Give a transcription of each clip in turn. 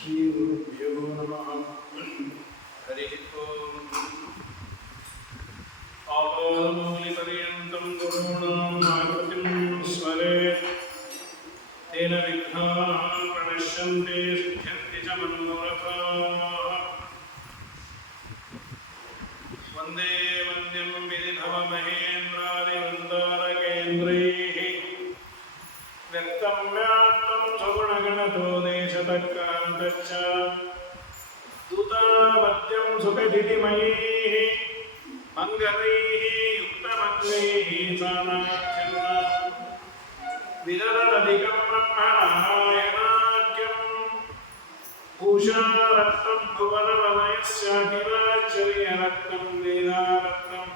श्रीगुरुभ्यो नमः। हरिः ओम्। आपादमौलिपर्यन्तं गुरूणाम् आकृतिं स्मरेत् तेन विघ्नाः प्रणश्यन्ते सिद्ध्यन्ति च मनोरथाः। वन्दे वन्द्यं विधिभवमहेन्द्रादिवृन्दारकेन्द्रैः व्यक्तं व्याप्तं सुगुणगणतो देशतक्कान्तश्च दूतावत्यं सुखजितिमयैः मङ्गलैः युक्तमङ्गलैः सानाख्यं विदधदधिकं ब्रह्मणारायणाख्यं भूषारत्नं भुवनवनयस्याखिलाश्चर्यरत्नं वेदारत्नं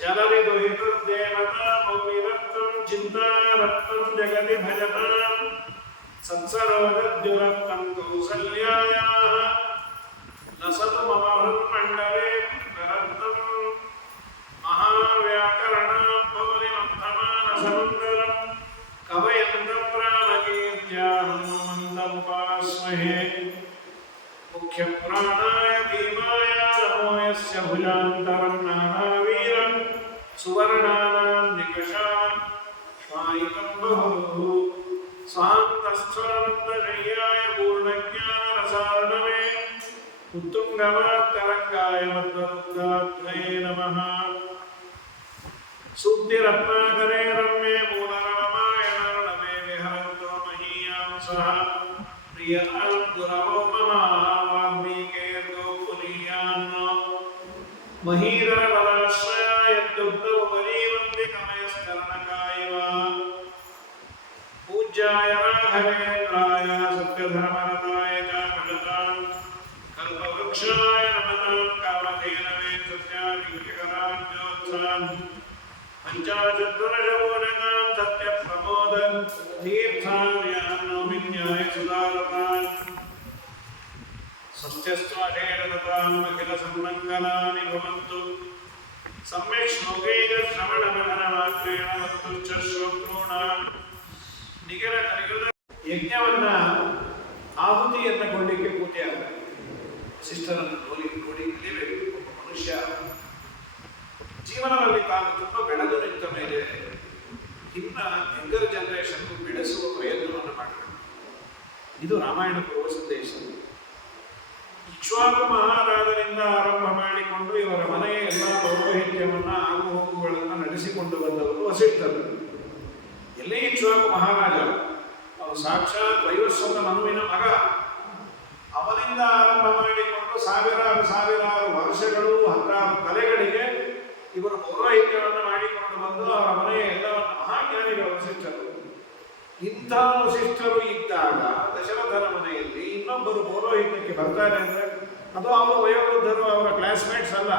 जलविदुहितुर्देवता भूमिरत्नं चिन्तारत्नं जगति भजतां संसरोदद्युरत्नं कौसल्यायाः लसतु मम हृन्मण्डले रत्नं महाव्याकरणाम्भोलिमन्थमानसमुन्दरं कवयन्तं प्राणकीर्त्या हनुमन्तमुपास्महे। मुख्यप्राणाय भीमाय नमो यस्य भुजान्तरं नानावीरं सुवर्णानां निकषान् श्वायितं बहु स्वान्तस्थानन्दशय्याय पूर्णज्ञानरसार्णवे उत्तुङ्गवाक्तरङ्गाय मध्वमुग्धाध्वये नमः। सूक्तिरत्नाकरे रम्ये मूलरामायणार्णवे विहरन्तो महीयां सह प्रियतां गुरवो मम वाल्मीकेर्गो मुनीयान् महीधरपदाश्रयाय दुग्धमुपजीवन्ति कमयस्तरणकाय पूज्याय राघवेन्द्राय सत्यधर्मरताय च भजतां कल्पवृक्षाय नमतां कामधेनवे सत्यादिकरान् ज्योत्सान् पञ्चाशद्वर्षपूर्णकां सत्यप्रमोदन् तीर्थार्यान्नोमिन्याय सुधारतान् सत्यस्त्वाशेरताम् अखिलसन्मङ्गलानि भवन्तु। सम्यक् श्लोकैकश्रवणमननमात्रेण वक्तुं च श्रोतॄणां ನಿಖರಕರಿಗಳ ಯಜ್ಞವನ್ನ ಆಹುತಿಯನ್ನ ಕೊಡಲಿಕ್ಕೆ ಪೂಜೆ ಆಗಬೇಕು. ಸಿಸ್ಟರನ್ನು ನೋಡಿ ಕಲಿಬೇಕು. ಒಬ್ಬ ಮನುಷ್ಯ ಜೀವನದಲ್ಲಿ ತಾನು ತುಂಬ ಬೆಳೆದು ನಿಂತ ಮೇಲೆ ಇನ್ನ ಯಂಗರ್ ಜನರೇಷನ್ ಬೆಳೆಸುವ ಪ್ರಯತ್ನವನ್ನು ಮಾಡಬೇಕು. ಇದು ರಾಮಾಯಣ ಪೂರ್ವ ಸಂದೇಶ. ಇಕ್ಷ್ವಾಕು ಮಹಾರಾಜರಿಂದ ಆರಂಭ ಮಾಡಿಕೊಂಡು ಇವರ ಮನೆಯ ಎಲ್ಲ ಪೌರೋಹಿತ್ಯವನ್ನ ಆಗುಹೋಗುಗಳನ್ನು ನಡೆಸಿಕೊಂಡು ಬಂದವರು ವಸಿಷ್ಠರು. ಎಲ್ಲೇ ಇಕ್ಷ್ವಾಕು ಮಹಾರಾಜ ಅವನು ಸಾಕ್ಷಾತ್ ವೈವಸ್ವತ ಮನುವಿನ ಮಗ. ಅವನಿಂದ ಆರಂಭ ಮಾಡಿಕೊಂಡು ಸಾವಿರಾರು ವರ್ಷಗಳು ಹತ್ತಾರು ತಲೆಗಳಿಗೆ ಇವರು ಪೌರೋಹಿತ್ಯವನ್ನು ಮಾಡಿಕೊಂಡು ಬಂದು ಅವರ ಮನೆಯ ಎಲ್ಲವನ್ನು ಮಹಾಜ್ಞಾನಿಗಳ ವಸಿಷ್ಠರು. ಇಂಥ ವಸಿಷ್ಠರು ಇದ್ದಾಗ ದಶರಥನ ಮನೆಯಲ್ಲಿ ಇನ್ನೊಬ್ಬರು ಪೌರೋಹಿತ್ಯಕ್ಕೆ ಬರ್ತಾರೆ ಅಂದರೆ ಅದು ಅವರು ವಯೋವೃದ್ಧರು, ಅವರ ಕ್ಲಾಸ್ಮೇಟ್ಸ್ ಅಲ್ಲ,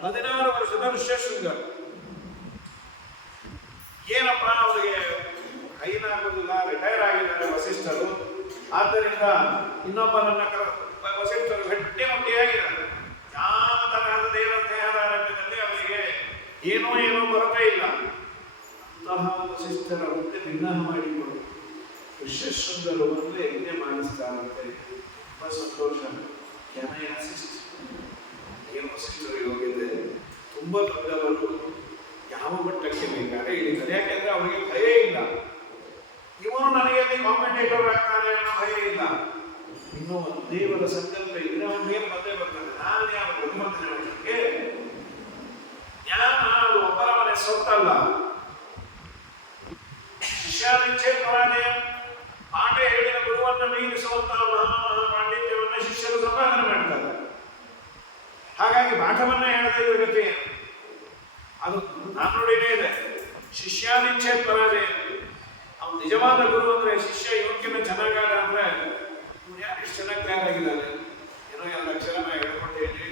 16 ವರ್ಷದ ಋಷ್ಯಶೃಂಗರು. ಏನಪ್ಪ ಅವರಿಗೆ ಕೈನಾಗುವುದಿಲ್ಲ, ರಿಟೈರ್ ಆಗಿದ್ದಾರೆ ವಸಿಷ್ಠರು. ಆದ್ದರಿಂದ ಇನ್ನೊಬ್ಬನನ್ನ ವಸಿಷ್ಠರು ಗಟ್ಟಿಮುಟ್ಟಿಯಾಗಿದ್ದಾರೆ. ಯಾವ ತರಹದ ದೇಹದಾರಣ್ಯದಲ್ಲಿ ಅವರಿಗೆ ಏನೋ ಕೊರತೆ ಇಲ್ಲ. ಅಂತಹ ವಸಿಷ್ಠರ ಮುಂದೆ ಭಿನ್ನಹ ಮಾಡಿಕೊಂಡು ಋಷ್ಯಶೃಂಗರು ಬಂದು ಯಜ್ಞ ಮಾಡಿಸ್ತಾರಂತೆ. ತುಂಬ ಸಂತೋಷ. Can I assist? ಏನು ವಸಿಷ್ಠರು ಹೋಗಿದೆ, ತುಂಬ ದೊಡ್ಡವರು, ಯಾವ ಮಟ್ಟಕ್ಕೆ ಬೇಕಾದ್ರೆ ಇಳಿತಾರೆ. ಯಾಕೆಂದ್ರೆ ಅವರಿಗೆ ಭಯ ಇಲ್ಲ. ಇವನು ನನಗೆ ಕಾಂಪಿಟೇಟರ್ ಆಗ್ತಾನೆ ಅನ್ನೋ ಭಯ ಇಲ್ಲ. ಇನ್ನು ದೇವರ ಸಂಕಲ್ಪ ಇದ್ರೆ ಅವನ ಮೇಲೆ ಬಂದೇ ಬರ್ತಾನೆ. ನಾನು ಯಾವ ಬುದ್ಧಿಮಂತನಿಗೆ ಜ್ಞಾನ ಅದು ಒಬ್ಬರ ಮನೆ ಸೊತ್ತಲ್ಲ. ಶಿಷ್ಯಾನಿಚ್ಛೇದವಾದ ಪಾಠ ಹೇಳಿದ ಗುರುವನ್ನು ಮೀರಿಸುವಂತಹ ಪಾಂಡಿತ್ಯವನ್ನ ಶಿಷ್ಯರು ಸಂಪಾದನೆ ಮಾಡ್ತಾರೆ. ಹಾಗಾಗಿ ಪಾಠವನ್ನ ಹೇಳದೇ ಇರೋ ಗತಿ ಅದು ನಾನುಡಿನೇ ಇದೆ. ಶಿಷ್ಯಾನಿಚ್ಛೇದ ಪರಾಜಯ. ಅವನು ನಿಜವಾದ ಗುರು ಅಂದ್ರೆ ಶಿಷ್ಯ ಯೋಗ್ಯನ ಚೆನ್ನಾಗಾದ ಅಂದ್ರೆ ಇವ್ರು ಯಾರು ಇಷ್ಟು ಚೆನ್ನಾಗಿ ಕಲಿಸಕ್ಕೆ ತಯಾರಾಗಿದ್ದಾನೆ. ಏನೋ ಎಲ್ಲ ಅಕ್ಷರ ಹೇಳ್ಕೊಟ್ಟೇನೆ,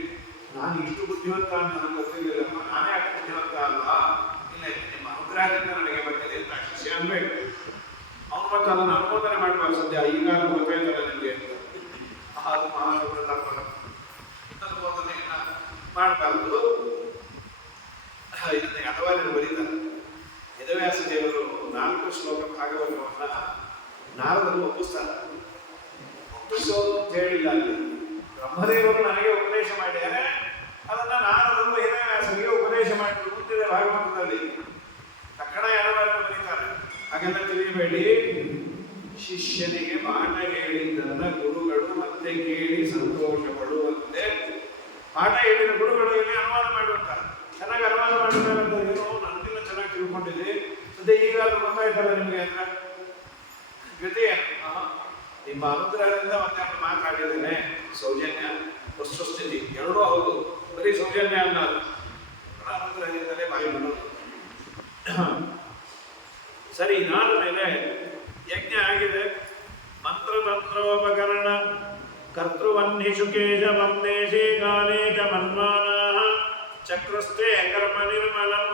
ನಾನು ಇಷ್ಟು ಬುದ್ಧಿವಂತ ಅಂತ ನನಗೆ ಗೊತ್ತಿರಲಿಲ್ಲ, ನಾನೇ ಅಷ್ಟು ಬುದ್ಧಿವಂತ ಅಲ್ಲ, ಇಲ್ಲ ನಿಮ್ಮ ಅನುಗ್ರಹದಿಂದ ನನಗೆ ಬಂದಿದೆ ಅಂತ ಶಿಷ್ಯ ಅನ್ಬೇಕು. ಅವನು ಮತ್ತೆ ಅದನ್ನು ಅನುಮೋದನೆ ಮಾಡಬಾರ್ದು. ಸದ್ಯ ಈಗ ಗೊತ್ತಾಯ್ತಲ್ಲ ನಿಮಗೆ, ಅದು ಮಹಾಶಿವರ ತರ್ಪಣ ಅನುಮೋದನೆಯನ್ನ ಮಾಡಬಾರ್ದು. ಇದನ್ನ ಯಾದವಾರ್ಯರು ಬರೀತಾರೆ. ವೇದವ್ಯಾಸ ದೇವರು 4 ಶ್ಲೋಕ ಭಾಗವತವನ್ನ ನಾರದರು ಒಪ್ಪಿಸ್ತಾರೆ. ಒಪ್ಪಿಸೋದು ಅಂತ ಹೇಳಿಲ್ಲ, ಅಲ್ಲಿ ಬ್ರಹ್ಮದೇವರು ನನಗೆ ಉಪದೇಶ ಮಾಡಿದ್ದಾರೆ, ಅದನ್ನ ನಾರದರು ವೇದವ್ಯಾಸರಿಗೆ ಉಪದೇಶ ಮಾಡಿದ್ರು ಮುಂದಿದೆ ಭಾಗವತದಲ್ಲಿ. ತಕ್ಷಣ ಯಾದವಾರ್ಯರು ಬರೀತಾರೆ, ಹಾಗೆಲ್ಲ ತಿಳಿಯಬೇಡಿ, ಶಿಷ್ಯನಿಗೆ ಪಾಠ ಹೇಳಿದ್ದನ್ನ ಗುರುಗಳು ಮತ್ತೆ ಕೇಳಿ ಸಂತೋಷ ಪಡುವಂತೆ ಪಾಠ ಹೇಳಿದ ಗುರುಗಳು ಇಲ್ಲಿ ಅನುವಾದ ಮಾಡಿರ್ತಾರೆ. ಚೆನ್ನಾಗಿ ಅನುವಾದ ಮಾಡಿದ್ದಾರೆ ಅಂತ ಏನು ನನಗಿನ್ನ ಚೆನ್ನಾಗಿ ತಿಳ್ಕೊಂಡಿದೆ. ಸದ್ಯ ಈಗ ಅದು ಗೊತ್ತಾಯ್ತಲ್ಲ ನಿಮಗೆ ಅಂದ್ರೆ ಜೊತೆ ನಿಮ್ಮ ಅನುಗ್ರಹದಿಂದ ಮತ್ತೆ ಮಾತಾಡಿದ್ದೇನೆ. ಸೌಜನ್ಯ ವಸ್ತುಸ್ಥಿತಿ ಎರಡೂ ಹೌದು, ಬರೀ ಸೌಜನ್ಯ ಅಲ್ಲ, ಅನುಗ್ರಹದಿಂದಲೇ ಬಾಯಿ ಬರೋದು. ಸರಿ, ಇದಾದ ಮೇಲೆ ಯಜ್ಞ ಆಗಿದೆ. ಮಂತ್ರತಂತ್ರೋಪಕರಣ ಕರ್ತೃವನ್ನಿಷು ಕೇಶವಂ ದೇಶೇ ಕಾಲೇ ಚ ಮನ್ಮಾನಃ ಚಕ್ರಸ್ಥೆ ಕರ್ಮ ನಿರ್ಮಲಂ.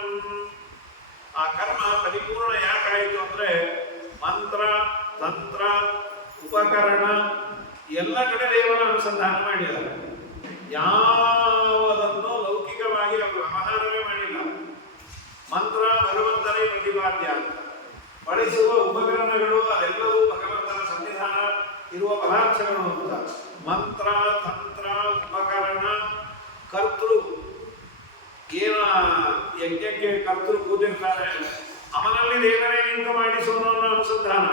ಆ ಕರ್ಮ ಪರಿಪೂರ್ಣ ಯಾಕಾಯಿತು ಅಂದ್ರೆ ಮಂತ್ರ ತಂತ್ರ ಉಪಕರಣ ಎಲ್ಲ ಕಡೆ ದೇವರ ಅನುಸಂಧಾನ ಮಾಡಿದ್ದಾರೆ. ಯಾವುದನ್ನು ಲೌಕಿಕವಾಗಿ ಅವರು ವ್ಯವಹಾರವೇ ಮಾಡಿಲ್ಲ. ಮಂತ್ರ ಭಗವಂತನೇ ಪ್ರತಿಪಾದ್ಯ, ಬಳಸುವ ಉಪಕರಣಗಳು ಅದೆಲ್ಲವೂ ಭಗವಂತನ ಸನ್ನಿಧಾನ ಇರುವ ಪದಾರ್ಥಗಳು ಅಂತ. ಮಂತ್ರ ತಂತ್ರ ಉಪಕರಣ ಕರ್ತೃ, ಏನ ಯಜ್ಞಕ್ಕೆ ಕರ್ತೃ ಕೂತಿರ್ತಾರೆ ಅವನಲ್ಲಿ ದೇವರೇ ನಿಂತು ಮಾಡಿಸುವವನ ಅನುಸಂಧಾನ.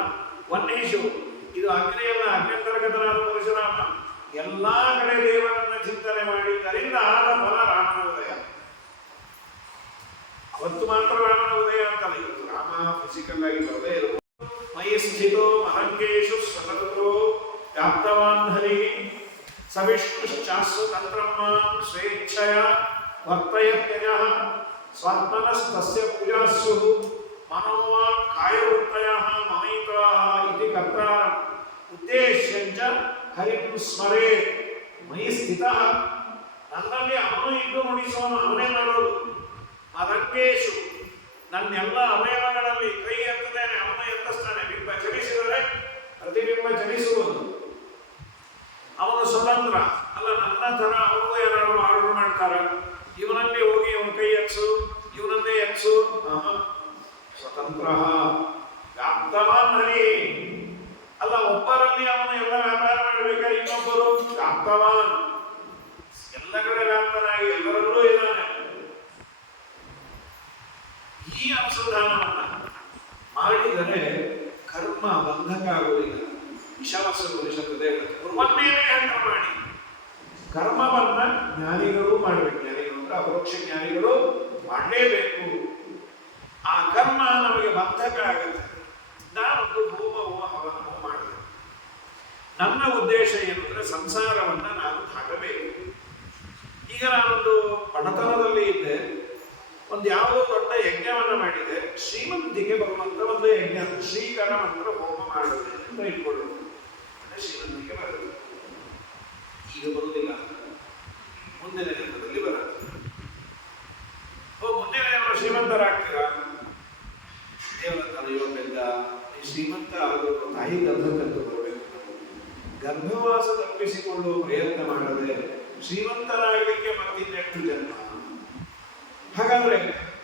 ವನ್ನೇಶು, ಇದು ಅಗ್ನಿಯಲ್ಲ, ಅಗ್ನಂತರ್ಗತನಾದ ಪರಶುರಾಮ ಎಲ್ಲಾ ಕಡೆ ದೇವರನ್ನ ಚಿಂತನೆ ಮಾಡಿದ್ದರಿಂದ ಆದ ಫಲ ರಾಮನ ಉದಯ. ಅವತ್ತು ಮಾತ್ರ ರಾಮನ ಉದಯ ಅಂತಲ್ಲ, ಇವತ್ತು ರಾಮ ಫಿಸಿಕಲ್ ಆಗಿ ಬರದೇ ಇರುವುದು. ಮೈ ಸ್ಥಿತೋ ಮರಂಗೇಶು ಸ್ವತಂತ್ರೋ ವ್ಯಾಪ್ತವಾನ್ ಹರಿ ಸವಿಷ್ಣುಶ್ಚಾಸ್ಸು ತಂತ್ರಮಾಂ ಸ್ವೇಚ್ಛಯ ವರ್ತಯತ್ಯಜಃ ಸ್ವಾತ್ಮನಸ್ತಸ್ಯ ಪೂಜಾಸ್ಸು ಮನೋವಾಕ್ ಕಾಯವೃತ್ತಯಃ ಮಮೈಕಾಃ ಇತಿ ಕರ್ತಾರಂ ಉದ್ದೇಶ್ಯಂಚ ಹರಿಂ ಸ್ಮರೇತ್. ಮೈ ಸ್ಥಿತಃ, ನನ್ನಲ್ಲಿ ಅವನು ಇದ್ದು ನುಡಿಸೋನು, ಅವನೇ ಮಾಡೋದು. ಮರಂಗೇಶು, ನನ್ನೆಲ್ಲ ಅವಯವಗಳಲ್ಲಿ ಕೈ ಎತ್ತುತ್ತೇನೆ, ಅವನು ಎತ್ತಿಸ್ತಾನೆ. ಬಿಂಬ ಚಲಿಸಿದರೆ ಪ್ರತಿಬಿಂಬ ಚಲಿಸುವುದು. ಅವನು ಸ್ವತಂತ್ರ ಅಲ್ಲ, ನನ್ನ ತರ ಅವರು ಯಾರು ಆರ್ಡರ್ ಮಾಡ್ತಾರ, ಇವನಲ್ಲಿ ಹೋಗಿ ಇವನ ಕೈ ಎತ್ಸು, ಇವನನ್ನೇ ಎತ್ಸು. ಸ್ವತಂತ್ರ ವ್ಯಾಪ್ತವಾನ್ ಹರಿ ಅಲ್ಲ, ಒಬ್ಬರಲ್ಲಿ ಅವನು ಎಲ್ಲ ವ್ಯಾಪಾರ ಮಾಡಬೇಕ, ಇನ್ನೊಬ್ಬರು ವ್ಯಾಪ್ತವಾನ್ ಎಲ್ಲ ಕಡೆ ವ್ಯಾಪ್ತನಾಗಿ ಎಲ್ಲರಲ್ಲೂ ಇದ್ದಾನೆ. ಈ ಅನುಸಂಧಾನವನ್ನ ಮಾಡಿದರೆ ಕರ್ಮ ಬಂಧಕ ಆಗುವುದಿಲ್ಲ. ವಿಷವಸ್ಸದೆ ಕುರ್ವನ್ನೇನೇ ಅಂತ ಮಾಡಿ ಕರ್ಮವನ್ನ ಜ್ಞಾನಿಗಳು ಮಾಡಬೇಕು. ಜ್ಞಾನಿಗಳು ಅಂದ್ರೆ ಅಪರೋಕ್ಷ ಜ್ಞಾನಿಗಳು ಮಾಡಲೇಬೇಕು. ಆ ಕರ್ಮ ನಮಗೆ ಬಂಧಕ ಆಗುತ್ತೆ. ನಾನೊಂದು ಹೋಮವೋ ಹವನವೋ ಮಾಡಬೇಕು. ನನ್ನ ಉದ್ದೇಶ ಏನಂದ್ರೆ ಸಂಸಾರವನ್ನ ನಾನು ದಾಟಬೇಕು. ಈಗ ನಾನೊಂದು ಬಡತನದಲ್ಲಿ ಇದ್ದೆ, ಒಂದು ಯಾವುದೋ ದೊಡ್ಡ ಯಜ್ಞವನ್ನ ಮಾಡಿದೆ, ಶ್ರೀಮಂತಿಗೆ ಬರುವಂತ ಒಂದು ಯಜ್ಞ, ಶ್ರೀಕರ ಮಂತ್ರ ಹೋಮ ಮಾಡುತ್ತೆ ಅಂತ ಇಟ್ಕೊಳ್ಳೋದು. ಶ್ರೀಮಂತಿಗೆ ಬರುವುದು ಈಗ ಬರುವುದಿಲ್ಲ, ಮುಂದಿನ ಜನ್ಮದಲ್ಲಿ ಬರುತ್ತೆ. ಮುಂದಿನ ಜನ್ಮ ಶ್ರೀಮಂತರಾಗ್ತೀರಾ? ದೇವರ ಯೋಗದಿಂದ ಈ ಶ್ರೀಮಂತ ಆಗೋದು ತಾಯಿ ಗರ್ಭಕ್ಕಂತೂ ಬರಬೇಕು. ಗರ್ಭವಾಸ ತಪ್ಪಿಸಿಕೊಳ್ಳುವ ಪ್ರಯತ್ನ ಮಾಡದೆ ಶ್ರೀಮಂತರಾಗಲಿಕ್ಕೆ ಮತ್ತಿನ್ನೆಷ್ಟು ಜನ್ಮ? ಹಾಗಾದ್ರೆ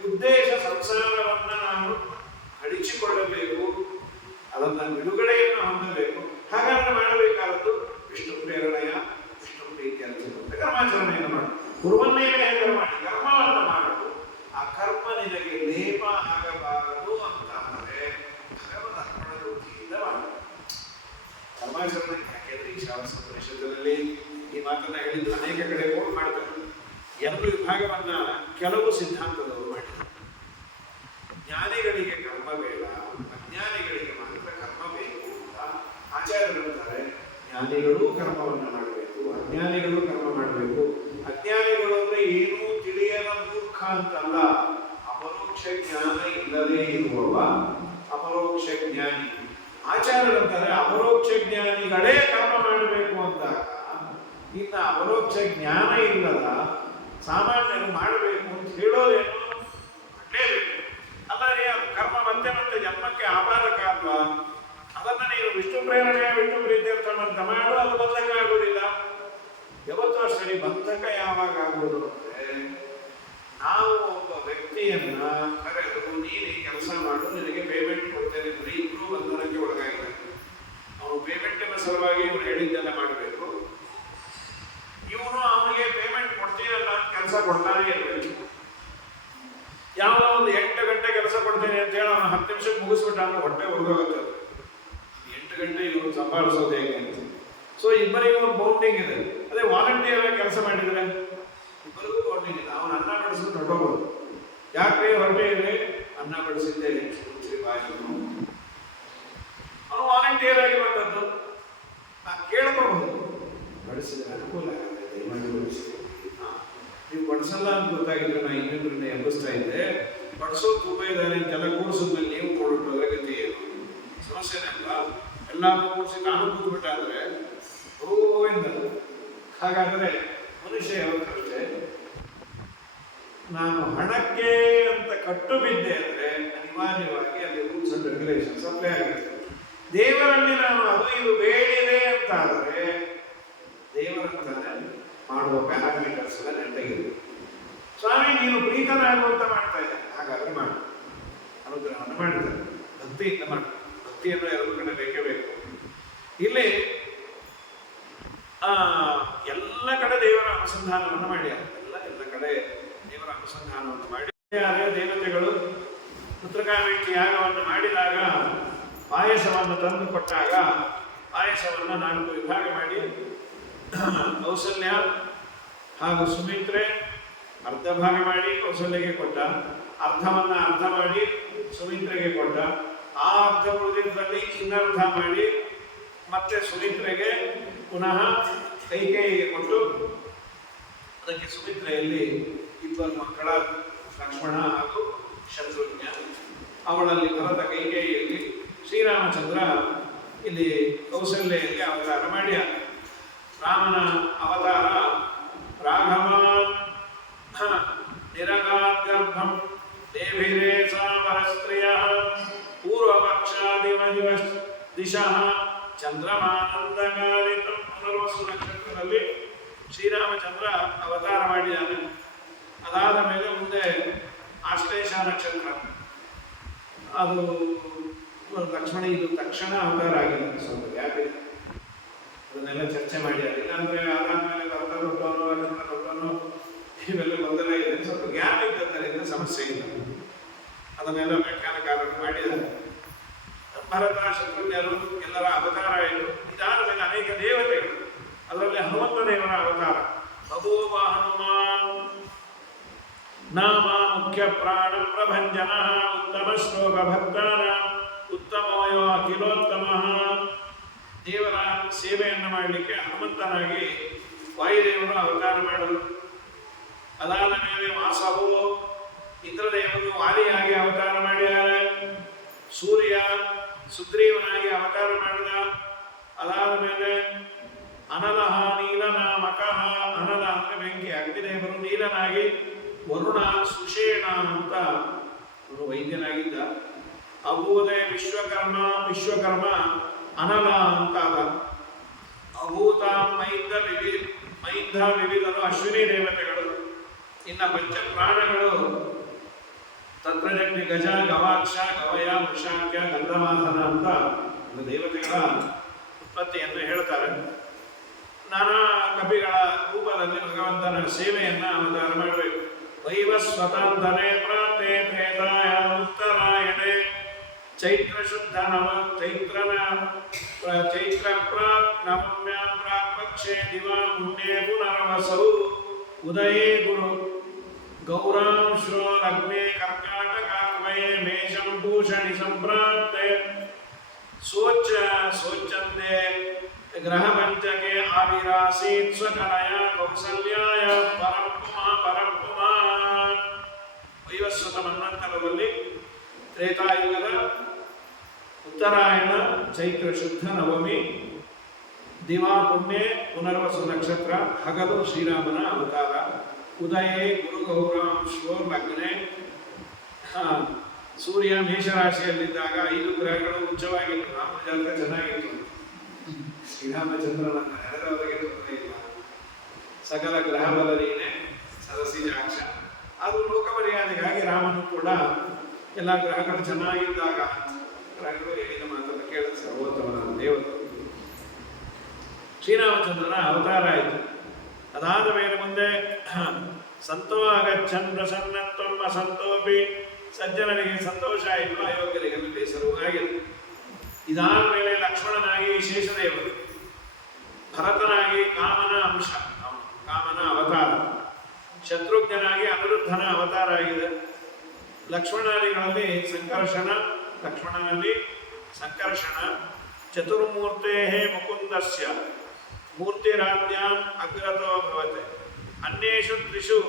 ಉದ್ದೇಶ ಸಂಸಾರವನ್ನ ನಾವು ಅಳಿಸಿಕೊಳ್ಳಬೇಕು, ಅದನ್ನ ಬಿಡುಗಡೆಯನ್ನು ಹೊಂದಬೇಕು. ಹಾಗಾದ್ರೆ ಮಾಡಬೇಕಾದದ್ದು ವಿಷ್ಣು ಪ್ರೇರಣೆಯ ವಿಷ್ಣು ಪ್ರೀತಿ ಅಂತ ಕರ್ಮಾಚರಣೆಯನ್ನು ಮಾಡು. ಗುರುವನ್ನೇನೇ ಹೆಂಗ ಮಾಡಿ ಕರ್ಮವನ್ನ ಮಾಡುವುದು. ಆ ಕರ್ಮ ನಿನಗೆ ಲೇಪ ಆಗಬಾರದು ಅಂತ ಅಂದರೆ ಭಗವದ್ ಅರ್ಪಣ ವೃತ್ತಿಯಿಂದ ಮಾಡು ಕರ್ಮಾಚರಣೆ. ಯಾಕೆಂದ್ರೆ ಈಶಾವಾಸ್ಯ ಉಪನಿಷತ್ತಿನಲ್ಲಿ ಈ ಮಾತನ್ನ ಹೇಳಿದ್ದು ಅನೇಕ ಕಡೆ ಕೋಟ್ ಮಾಡ್ತಾರೆ. ಎರಡು ವಿಭಾಗವನ್ನ ಕೆಲವು ಸಿದ್ಧಾಂತದವರು ಮಾಡಿದ್ದಾರೆ. ಜ್ಞಾನಿಗಳಿಗೆ ಕರ್ಮ ಬೇಡ, ಅಜ್ಞಾನಿಗಳಿಗೆ ಮಾತ್ರ ಕರ್ಮ ಬೇಕು ಅಂತ ಆಚಾರ್ಯರು ಹೇಳ್ತಾರೆ. ಜ್ಞಾನಿಗಳು ಕರ್ಮವನ್ನ ಮಾಡಬೇಕು, ಅಜ್ಞಾನಿಗಳು ಕರ್ಮ ಮಾಡಬೇಕು. ಅಜ್ಞಾನಿಗಳು ಅಂದ್ರೆ ಏನೂ ತಿಳಿಯದ ಮೂರ್ಖ ಅಂತಲ್ಲ, ಅಪರೋಕ್ಷ ಜ್ಞಾನ ಇಲ್ಲದೇ ಇರುವವ ಅಪರೋಕ್ಷ ಜ್ಞಾನಿ. ಆಚಾರ್ಯರು ಅಂತಾರೆ ಅಪರೋಕ್ಷ ಜ್ಞಾನಿಗಳೇ ಕರ್ಮ ಮಾಡಬೇಕು ಅಂತ. ಇನ್ನು ಅಪರೋಕ್ಷ ಜ್ಞಾನ ಇಲ್ಲದ ಸಾಮಾನ್ಯರು ಮಾಡಬೇಕು ಅಂತ ಹೇಳೋದೇನು ಮಾಡಲೇಬೇಕು. ಅಲ್ಲ ರೀ, ಅದು ಕರ್ಮ ಮತ್ತೆ ಮತ್ತೆ ಜನ್ಮಕ್ಕೆ ಆಪಾದಕ ಅಲ್ವಾ? ಅದನ್ನು ನೀನು ವಿಷ್ಣು ಪ್ರೇರಣೆ ವಿಷ್ಣು ಪ್ರೀತ್ಯರ್ಥಮಂತ ಮಾಡು, ಅದು ಬಂಧಕ ಆಗೋದಿಲ್ಲ. ಯಾವತ್ತೋ ಸರಿ, ಬಂಧಕ ಯಾವಾಗ ಆಗೋದು ಅಂದರೆ ನಾವು ಒಬ್ಬ ವ್ಯಕ್ತಿಯನ್ನ ಕರೆದು ನೀನು ಈ ಕೆಲಸ ಮಾಡು, ನಿನಗೆ ಪೇಮೆಂಟ್ ಕೊಡ್ತೇನೆ, ಬರೀ ಇಬ್ಬರು ಬಂಧನಕ್ಕೆ ಒಳಗಾಗಿದ್ದಾರೆ. ಅವನು ಪೇಮೆಂಟಿನ ಸಲುವಾಗಿ ಇವನು ಹೇಳಿದ್ದೆಲ್ಲ ಮಾಡಬೇಕು, ಇವನು ಅವನಿಗೆ ಪೇಮೆಂಟ್ ಕೊಡ್ತೀನಲ್ಲ ಅಂತ ಕೆಲಸ ಕೊಡ್ತಾನೆ ಇರಬೇಕು. ಯಾವ ಒಂದು 8 ಗಂಟೆ ಕೆಲಸ ಕೊಡ್ತೇನೆ ಅಂತ ಹೇಳಿ ಅವನು 10 ನಿಮಿಷಕ್ಕೆ ಮುಗಿಸ್ಬಿಟ್ಟ ಅಂದ್ರೆ ಹೊಟ್ಟೆ ಹೊರಗೋಗುತ್ತೆ. 8 ಗಂಟೆ ಇವನು ಸಂಭಾಳಿಸೋದು ಹೇಗೆ ಅಂತ. ಸೊ ಇಬ್ಬರಿಗೂ ಒಂದು ಬೌಂಡಿಂಗ್ ಇದೆ. ಅದೇ ವಾಲಂಟಿಯರ್ ಆಗಿ ಕೆಲಸ ಮಾಡಿದರೆ ಇಬ್ಬರಿಗೂ ಬೌಂಡಿಂಗ್ ಇದೆ. ಅವನು ಅನ್ನ ಬಡಿಸಿದ್ರು ಹೊರಟೋಗೋದು. ಯಾಕ್ರಿ ಹೊರಟೇ ಇದೆ? ಅನ್ನ ಬಡಿಸಿದ್ದೆ ಅವನು ವಾಲಂಟಿಯರ್ ಆಗಿ ಬಂದದ್ದು. ಕೇಳ್ಕೋಬಹುದು, ಬಡಿಸಿದ್ರೆ ಅನುಕೂಲ ಆಗುತ್ತೆ, ದಯಮಾಡಿ ಬಡಿಸಿ. ನೀವು ಬಡಿಸಲ್ಲ ಅಂತ ಗೊತ್ತಾಗಿದ್ರೆ ನಾ ಇನ್ನೊಬ್ಬರನ್ನ ಎಬ್ಬಿಸ್ತಾ ಇದ್ದೆ, ಬಡಿಸೋದು ತುಂಬ ಇದ್ದಾರೆ ಅಂತೆಲ್ಲ ಕೂಡಿಸಿದ್ಮೇಲೆ ನೀವು ಕೊಡೋದ್ರ ಗತಿ ಏನು? ಸಮಸ್ಯೆನೇ ಅಲ್ವಾ? ಎಲ್ಲಾರು ಕೂಡಿಸಿ ನಾನು ಕೂತ್ಬಿಟ್ಟಾದ್ರೆ ಗೋವಿಂದ. ಹಾಗಾದರೆ ಮನುಷ್ಯ ಯಾವತ್ತಷ್ಟೇ ನಾನು ಹಣಕ್ಕೆ ಅಂತ ಕಟ್ಟು ಬಿದ್ದೆ ಅಂದರೆ ಅನಿವಾರ್ಯವಾಗಿ ಅಲ್ಲಿ ರೂಲ್ಸ್ ಅಂಡ್ ರೆಗ್ಯುಲೇಷನ್ಸ್ ಅಪ್ಲೈ ಆಗುತ್ತೆ. ದೇವರಲ್ಲಿ ನಾನು ಅದು ಇದು ಬೇಡಿದೆ ಅಂತ ಆದರೆ ದೇವರಂತಾನೆ ಮಾಡುವ ಪ್ಯಾರಾಮೀಟರ್ಸ್ ಎಲ್ಲ ನೆಟ್ಟಗಿರುತ್ತೆ. ಸ್ವಾಮಿ ನೀನು ಪ್ರೀತನಾಗುವಂತ ಮಾಡ್ತಾ ಇದ್ದೆ, ಹಾಗಾದ್ರೆ ಮಾಡು, ಅನುಗ್ರಹವನ್ನು ಮಾಡಿದ್ದಾರೆ. ಭಕ್ತಿಯಿಂದ ಮಾಡು. ಭಕ್ತಿಯನ್ನು ಎರಡು ಕಡೆ ಬೇಕೇ ಬೇಕು. ಇಲ್ಲಿ ಎಲ್ಲ ಕಡೆ ದೇವರ ಅನುಸಂಧಾನವನ್ನು ಮಾಡ್ಯಾರ. ಎಲ್ಲ ಕಡೆ ದೇವರ ಅನುಸಂಧಾನವನ್ನು ಮಾಡಿ ದೇವತೆಗಳು ಪುತ್ರಕಾಮೇಷ್ಟಿ ಯಾಗವನ್ನು ಮಾಡಿದಾಗ ಪಾಯಸವನ್ನು ತಂದು ಕೊಟ್ಟಾಗ ಪಾಯಸವನ್ನು 4 ವಿಭಾಗ ಮಾಡಿ ಕೌಸಲ್ಯ ಹಾಗೂ ಸುಮಿತ್ರೆ ಅರ್ಧ ಭಾಗ ಮಾಡಿ ಕೌಸಲ್ಯಗೆ ಕೊಟ್ಟ, ಅರ್ಧವನ್ನು ಅರ್ಧ ಮಾಡಿ ಸುಮಿತ್ರೆಗೆ ಕೊಟ್ಟ, ಆ ಅರ್ಧ ಉಳಿದಿದ್ದರಲ್ಲಿ ಇನ್ನರ್ಧ ಮಾಡಿ ಮತ್ತೆ ಸುಮಿತ್ರೆಗೆ ಪುನಃ ಕೈಕೇಯಿಗೆ ಕೊಟ್ಟು, ಅದಕ್ಕೆ ಸುಮಿತ್ರೆಯಲ್ಲಿ 2 ಮಕ್ಕಳ ಲಕ್ಷ್ಮಣ ಹಾಗೂ ಶತ್ರುಘ್ನ, ಅವಳಲ್ಲಿ ಭರತ ಕೈಕೇಯಿಯಲ್ಲಿ, ಶ್ರೀರಾಮಚಂದ್ರ ಇಲ್ಲಿ ಕೌಸಲ್ಯಲ್ಲಿ ಅವತಾರ ಮಾಡ್ಯಾರ. ರಾಮನ ಅವತಾರ ರಾಘವಾನ್ ನಿರಗಾರ್ಗರ್ಭಂ ದೇವಿರೇ ಸಾವರಸ್ತ್ರಿಯ ಪೂರ್ವಪಕ್ಷಾದಿವ ದಿಶಃ ಚಂದ್ರಮಾನಂದಕಾರಿತಂ. ಪುನರ್ವಸು ನಕ್ಷತ್ರದಲ್ಲಿ ಶ್ರೀರಾಮಚಂದ್ರ ಅವತಾರ ಮಾಡಿದ್ದಾನೆ. ಅದಾದ ಮೇಲೆ ಮುಂದೆ ಆಶ್ಲೇಷ ನಕ್ಷತ್ರ, ಅದು ಲಕ್ಷ್ಮಣ ಇದು ತಕ್ಷಣ ಅವತಾರ ಆಗಿಲ್ಲ, ಸ್ವಲ್ಪ ಗ್ಯಾಪ್ ಇದೆ. ಅದನ್ನೆಲ್ಲ ಚರ್ಚೆ ಮಾಡಿದ್ದಾರೆ. ಇಲ್ಲಾಂದ್ರೆ ಅದಾದ್ಮೇಲೆ ಭರತ ದೊಡ್ಡವನು ಲಕ್ಷ್ಮಣ ದೊಡ್ಡವನು ಇವೆಲ್ಲ ಮೊದಲ ಇದೆ, ಸ್ವಲ್ಪ ಗ್ಯಾಪ್ ಇದ್ದದ್ದರಿಂದ ಸಮಸ್ಯೆ ಇಲ್ಲ. ಅದನ್ನೆಲ್ಲ ವ್ಯಾಖ್ಯಾನಕಾರರು ಮಾಡಿದ್ದಾರೆ. ಭರತ ಶತ್ರುಘ್ನರು ಎಲ್ಲರ ಅವತಾರ ಆಯಿತು. ಇದಾದ ಮೇಲೆ ಅನೇಕ ದೇವತೆಗಳು, ಅದರಲ್ಲಿ ಹನುಮಂತ ದೇವರ ಅವತಾರ. ಬಭೂವ ಹನುಮಾನ್ ನಾಮ ಮುಖ್ಯ ಪ್ರಾಣ ಪ್ರಭಂಜನ ಉತ್ತಮ ಶ್ಲೋಕ ಭಕ್ತಾನ ಉತ್ತಮೋಯೋ ಅಖಿಲೋತ್ತಮ. ದೇವರ ಸೇವೆಯನ್ನು ಮಾಡಲಿಕ್ಕೆ ಹನುಮಂತನಾಗಿ ವಾಯುದೇವರು ಅವತಾರ ಮಾಡಲು. ಅದಾದ ಮೇಲೆ ವಾಸವು ಇಂದ್ರದೇವರು ವಾಲಿಯಾಗಿ ಅವತಾರ ಮಾಡಿದ್ದಾರೆ. ಸೂರ್ಯ ಸುಗ್ರೀವನಾಗಿ ಅವತಾರ ಮಾಡಿದ. ಅದಾದ ಮೇಲೆ ಅನಲಹ ನೀಲನಾಮಕಃ, ಅನಲ ಅಂದರೆ ಬೆಂಕಿ, ಅಗ್ನಿದೇವರು ನೀಲನಾಗಿ, ವರುಣ ಸುಷೇಣ ಅಂತ ಅವರು ವೈದ್ಯನಾಗಿದ್ದ. ಅಭೂದೆ ವಿಶ್ವಕರ್ಮ ಅನಲ ಅಂತ ಅದ. ಅಭೂತ ಮೈಂಧ ವಿವಿಧರು ಅಶ್ವಿನಿ ದೇವತೆಗಳು. ಇನ್ನು ಪಂಚ ಪ್ರಾಣಗಳು ತತ್ರಜಗ್ನಿ ಗಜ ಗವಾಕ್ಷ ಗವಯ ವೃಷಾಖ್ಯ ಗಂಧಮಾಧನ ಅಂತ ದೇವತೆಗಳ ಉತ್ಪತ್ತಿಯನ್ನು ಹೇಳ್ತಾರೆ. ನಾನಾ ಕಪಿಗಳ ರೂಪದಲ್ಲಿ ಭಗವಂತನ ಸೇವೆಯನ್ನ ಅವತಾರ ಮಾಡಬೇಕು. ವೈವಸ್ವತಾಂತರೇ ಪ್ರಾಪ್ತೆ ತ್ರೇತಾಯ ಉತ್ತರಾಯಣೆ ಚೈತ್ರ ಶುದ್ಧ ಚೈತ್ರ ಪ್ರಾಕ್ ನವಮ್ಯಾಂ ಪ್ರಾಕ್ ಪಕ್ಷೆ ದಿವಾ ಪುಣ್ಯೇ ಪುನರ್ವಸೌ ಉದಯೇ ಗುರು ಗೌರಾಂಶೋ ಲಗ್ನೆ ಕರ್ಕಾಟಕಾರ್ವಯೇ ಮೇಷಂ ಭೂಷಣಿ ಸಂಪ್ರಾಪ್ತೆ ಸೋಚಂತೆ ಗ್ರಹ ಪಂಚಕೆ ಆವಿರಾಸೀತ್ ಸ್ವಕಲಯ ಕೌಸಲ್ಯಾಯ ಪರಂಪುಮಾ. ವೈವಸ್ವತ ಮನ್ವಂತರದಲ್ಲಿ ತ್ರೇತಾಯುಗದ ಉತ್ತರಾಯಣ ಚೈತ್ರ ಶುದ್ಧ ನವಮಿ ದಿವಾ ಪುಣ್ಯೆ ಪುನರ್ವಸು ನಕ್ಷತ್ರ, ಹಗಲು ಶ್ರೀರಾಮನ ಅವತಾರ, ಉದಯೇ ಗುರು ಗೌರಾಂಶ್ವೋ ಲಗ್ನೆ, ಸೂರ್ಯ ಮೇಷರಾಶಿಯಲ್ಲಿದ್ದಾಗ 5 ಗ್ರಹಗಳು ಉಚ್ಚವಾಗಿತ್ತು. ರಾಮ ಜಾತಕ ಚೆನ್ನಾಗಿತ್ತು. ಶ್ರೀರಾಮಚಂದ್ರನನ್ನ ನೆನೆದವರಿಗೆ ತೊಂದರೆ ಇಲ್ಲ. ಸಕಲ ಗ್ರಹ ಬಲರೀನೆ ಸರಸಿಜಾಕ್ಷ. ಅದು ಲೋಕ ಮರ್ಯಾದೆಗಾಗಿ ರಾಮನು ಕೂಡ ಎಲ್ಲ ಗ್ರಹಗಳು ಚೆನ್ನಾಗಿದ್ದಾಗ ಗ್ರಹಗಳು ಹೇಳಿದ ಮಾತನ್ನು ಕೇಳಿದ ಸರ್ವೋತ್ತಮನ ದೇವರು ಶ್ರೀರಾಮಚಂದ್ರನ ಅವತಾರ ಆಯಿತು. ಅದಾದ ಮೇಲೆ ಮುಂದೆ ಸಂತೋ ಆಗಚ್ಚನ್ ಪ್ರಸನ್ನತ್ವಂ ಅಸಂತೋಪಿ, ಸಜ್ಜನರಿಗೆ ಸಂತೋಷ ಆಯಿತು, ಅಯೋಗ್ಯರಿಗೆ ಬೇಸರವೂ ಆಗಿದೆ. ಇದಾದ ಮೇಲೆ ಲಕ್ಷ್ಮಣನಾಗಿ ಶೇಷದೇವರು, ಭರತನಾಗಿ ಕಾಮನ ಅಂಶ, ಕಾಮನ ಅವತಾರ, ಶತ್ರುಘ್ನಾಗಿ ಅನಿರುದ್ಧನ ಅವತಾರ ಆಗಿದೆ. ಲಕ್ಷ್ಮಣಾದಿಗಳಲ್ಲಿ ಸಂಕರ್ಷಣ, ಲಕ್ಷ್ಮಣನಲ್ಲಿ ಸಂಕರ್ಷಣ, ಚತುರ್ಮೂರ್ತೆ ಮುಕುಂದಸ್ಯ ಮೂರ್ತಿರಾಧ್ಯಾಂ ಅಗ್ರತೋ ಭವತೆ. ಅನ್ಯೇಷು ತ್ರಿಷು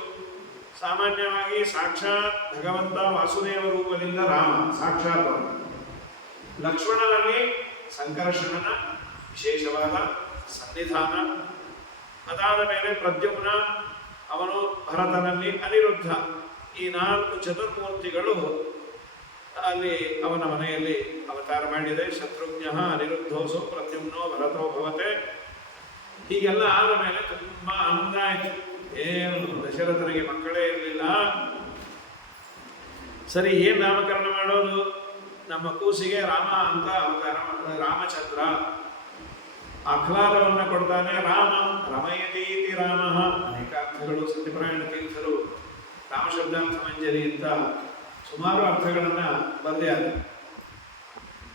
ಸಾಮಾನ್ಯವಾಗಿ ಸಾಕ್ಷಾತ್ ಭಗವಂತ ವಾಸುದೇವ ರೂಪದಿಂದ ರಾಮ ಸಾಕ್ಷಾತ್. ಲಕ್ಷ್ಮಣನಲ್ಲಿ ಸಂಕರ್ಷಣನ ವಿಶೇಷವಾದ ಸನ್ನಿಧಾನ. ಅದಾದ ಮೇಲೆ ಪ್ರದ್ಯುಮ್ನ, ಅವನು ಭರತನಲ್ಲಿ ಅನಿರುದ್ಧ. ಈ 4 ಚತುರ್ಮೂರ್ತಿಗಳು ಅಲ್ಲಿ ಅವನ ಮನೆಯಲ್ಲಿ ಅವತಾರ ಮಾಡಿದೆ. ಶತ್ರುಘ್ನ ಅನಿರುದ್ಧೋಸು ಪ್ರದ್ಯುಮ್ನೋ ಭರತೋ ಭವತೆ. ಹೀಗೆಲ್ಲ ಆದ ಮೇಲೆ ತುಂಬಾ ಆನಂದ ಆಯಿತು. ಏನು ದಶರಥನಿಗೆ ಮಕ್ಕಳೇ ಇರಲಿಲ್ಲ. ಸರಿ, ಏನ್ ನಾಮಕರಣ ಮಾಡೋದು? ನಮ್ಮ ಕೂಸಿಗೆ ರಾಮ ಅಂತ ಅವತಾರ ಮಾಡ್ತಾರೆ, ರಾಮಚಂದ್ರ. ಆಹ್ಲಾದವನ್ನ ಕೊಡ್ತಾನೆ ರಾಮ, ರಮಯತೀತಿ ರಾಮ. ಅನೇಕ ಅರ್ಥಗಳು ಸತ್ಯಪರಾಯಣ ತೀರ್ಥರು ರಾಮಶಬ್ದಾರ್ಥ ಮಂಜರಿ ಅಂತ ಸುಮಾರು ಅರ್ಥಗಳನ್ನ ಬರೆದಿದ್ದಾರೆ.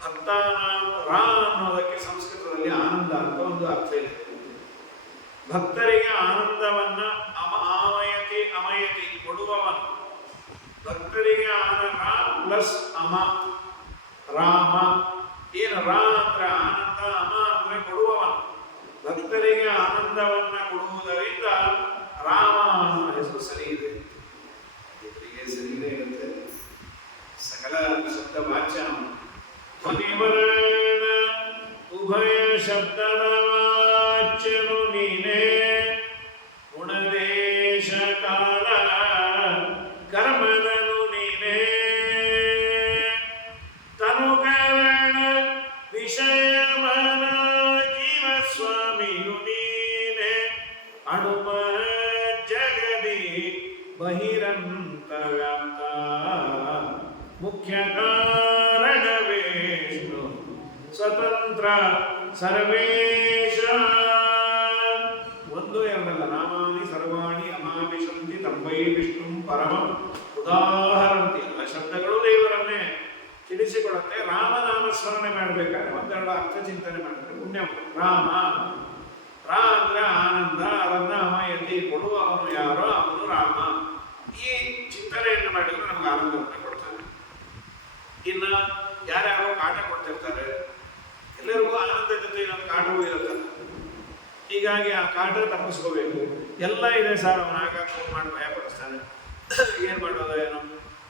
ಭಕ್ತಾನಾಂ ರಾ ಅನ್ನೋದಕ್ಕೆ ಸಂಸ್ಕೃತದಲ್ಲಿ ಆನಂದ ಅಂತ ಒಂದು ಅರ್ಥ ಇದೆ. ಭಕ್ತರಿಗೆ ಆನಂದವನ್ನ ಆಮಯತಿ ಅಮಯತಿ ಕೊಡುವವನು. ಭಕ್ತರಿಗೆ ಆನಂದ ಪ್ಲಸ್ ಅಮ ರಾಮ. ಏನು ರಾ ಅಂದ್ರೆ ಆನಂದ, ಅಮ ಅಂದ್ರೆ ಕೊಡುವವನು. ಭಕ್ತರಿಗೆ ಆನಂದವನ್ನ ಕೊಡುವುದರಿಂದ ರಾಮ ಅನ್ನುವ ಹೆಸರು ಸರಿ ಇದೆ. ಇವರಿಗೆ ಸರಿ ಇದೆ ಇರುತ್ತೆ. ಸಕಲ ಶಬ್ದ ವಾಚ್ಯ ಧ್ವನಿವರ್ಣ ಉಭಯ ಶಬ್ದದ ವಾಚ್ಯನು ನೀನೇ. ಗುಣದೇಶ ಕಾಲ ಕರ್ಮದನು ನೀನೇ. ತನುಕರಣ ವಿಷಯ ಮನ ಜೀವಸ್ವಾಮಿಯು ನೀನೇ. ಅಣುಮ ಜಗದಿ ಬಹಿರಂತ ವ್ಯಾಪ್ತ ಮುಖ್ಯ ಕಾರಣ ವಿಷ್ಣು ಸ್ವತಂತ್ರ ಸರ್ವೇಶ. ಒಂದು ಎರಡಲ್ಲ, ನಾಮಾನಿ ಸರ್ವಾಣಿ ಅಮಾವಿಶಂತಿ ತಂಬೈ ವಿಷ್ಣು ಪರಮಂ ಉದಾಹರಂತಿ. ಎಲ್ಲ ಶಬ್ದಗಳು ದೇವರನ್ನೇ ತಿಳಿಸಿಕೊಡುತ್ತೆ. ರಾಮನಾಮ ಸ್ಮರಣೆ ಮಾಡಬೇಕಾದ್ರೆ ಒಂದೆರಡು ಅರ್ಥ ಚಿಂತನೆ ಮಾಡಬೇಕು. ಪುಣ್ಯ ರಾಮ, ರಾ ಅಂದ್ರೆ ಆನಂದ, ಅದನ್ನ ಅಮಯತಿ ಕೊಡುವವನು ಯಾರೋ ಅವನು ರಾಮ. ಈ ಚಿಂತನೆಯನ್ನು ಮಾಡಿದ್ರೆ ನಮ್ಗೆ ಆನಂದವನ್ನು ಕೊಡ್ತಾನೆ. ಇನ್ನ ಯಾರ್ಯಾರೋ ಕಾಟ ಕೊಡ್ತಿರ್ತಾರೆ, ಎಲ್ಲರಿಗೂ ಆನಂದ ಜೊತೆ ನಮ್ಮ ಕಾಟವೂ ಇರುತ್ತೆ. ಹೀಗಾಗಿ ಆ ಕಾಟ ತಪ್ಪಿಸ್ಕೋಬೇಕು. ಎಲ್ಲ ಇದೆ ಸರ್, ಅವನ ಆಗ ಫೋನ್ ಮಾಡಿ ಭಯ ಪಡಿಸ್ತಾನೆ. ಏನು ಮಾಡೋದು ಏನೋ,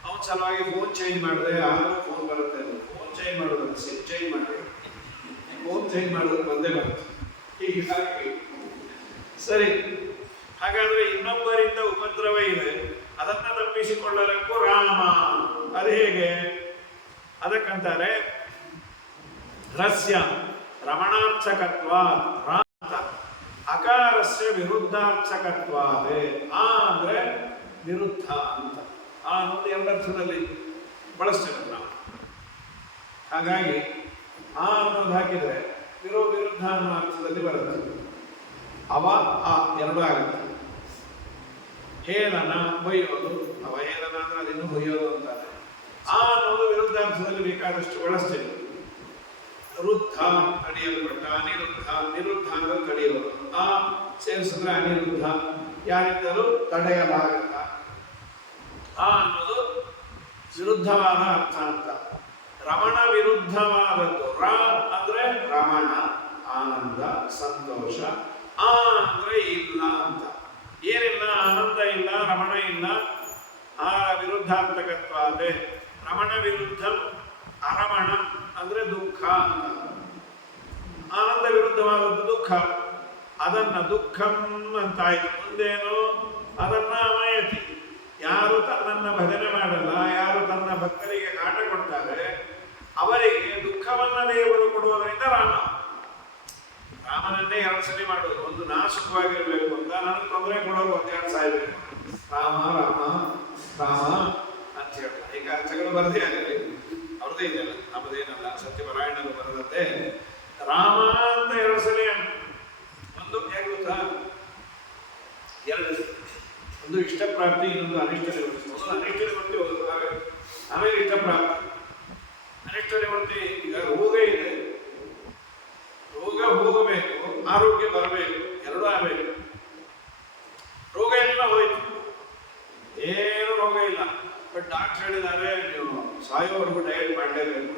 ಅವನ ಸಲುವಾಗಿ ಫೋನ್ ಚೇಂಜ್ ಮಾಡಿದೆ, ಆಗ ಫೋನ್ ಬರುತ್ತೆ. ಫೋನ್ ಚೇಂಜ್ ಮಾಡೋದು, ಸಿಮ್ ಚೇಂಜ್ ಮಾಡಿ, ಫೋನ್ ಚೇಂಜ್ ಮಾಡೋದು ಬಂದೇ ಬರುತ್ತೆ. ಹೀಗಾಗಿ ಸರಿ, ಹಾಗಾದ್ರೆ ಇನ್ನೊಬ್ಬರಿಂದ ಉಪದ್ರವ ಇದೆ, ಅದನ್ನ ತಪ್ಪಿಸಿಕೊಳ್ಳಲಕ್ಕೂ ರಾಮ. ಅದು ಹೇಗೆ? ಅದಕ್ಕಂತಾರೆ ರಸ್ಯ ರಮಣಾರ್ಥಕತ್ವ, ಅಕಾರಸ್ಯ ವಿರುದ್ಧಾರ್ಥಕತ್ವಾದೆ. ಆ ಅಂದ್ರೆ ವಿರುದ್ಧ ಅಂತ. ಆ ಅನ್ನೋದು ಎರಡರ್ಥದಲ್ಲಿ ಬಳಸ್ತೇವೆ ನಾವು. ಹಾಗಾಗಿ ಆ ಅನ್ನೋದು ಹಾಕಿದ್ರೆ ವಿರುದ್ಧ ಅನ್ನೋ ಅರ್ಥದಲ್ಲಿ ಬರುತ್ತೆ. ಅವ ಆ ಎರಡು ಆಗುತ್ತೆ. ಹೇಳನ ಬೈಯೋದು, ಅವಹೇಳನ ಅಂದ್ರೆ ಅದಿನ್ನು ಬೈಯೋದು ಅಂತಾರೆ. ಆ ಅನ್ನೋದು ವಿರುದ್ಧಾರ್ಥದಲ್ಲಿ ಬೇಕಾದಷ್ಟು ಬಳಸ್ತೇವೆ. ವೃದ್ಧ ತಡೆಯಲ್ಪಟ್ಟ, ಅನಿರುದ್ಧ, ನಿರುದ್ಧ ಅಂದ್ರೆ ತಡೆಯೋದು. ಆ ಸೇರಿಸಿದ್ರೆ ಅನಿರುದ್ಧ, ಯಾರಿಂದಲೂ ತಡೆಯಲಾಗಲ್ಲ. ಆ ಅನ್ನೋದು ವಿರುದ್ಧವಾದ ಅರ್ಥ ಅಂತ. ರಮಣ ವಿರುದ್ಧವಾದದ್ದು. ರ ಅಂದ್ರೆ ರಮಣ, ಆನಂದ, ಸಂತೋಷ. ಆ ಅಂದ್ರೆ ಇಲ್ಲ ಅಂತ. ಏನಿಲ್ಲ, ಆನಂದ ಇಲ್ಲ, ರಮಣ ಇಲ್ಲ. ಆ ವಿರುದ್ಧಾರ್ಥಕತ್ವ ಅದೇ. ರಮಣ ವಿರುದ್ಧ ಅರಮಣ ಅಂದ್ರೆ ದುಃಖ ಅಂತ. ಆನಂದ ವಿರುದ್ಧ ವಿರುದ್ಧವಾದದ್ದು ದುಃಖ. ಅದನ್ನ ದುಃಖಂ ಅಂತಾಯ್ತು. ಮುಂದೇನು? ಅದನ್ನ ಅಮಯತಿ. ಯಾರು ತನ್ನನ್ನು ಭಜನೆ ಮಾಡಲ್ಲ, ಯಾರು ತನ್ನ ಭಕ್ತರಿಗೆ ಕಾಟ ಕೊಡ್ತಾರೆ, ಅವರಿಗೆ ದುಃಖವನ್ನ ದೇವರು ಕೊಡುವುದರಿಂದ ರಾಮನನ್ನೇ 2 ಸಲ ಮಾಡೋದು. ಒಂದು ನಾ ಸುಖವಾಗಿರ್ಬೇಕು ಅಂತ, ನನಗೆ ತೊಂದರೆ ಕೊಡೋರು 1-2 ಸಾಯ್ಬೇಕು. ರಾಮ ರಾಮ ರಾಮ ಅಂತ ಹೇಳ. ಈಗ ಅರ್ಥಗಳು ಬರದೇ ಆಗಲಿ, ಅವ್ರದೇ ಇದೆಯಲ್ಲ, ನಮ್ಮದೇನಲ್ಲ. ಸತ್ಯಪರಾಯಣರು ಬರದಂತೆ ರಾಮ ಅಂತ 2 ಸಲ. ಒಂದು ಹೇಗೆ ಗೊತ್ತಾ? 2. ಒಂದು ಇಷ್ಟ ಪ್ರಾಪ್ತಿ, ಇನ್ನೊಂದು ಅನಿಷ್ಟ ನಿವೃತ್ತಿ. ಒಂದು ಅನಿಷ್ಟ ನಿವೃತ್ತಿ ಆಮೇಲೆ ಇಷ್ಟ ಪ್ರಾಪ್ತಿ. ಅನಿಷ್ಟ ನಿವೃತ್ತಿ, ಈಗ ರೋಗ ಇದೆ, ರೋಗ ಹೋಗಬೇಕು, ಆರೋಗ್ಯ ಬರಬೇಕು, 2 ಆಗಬೇಕು. ರೋಗ ಎಲ್ಲ ಹೋಯ್ತು, ಏನು ರೋಗ ಇಲ್ಲ, ಬಟ್ ಡಾಕ್ಟರ್ ಹೇಳಿದ್ದಾರೆ ನೀವು ಸಾಯೋವರೆಗೂ ಡಯಟ್ ಮಾಡಲೇಬೇಕು.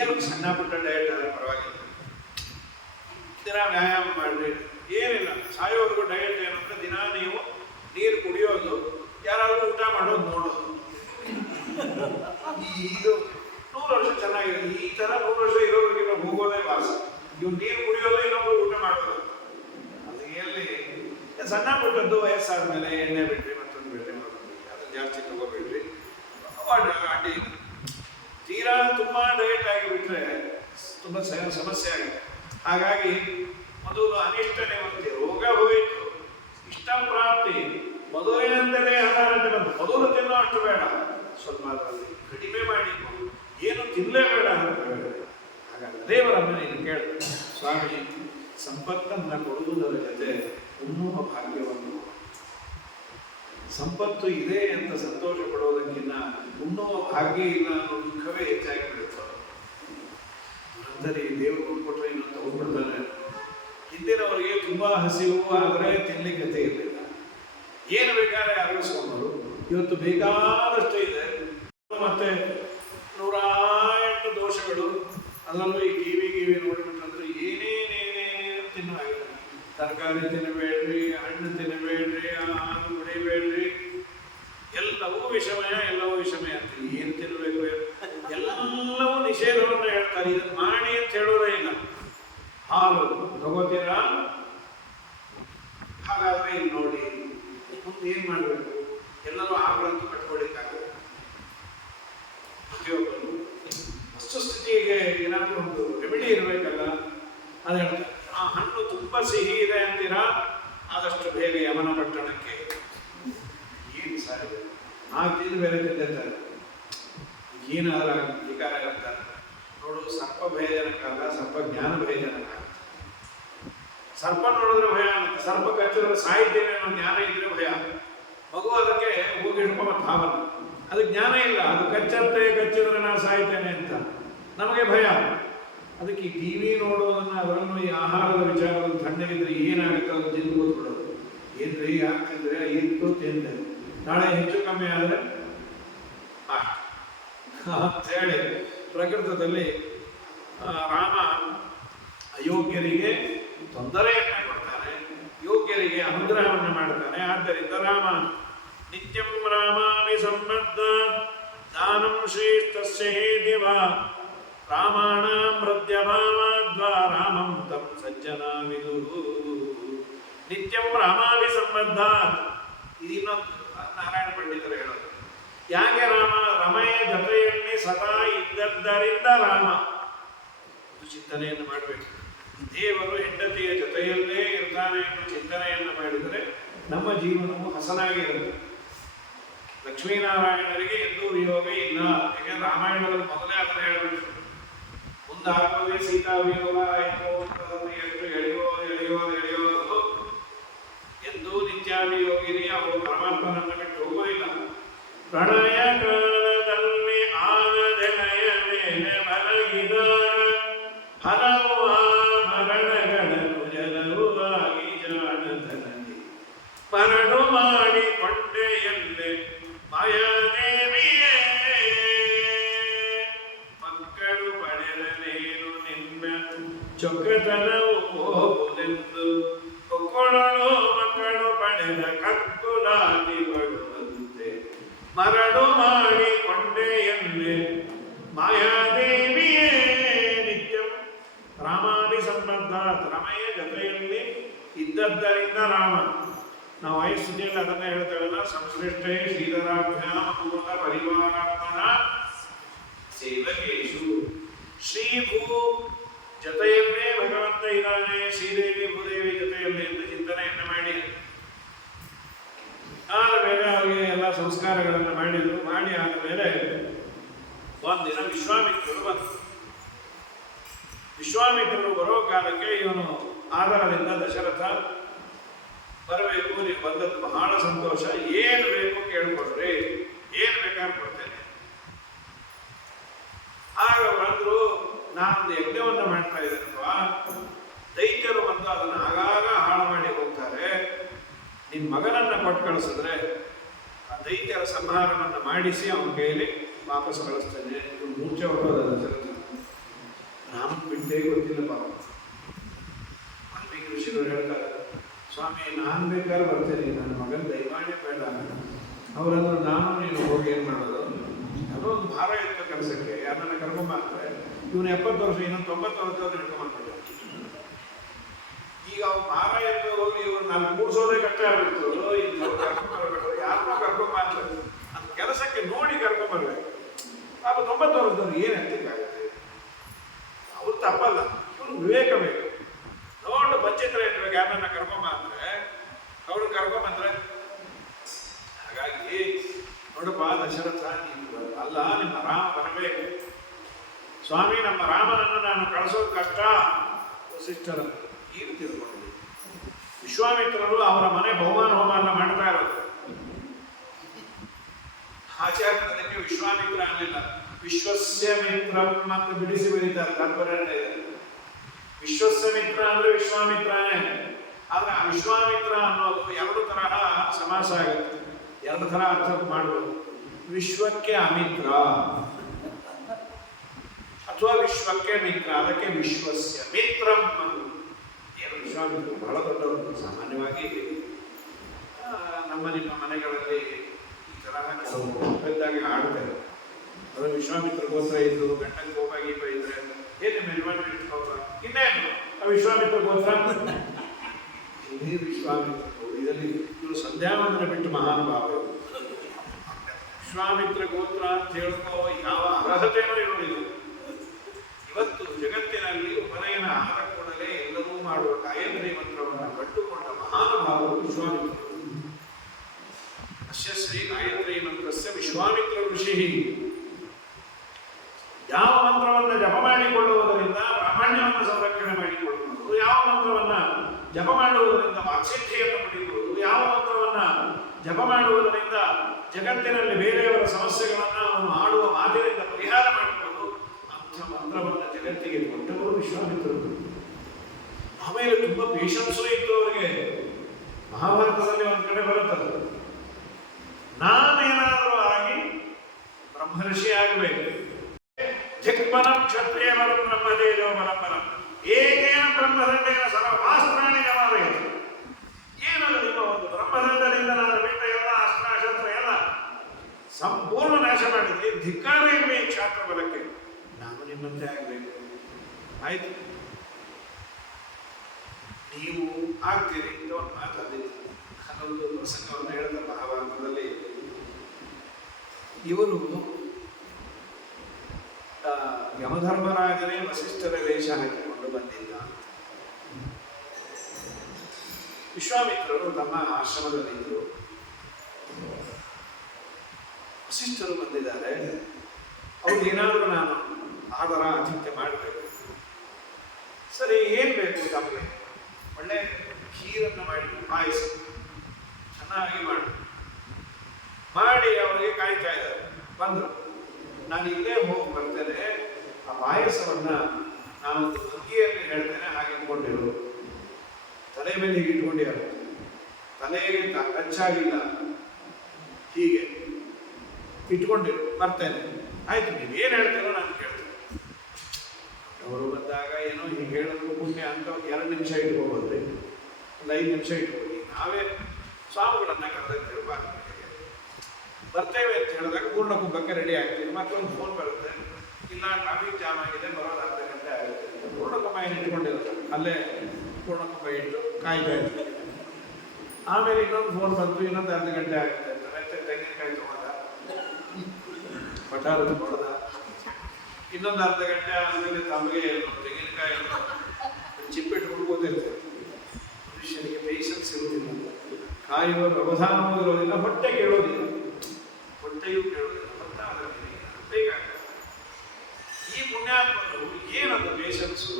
ಏನು ಸಣ್ಣ ಪುಟ್ಟ ಡಯಟ್ ಆದರೆ ಪರವಾಗಿಲ್ಲ, ದಿನ ವ್ಯಾಯಾಮ ಮಾಡ್ರಿ, ಏನಿಲ್ಲ. ಸಾಯೋವರೆಗೂ ಡಯಟ್ ಏನಂದ್ರೆ ದಿನ ನೀವು ನೀರು ಕುಡಿಯೋದು, ಯಾರಾದ್ರೂ ಊಟ ಮಾಡೋದು ನೋಡೋದು. ಇದು 100 ವರ್ಷ ಚೆನ್ನಾಗಿದೆ. ಈ ತರ 100 ವರ್ಷ ಇರೋರಿಗೆ ನಾವು ಹೋಗೋದೇ ವಾಸ. ಇವ್ ನೀರು ಕುಡಿಯೋದು, ಇನ್ನೊಬ್ರು ಊಟ ಮಾಡೋದು. ಅದು ಎಲ್ಲಿ ಸಣ್ಣ ಪುಟ್ಟದ್ದು ವಯಸ್ಸಾದ್ಮೇಲೆ ಎಣ್ಣೆ ಬಿಟ್ರಿ, ಮತ್ತೊಂದು ಬಿಟ್ರಿ, ಮತ್ತೊಂದು ಬಿಟ್ರಿ, ಅದನ್ನ ಜಾಸ್ತಿ ತಗೋಬೇಡ್ರಿ. ಅಡ್ಡಿ ತೀರಾ ತುಂಬಾ ಡಯಟ್ ಆಗಿಬಿಟ್ರೆ ತುಂಬಾ ಸಮಸ್ಯೆ ಆಗುತ್ತೆ. ಹಾಗಾಗಿ ಮೊದಲು ಅನಿಷ್ಟ ನಿವೃತ್ತಿ, ರೋಗ ಹೋಯಿತು, ಇಷ್ಟ ಪ್ರಾಪ್ತಿ, ಮೊದಲಿನಂತೆಯೇ ಹದಾರತೆ ಬಂತು. ಮೊದಲು ತಿನ್ನೋ ಅಷ್ಟು ಬೇಡ, ಸ್ವಲ್ಪ ಅದರಲ್ಲಿ ಕಡಿಮೆ ಮಾಡಿ, ಏನು ತಿನ್ನಲೇಬೇಡ ಅಂತ ಹೇಳಿದೆ. ಹಾಗಾಗಿ ದೇವರನ್ನು ನೀನು ಕೇಳು, ಸ್ವಾಮಿ ಸಂಪತ್ತನ್ನು ಕೊಡುವುದರ ಜೊತೆ ಉಣ್ಣುವ ಭಾಗ್ಯವನ್ನು. ಸಂಪತ್ತು ಇದೆ ಅಂತ ಸಂತೋಷ ಪಡುವುದಕ್ಕಿಂತ ಉಣ್ಣುವ ಭಾಗ್ಯ ಇಲ್ಲ ಅನ್ನೋ ದುಃಖವೇ ಹೆಚ್ಚಾಗಿ ಬಿಡುತ್ತದೆ. ಅಂದರೆ ದೇವರು ಕೊಟ್ಟರೆ ಇನ್ನೊಂದು ತಗೊಂಡ್ಬಿಡ್ತಾನೆ. ಹಿಂದಿನವರಿಗೆ ತುಂಬಾ ಹಸಿವು ಆದರೆ ತಿನ್ನಲಿಕ್ಕೆ ಇರಲಿಲ್ಲ, ಏನು ಬೇಕಾದ್ರೆ ಅರಗಿಸ್ಕೊಂಡರು. ಇವತ್ತು ಬೇಕಾದಷ್ಟು ಇದೆ, ಮತ್ತೆ 108 ದೋಷಗಳು. ಅದರಲ್ಲೂ ಈ ಟಿವಿ ನೋಡಿಬಿಟ್ರಂದ್ರೆ ಏನೇನೇನೇನೇನು ತಿನ್ನುವಾಗಿಲ್ಲ. ತರಕಾರಿ ತಿನ್ನಬೇಡ್ರಿ, ಹಣ್ಣು ತಿನ್ನಬೇಡ್ರಿ, ಹಾಲು ಕುಡಿಬೇಡ್ರಿ, ಎಲ್ಲವೂ ವಿಷಮಯ, ಎಲ್ಲವೂ ವಿಷಮಯ ಅಂತ. ಏನು ತಿನ್ನಬೇಕು ಎಲ್ಲವೂ ನಿಷೇಧವನ್ನು ಹೇಳ್ತಾರೆ. ಇದನ್ನು ಮಾಡಿ ಅಂತ ಹೇಳೋದೇ ಇಲ್ಲ. ಹಾಲು ತಗೋತೀರಾ? ಹಾಗಾದ್ರೆ ಇಲ್ಲಿ ನೋಡಿ, ಮುಂದೆ ಏನ್ ಮಾಡಬೇಕು? ಎಲ್ಲರೂ ಆಗಳಂತೂ ಕಟ್ಕೊಳಿಕ್ಕಾಗಲ್ಲ. ಪ್ರತಿಯೊಬ್ಬರು ವಸ್ತುಸ್ಥಿತಿಗೆ ಏನಾದರೂ ಒಂದು ರೆಮಿಡಿ ಇರಬೇಕಲ್ಲ. ಅದು ಹೇಳ್ತಾರೆ, ಆ ಹಣ್ಣು ತುಂಬಾ ಸಿಹಿ ಇದೆ ಅಂತೀರಾ, ಆದಷ್ಟು ಬೇಗ ಯಮನ ಪಟ್ಟಣಕ್ಕೆ. ಏನು ಸಾರಿದೆ ಆ ತಿಂದು ಬೇರೆ ತಿಂದಿರ್ತಾರೆ, ಏನಾದ್ರ ವಿಕಾರ ಇರ್ತಾರೆ ನೋಡು. ಸರ್ಪ ಭಯಜನಕ ಅಲ್ಲ, ಸರ್ಪ ಜ್ಞಾನ ಭಯಜನಕ. ಸರ್ಪ ನೋಡಿದ್ರೆ ಭಯ ಆಗುತ್ತೆ, ಸರ್ಪ ಕಚ್ಚಿದ್ರೆ ಸಾಯ್ತೇನೆ ಅನ್ನೋ ಜ್ಞಾನ ಇದ್ರೆ ಭಯ. ಮಗು ಅದಕ್ಕೆ ಹೋಗಿ ಹಿಡ್ಕೊಂಬ ಭಾವನೆ, ಅದು ಜ್ಞಾನ ಇಲ್ಲ, ಅದು ಕಚ್ಚಿದ್ರೆ ನಾನು ಸಾಯ್ತೇನೆ ಅಂತ ನಮಗೆ ಭಯ. ಅದಕ್ಕೆ ಈ ಟಿವಿ ನೋಡೋದನ್ನ, ಅದರಲ್ಲೂ ಈ ಆಹಾರದ ವಿಚಾರದಲ್ಲಿ ತಣ್ಣಗಿದ್ರೆ ಏನಾಗುತ್ತೆ ಅದು ತಿಂದು ಕೂತ್ಬಿಡೋದು. ಏನ್ರಿ ಆಗ್ತಿದ್ರೆ ಇತ್ತು ತಿಂದೆ, ನಾಳೆ ಹೆಚ್ಚು ಕಮ್ಮಿ ಆದರೆ ಅಂತ ಹೇಳಿ ಪ್ರಕೃತದಲ್ಲಿ ರಾಮ ಅಯೋಗ್ಯರಿಗೆ ತೊಂದರೆಯನ್ನ ಕೊಡ್ತಾನೆ, ಯೋಗ್ಯರಿಗೆ ಅನುಗ್ರಹವನ್ನು ಮಾಡ್ತಾನೆ. ಆದ್ದರಿಂದ ರಾಮ ನಿತ್ಯಂ ರಾಮಾಮಿ ಸಂಬದ್ಧ ದಾನಂ ಶ್ರೇಷ್ಠಸ್ಯ ಹೇದಿವ ರಾಮಾಣಾಂ ಹೃದಯಭಾವಾದ್ವಾ ರಾಮಂ ತಂ ಸಜ್ಜನಾ ವಿದುಃ. ನಿತ್ಯಂ ರಾಮಾಮಿ ಸಂಬದ್ಧ, ಇದನ್ನೊಂದು ನಾರಾಯಣ ಪಂಡಿತರು ಹೇಳೋದು. ಯಾಕೆ ರಾಮ? ರಮೆಯ ಜೊತೆಯಲ್ಲಿ ಸದಾ ಇದ್ದದ್ದರಿಂದ ರಾಮ. ಇದು ಚಿಂತನೆಯನ್ನು ಮಾಡಬೇಕು. ದೇವರು ಹೆಂಡತಿಯ ಜೊತೆಯಲ್ಲೇ ಇರ್ತಾನೆ ಎಂಬ ಚಿಂತನೆಯನ್ನು ಮಾಡಿದರೆ ನಮ್ಮ ಜೀವನವು ಹಸನಾಗಿರುತ್ತೆ. ಲಕ್ಷ್ಮೀನಾರಾಯಣರಿಗೆ ಎಂದೂ ವಿಯೋಗ ಇಲ್ಲ. ಯಾಕೆಂದ್ರೆ ರಾಮಾಯಣದಲ್ಲಿ ಮೊದಲೇ ಅದನ್ನು ಹೇಳಬೇಕು. ಮುಂದಾಗುವುದೇ ಸೀತಾ ವಿಯೋಗ ಆಯಿತು, ಎಷ್ಟು ಎಳೆಯೋದು ಎಂದೂ ನಿತ್ಯಾಭಿಯೋಗಿನಿ. ಅವರು ಪರಮಾತ್ಮನನ್ನು ಬಿಟ್ಟು ಹೋಗೋದಿಲ್ಲ. ಪ್ರಣಯ ಕಾಲದಲ್ಲಿ ಆನದೆಳೆಯ ಮೇಲೆ ಮಲಗಿದಾಗ ಹಲವು ಆಭರಣಗಳನ್ನು ಜನರು ಆಗಿ ಜಾಣತನಲ್ಲಿ ಮರಳು ಮಾಡಿಕೊಂಡೆಯಲ್ಲೇ ಮಾಯಾದೇವಿಯೇ. ಮಕ್ಕಳು ಪಡೆದನೇನು ನಿನ್ನ ಚೊಕ್ಕತನವು ಹೋಗುವುದೆಂದು ಕೊಕ್ಕಳೋ ಮಕ್ಕಳು ಪಡೆದ ಕಕ್ಕುಲಾಗಿ ಬರುವಂತೆ ಮರಳು ಮಾಡಿಕೊಂಡೆಯಲ್ಲೇ ಮಾಯಾದೇವಿಯೇ. ನಿತ್ಯಂ ರಾಮಾಭಿ ಇದ್ದದ್ದರಿಂದ ರಾಮ. ನಾವು ವಯಸ್ಸುತಿಯಲ್ಲಿ ಅದನ್ನೇ ಹೇಳ್ತೇವಲ್ಲ, ಸಂಶ್ಲಿಷ್ಟೇ ಶ್ರೀಧರಾಭ್ಯಾಮ ಪೂರ್ಣ ಪರಿವಾರಾತ್ಮನ ಸೇವಕೇಶು. ಶ್ರೀಭೂ ಜೊತೆಯಲ್ಲೇ ಭಗವಂತ ಇದ್ದಾನೆ, ಶ್ರೀದೇವಿ ಭೂದೇವಿ ಜೊತೆಯಲ್ಲಿ ಎಂದು ಚಿಂತನೆಯನ್ನು ಮಾಡಿ ಆದಮೇಲೆ ಅವರಿಗೆ ಎಲ್ಲ ಸಂಸ್ಕಾರಗಳನ್ನು ಮಾಡಿದರು. ಮಾಡಿ ಆದಮೇಲೆ ಒಂದಿನ ವಿಶ್ವಾಮಿತ್ರರು ಬಂದರು. ವಿಶ್ವಾಮಿತ್ರರು ಬರೋ ಕಾಲಕ್ಕೆ ಇವನು ಆದರದಿಂದ ದಶರಥ ಬರಬೇಕು, ನೀವು ಬಂದದ್ದು ಬಹಳ ಸಂತೋಷ, ಏನು ಬೇಕು ಕೇಳ್ಕೊಡ್ರಿ, ಏನು ಬೇಕಾದ್ರೂ ಕೊಡ್ತೇನೆ. ಆಗ ಬಂದ್ರು, ನಾನೊಂದು ಯಜ್ಞವನ್ನು ಮಾಡ್ತಾ ಇದ್ದೇನಲ್ವಾ, ದೈತ್ಯರು ಬಂದು ಅದನ್ನು ಆಗಾಗ ಹಾಳು ಮಾಡಿ ಹೋಗ್ತಾರೆ, ನಿನ್ನ ಮಗನನ್ನ ಕೊಟ್ಟು ಕಳಿಸಿದ್ರೆ ಆ ದೈತ್ಯರ ಸಂಹಾರವನ್ನು ಮಾಡಿಸಿ ಅವನ ಕೈಯಲ್ಲಿ ವಾಪಸ್ ಕಳಿಸ್ತೇನೆ. ಮೂರ್ಛೆ ಹೊರೋದ ದಶರಥ. ನಾನು ಬಿಟ್ಟೇ ಗೊತ್ತಿಲ್ಲ ಪಾಪ. ವಾಲ್ಮೀಕಿ ಋಷಿಗಳು ಹೇಳ್ತಾರೆ, ಸ್ವಾಮಿ ನಾನು ಬೇಕಾದ್ರೆ ಬರ್ತೇನೆ, ನನ್ನ ಮಗನ ದಯಮಾಡಿ ಬೇಡ. ಅವರಂದ್ರೆ ನಾನು ನೀನು ಹೋಗಿ ಏನು ಮಾಡೋದು, ಯಾವುದೋ ಒಂದು ಭಾರ ಇತ್ತು ಕೆಲಸಕ್ಕೆ, ಯಾರನ್ನ ಕರ್ಕೊಂಬ ಅಂದರೆ ಇವನು 70 ವರ್ಷ, ಇನ್ನೊಂದು 90 ವರ್ಷದವ್ರು ಹಿಡ್ಕೊಂಡ್ಬಿಟ್ಟ. ಈಗ ಅವ್ನು ಭಾರ ಎತ್ತು ಹೋಗಿ ಇವ್ರು ನಾನು ಕೂಡ್ಸೋದೇ ಕಷ್ಟ ಆಗ್ಬಿಡ್ತು, ಕರ್ಕೊಂಡ್ಬರ್ಬೇಕು, ಯಾರನ್ನೋ ಕರ್ಕೊಂಬ ಅಂತ ಅದು ಕೆಲಸಕ್ಕೆ ನೋಡಿ ಕರ್ಕೊಂಬರ್ಬೇಕು. ಪಾಪ 90 ವರ್ಷದವ್ರು ಏನು ಎತ್ತಕ್ಕಾಗುತ್ತೆ, ಅವ್ರು ತಪ್ಪಲ್ಲ, ಇವ್ರು ವಿವೇಕ ಬೇಕು. ದೊಡ್ಡ ಬಚ್ಚಿತ್ರ ಇರ್ಬೇಕು, ಯಾರನ್ನ ಕರ್ಕೊಂಬ ಅಂದ್ರೆ ಅವ್ರು ಕರ್ಕೊಂಬಂದ್ರೆ. ಹಾಗಾಗಿ ನೋಡಪ್ಪ ದಶರಥ, ನೀನು ಅಲ್ಲ, ನಿಮ್ಮ ರಾಮ ಬರಬೇಕು. ಸ್ವಾಮಿ, ನಮ್ಮ ರಾಮನನ್ನು ನಾನು ಕಳಿಸೋದು ಕಷ್ಟ. ವಸಿಷ್ಠರನ್ನು ಈಗ ತಿಳ್ಕೊಂಡು ವಿಶ್ವಾಮಿತ್ರರು ಅವರ ಮನೆ ಬಹುಮಾನ ಹೋಮ ಮಾಡ್ತಾ ಇರೋದು. ಆಚಾರ್ಯದಕ್ಕೆ ವಿಶ್ವಾಮಿತ್ರ ಅನ್ನಿಲ್ಲ, ವಿಶ್ವಸ್ಯ ಮಿತ್ರ ಅಂತ ಬಿಡಿಸಿ ಬರೀತಾರೆ. ತಾತ್ಪರ್ಯ ವಿಶ್ವಸ್ಯ ಮಿತ್ರ ಅಂದ್ರೆ ವಿಶ್ವಾಮಿತ್ರನೇ. ಆದ್ರೆ ಆ ವಿಶ್ವಾಮಿತ್ರ ಅನ್ನೋದು 2 ತರಹ ಸಮಾಸ ಆಗುತ್ತೆ, 2 ಥರ ಅರ್ಥ ಮಾಡ್ಬೋದು. ವಿಶ್ವಕ್ಕೆ ಅಮಿತ್ರ ಅಥವಾ ವಿಶ್ವಕ್ಕೆ ಮಿತ್ರ, ಅದಕ್ಕೆ ವಿಶ್ವಸ್ಯ ಮಿತ್ರಂ ಅನ್ನೋದು. ಏನು ವಿಶ್ವಾಮಿತ್ರ ಬಹಳ ದೊಡ್ಡವರು. ಸಾಮಾನ್ಯವಾಗಿ ನಿಮ್ಮ ಮನೆಗಳಲ್ಲಿ ಈ ತರಹ ಪೆದ್ದಾಗಿ ಆಡ್ತಾರೆ. ಅದು ವಿಶ್ವಾಮಿತ್ರ ಗೋತ್ರ ಇದ್ದು ಗಂಡನ ಕೋಪ ಗೀಪ ಇದ್ರೆ ಏನು ಮೆಜಮಾನ ಇಟ್ಕೋತ ಇನ್ನೇನು ವಿಶ್ವಾಮಿತ್ರ ಗೋತ್ರ ವಿಶ್ವಾಮಿತ್ರ. ಇದರಲ್ಲಿ ಇವರು ಸಂಧ್ಯಾವಂದನೆ ಬಿಟ್ಟು ಮಹಾನುಭಾವರು. ವಿಶ್ವಾಮಿತ್ರ ಗೋತ್ರ ಅಂತ ಹೇಳ್ಕೋ ಯಾವ ಅರ್ಹತೆಯೂ ಇರೋದಿಲ್ಲ. ಇವತ್ತು ಜಗತ್ತಿನಲ್ಲಿ ಉಪನಯನ ಆದ ಕೂಡಲೇ ಎಲ್ಲರೂ ಮಾಡುವ ಗಾಯತ್ರಿ ಮಂತ್ರವನ್ನು ಕಂಡುಕೊಂಡ ಮಹಾನುಭಾವರು ವಿಶ್ವಾಮಿತ್ರ. ಅಸ್ಯ ಶ್ರೀ ಗಾಯತ್ರಿ ಮಂತ್ರಸ್ಯ ವಿಶ್ವಾಮಿತ್ರ ಋಷಿ. ಯಾವ ಮಂತ್ರವನ್ನು ಜಪ ಮಾಡಿಕೊಳ್ಳುವುದರಿಂದ ಬ್ರಾಹ್ಮಣ್ಯವನ್ನು ಸಂರಕ್ಷಣೆ ಮಾಡಿಕೊಳ್ಳುವುದು, ಯಾವ ಮಂತ್ರವನ್ನ ಜಪ ಮಾಡುವುದರಿಂದ ವಾಕ್ಸಿದ್ಧಿಯನ್ನು ಪಡೆಯುವುದು, ಯಾವ ಮಂತ್ರವನ್ನ ಜಪ ಮಾಡುವುದರಿಂದ ಜಗತ್ತಿನಲ್ಲಿ ಬೇರೆಯವರ ಸಮಸ್ಯೆಗಳನ್ನು ಅವನು ಆಡುವ ಮಾತಿನಿಂದ ಪರಿಹಾರ ಮಾಡಬಹುದು, ಅಂಥ ಮಂತ್ರವನ್ನು ಜಗತ್ತಿಗೆ ಕೊಟ್ಟವರು ವಿಶ್ವಾಮಿತ್ರರು. ಆಮೇಲೆ ತುಂಬಾ ಪೇಷನ್ಸು ಇತ್ತು ಅವರಿಗೆ. ಮಹಾಭಾರತದಲ್ಲಿ ಒಂದು ಕಡೆ ಬರುತ್ತದೆ, ನಾನೇನಾದರೂ ಆಗಿ ಬ್ರಹ್ಮರ್ಷಿ ಆಗಬೇಕು. ಜಗ್ಮನಂ ಕ್ಷತ್ರಿಯ ಬಲಂ ಬ್ರಹ್ಮದೇಜೋ ಬಲಂ ಬಲಂ ಏಕೇನ ಬ್ರಹ್ಮದಂಡೇನ ಸರ್ವಾಸ್ತ್ರಾಣಿ ಯಮಾದಯತಿ. ಏನದು ನಿಮ್ಮ ಒಂದು ಬ್ರಹ್ಮದಂಡದಿಂದ ನಾನು ಬಿಟ್ಟ ಎಲ್ಲ ಅಸ್ತ್ರ ಎಲ್ಲ ಸಂಪೂರ್ಣ ನಾಶ ಮಾಡಿದ್ರಿ. ಧಿಕ್ಕಾರ ಇರಲಿ ಕ್ಷಾತ್ರ ಬಲಕ್ಕೆ, ನಾನು ನಿಮ್ಮಂತೆ ಆಗಬೇಕು. ಆಯ್ತು, ನೀವು ಆಗ್ತೀರಿ ಅಂತ ಒಂದು ಮಾತಾಡಿದ್ದು ಅನ್ನೊಂದು ಪ್ರಸಂಗವನ್ನು ಹೇಳಿದ ಮಹಾಭಾರತದಲ್ಲಿ. ಇವರು ಯಮಧರ್ಮರಾಜನೇ ವಸಿಷ್ಠರ ವೇಷ ಹಾಕಿಕೊಂಡು ಬಂದಿದ್ದ. ವಿಶ್ವಾಮಿತ್ರರು ತಮ್ಮ ಆಶ್ರಮದಲ್ಲಿದ್ದರು. ವಸಿಷ್ಠರು ಬಂದಿದ್ದಾರೆ, ಅವ್ರಿಗೇನಾದರೂ ನಾನು ಆದರ ಆತಿಥ್ಯ ಮಾಡಬೇಕು. ಸರಿ, ಏನ್ ಬೇಕು ತಮಗೆ? ಒಳ್ಳೆ ಖೀರನ್ನು ಮಾಡಿ, ಪಾಯಸ ಚೆನ್ನಾಗಿ ಮಾಡಿ ಅವರಿಗೆ ಕಾಯ್ತಾ ಇದ್ದಾರೆ. ಬಂದರು, ನಾನು ಇಲ್ಲೇ ಹೋಗಿ ಬರ್ತೇನೆ, ಆ ಪಾಯಸವನ್ನ ನಾನೊಂದು ಅಂಗಿಯಲ್ಲಿ ಹೇಳ್ತೇನೆ, ಹಾಗೆ ಇಟ್ಕೊಂಡಿರು. ತಲೆ ಮೇಲೆ ಹೀಗೆ ಇಟ್ಕೊಂಡಿರು, ತಲೆಗೆ ಕಚ್ಚಾಗಿಲ್ಲ, ಹೀಗೆ ಇಟ್ಕೊಂಡಿರು, ಬರ್ತೇನೆ. ಆಯ್ತು, ನೀವೇನು ಹೇಳ್ತೀರೋ ನಾನು ಕೇಳ್ತೇನೆ. ಅವರು ಬಂದಾಗ ಏನೋ ಹೀಗೆ ಹೇಳಿದ್ರು ಪುಣ್ಯ ಅಂತ ಒಂದು 2 ನಿಮಿಷ ಇಟ್ಕೋಬೋದ್ರಿ, ಒಂದು 5 ನಿಮಿಷ ಇಟ್ಕೊಳ್ಳಿ. ನಾವೇ ಸ್ವಾಮಿಗಳನ್ನ ಕರೆದಿರ್ತೇವೆ, ಬರ್ತೇವೆ ಅಂತ ಹೇಳಿದಾಗ ಪೂರ್ಣಕುಂಭಕ್ಕೆ ರೆಡಿ ಆಗ್ತೀವಿ. ಮತ್ತೊಂದು ಫೋನ್ ಬರುತ್ತೆ, ಇಲ್ಲ ಟ್ರಾಫಿಕ್ ಜಾಮ್ ಆಗಿದೆ, ಬರೋದು ಅರ್ಧ ಗಂಟೆ ಆಗುತ್ತೆ. ಪೂರ್ಣಕುಂಭ ಏನು ಇಟ್ಕೊಂಡಿರುತ್ತೆ, ಅಲ್ಲೇ ಪೂರ್ಣಕುಂಭ ಇಟ್ಟು ಕಾಯ್ತಾ ಇರ್ತೀವಿ. ಆಮೇಲೆ ಇನ್ನೊಂದು ಫೋನ್ ಬಂತು, ಇನ್ನೊಂದು ಅರ್ಧ ಗಂಟೆ ಆಗುತ್ತೆ ಅಂತ ಮತ್ತೆ ತೆಂಗಿನಕಾಯಿ ತಗೊಂಡ ಪಟಾರದ ಕೊಡದ. ಇನ್ನೊಂದು ಅರ್ಧ ಗಂಟೆ ಆದಮೇಲೆ ತಮಗೆ ತೆಂಗಿನಕಾಯಿ ಚಿಪ್ಪಿಟ್ಟು ಹುಡುಕೋದಿರ್ತದೆ. ಮನುಷ್ಯನಿಗೆ ಪೇಷನ್ಸ್ ಇರುವುದಿಲ್ಲ, ಕಾಯುವರು ಅವಧಾನವೂ ಇರೋದಿಲ್ಲ, ಹೊಟ್ಟೆ ಕೇಳೋದಿಲ್ಲ, ಹೊಟ್ಟೆಯೂ ಕೇಳೋದಿಲ್ಲ, ಹೊತ್ತ ಅದಕ್ಕೆ ಬೇಕಾಗ್ತದೆ. ಈ ಪುಣ್ಯಾತ್ಮರು ಏನದು ಪೇಷನ್ಸು?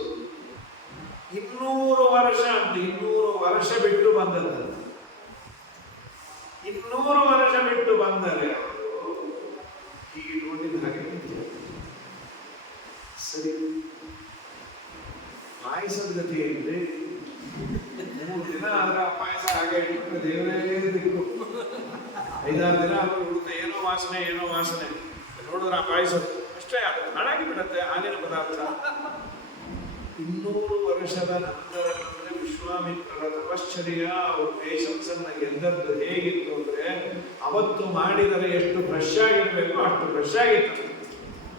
200 ವರ್ಷ ಅಂತ, 200 ವರ್ಷ ಬಿಟ್ಟು ಬಂದದ್ದು. 200 ವರ್ಷ ಬಿಟ್ಟು ಬಂದರೆ ಅವರು ಹೀಗೆ ಇಟ್ಕೊಂಡಿದ್ದ ಹಾಗೆ ಸರಿ. ಪಾಯಸದ ಗತಿ ಏನಿದೆ, 3 ದಿನ ಆದ್ರೆ ಆ ಪಾಯಸ ಹಾಗೆ ಇಟ್ಬಿಟ್ರೆ ದೇವರೇ ದಿಕ್ಕು. 5-6 ದಿನ ಆದ್ರೂ ಉಳಿದ ಏನೋ ವಾಸನೆ ಏನೋ ವಾಸನೆ ನೋಡಿದ್ರೆ ಆ ಪಾಯಸ ಅಷ್ಟೇ ಹಾಳಾಗಿ ಬಿಡತ್ತೆ ಹಾಲಿನ ಪದಾರ್ಥ. 200 ವರ್ಷದ ನಂತರ ವಿಶ್ವಾಮಿತ್ರರ ತಪಶ್ಚರ್ಯ ಅವ್ರ ಪೇಷನ್ಸ್ ಅನ್ನ ಗೆದ್ದದ್ದು ಹೇಗಿತ್ತು ಅಂದ್ರೆ, ಅವತ್ತು ಮಾಡಿದರೆ ಎಷ್ಟು ಫ್ರೆಶ್ ಆಗಿರ್ಬೇಕು ಅಷ್ಟು ಫ್ರೆಶ್ ಆಗಿತ್ತು.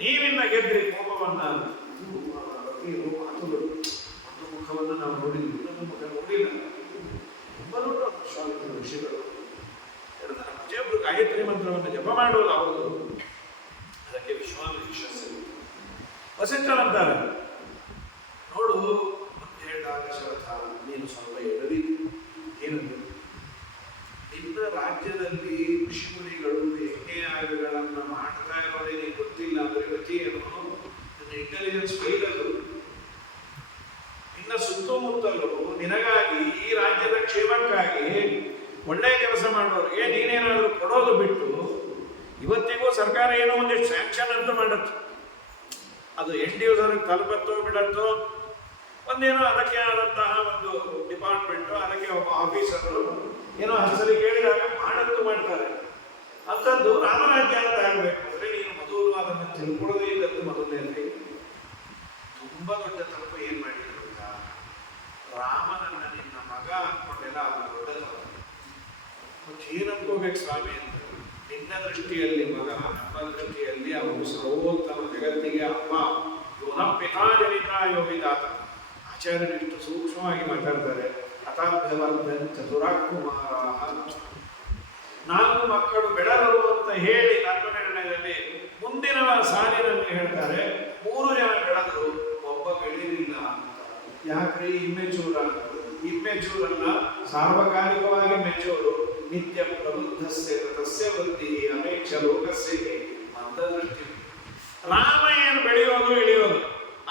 ನೀವಿಂದ ಗೆದ್ರಿ ಕೋಪವನ್ನ. ಮಾತುಗಳು, ಒಂದು ಮುಖವನ್ನು ನಾವು ನೋಡಿದ್ವಿ, ಇನ್ನೊಂದು ಮುಖ ನೋಡಿಲ್ಲ. ತುಂಬ ದೊಡ್ಡ ವಿಶ್ವಾಮಿತ್ರ ಋಷಿಗಳು ಪ್ರತಿಯೊಬ್ಬರು ಗಾಯತ್ರಿ ಮಂತ್ರವನ್ನು ಜಪ ಮಾಡೋದು ಅವರು. ಅದಕ್ಕೆ ವಿಶ್ವಾಮಿತ್ರ ಯಶಸ್ಸು. ವಸಿಷ್ಠರಂತಾರೆ, ನೋಡು ಮತ್ತೆ ಹೇಳಿದಾಗ ದಶರಥ, ನೀನು ಸ್ವಲ್ಪ ಎಡವಿ. ಏನಂದ್ರೆ, ನಿನ್ನ ರಾಜ್ಯದಲ್ಲಿ ಋಷಿಮುನಿಗಳು ಯಜ್ಞಯಾಗಗಳನ್ನು ಮಾಡ್ತಾ ಇರೋದೇ ನೀನು ಗೊತ್ತಿಲ್ಲ ಅಂದ್ರೆ ಗತಿ ಏನು? ನಿನ್ನ ಇಂಟೆಲಿಜೆನ್ಸ್ ಫೈಲ್ ಅದು. ನಿನ್ನ ಸುತ್ತಮುತ್ತಲು ನಿನಗಾಗಿ ಈ ರಾಜ್ಯದ ಕ್ಷೇಮಕ್ಕಾಗಿ ಒಳ್ಳೆಯ ಕೆಲಸ ಮಾಡೋರಿಗೆ ನೀನೇನಾದರೂ ಕೊಡೋದು ಬಿಟ್ಟು ಇವತ್ತಿಗೂ ಸರ್ಕಾರ ಏನೋ ಒಂದಿಷ್ಟು ಸ್ಯಾಂಕ್ಷನ್ ಅಂತ ಮಾಡುತ್ತೆ. ಅದು ಎಂಡ್ ಯೂಸರ್ಗೆ ತಲುಪತ್ತೋ ಬಿಡತ್ತೋ, ಒಂದೇನೋ ಅದಕ್ಕೆ ಆದಂತಹ ಒಂದು ಡಿಪಾರ್ಟ್ಮೆಂಟು, ಅದಕ್ಕೆ ಒಬ್ಬ ಆಫೀಸರು ಏನೋ ಹಸಲಿ ಕೇಳಿದಾಗ ಮಾಡಂತೂ ಮಾಡ್ತಾರೆ. ಅಂಥದ್ದು ರಾಮರಾಜ್ಯ ಅಂತ ಆಗಬೇಕು ಅಂದರೆ ನೀನು ಮೊದಲು ಅದನ್ನು ತಿಳ್ಕೊಳ್ಳೋದೇ ಇಲ್ಲದ್ದು ಮೊದಲನೇದು. ತುಂಬ ದೊಡ್ಡ ತಪ್ಪು ಏನು ಮಾಡಿದ್ರು ಅಂತ, ರಾಮನನ್ನ ನಿನ್ನ ಮಗ ಅಂದ್ಕೊಂಡೆಲ್ಲ ಅದು ದೊಡ್ಡ ತಪ್ಪು. ಮತ್ತೇನಂಕೋಬೇಕು ಸ್ವಾಮಿ ಅಂತ, ನಿನ್ನ ದೃಷ್ಟಿಯಲ್ಲಿ ಮಗ, ನಮ್ಮ ದೃಷ್ಟಿಯಲ್ಲಿ ಅವನು ಸರ್ವೋತ್ತಮ, ಜಗತ್ತಿಗೆ ಅಪ್ಪ. ಯೋನ ಪಿತಾಜನಿತ ಯೋಗಿದಾತ. ಆಚಾರ್ಯರು ಇಷ್ಟು ಸೂಕ್ಷ್ಮವಾಗಿ ಮಾತಾಡ್ತಾರೆ. ಅತಾಭ್ಯವರ್ಧನ್ ಚತುರಾಕುಮಾರ, 4 ಮಕ್ಕಳು ಬೆಳೆದರು ಅಂತ ಹೇಳಿ ತತ್ವನಿರ್ಣಯದಲ್ಲಿ ಮುಂದಿನ ಸಾಲಿನಲ್ಲಿ ಹೇಳ್ತಾರೆ 3 ಜನ ಬೆಳೆದರು, ಒಬ್ಬ ಬೆಳೀಲಿಲ್ಲ ಅಂತ. ಯಾಕ್ರಿ? ಇಮ್ಮೆಚೂರ. ಇಮ್ಮೆಚೂರಲ್ಲ, ಸಾರ್ವಕಾಲಿಕವಾಗಿ ಮೆಚೂರು. ನಿತ್ಯ ಪ್ರಬುದ್ಧಸ್ಯ ತಸ್ಯ ವೃತ್ತಿ ಅಪೇಕ್ಷ ಲೋಕಸ್ಯ ಮಂದದೃಷ್ಟಿ. ರಾಮ ಏನು ಬೆಳೆಯೋದು ಇಳಿಯೋದು,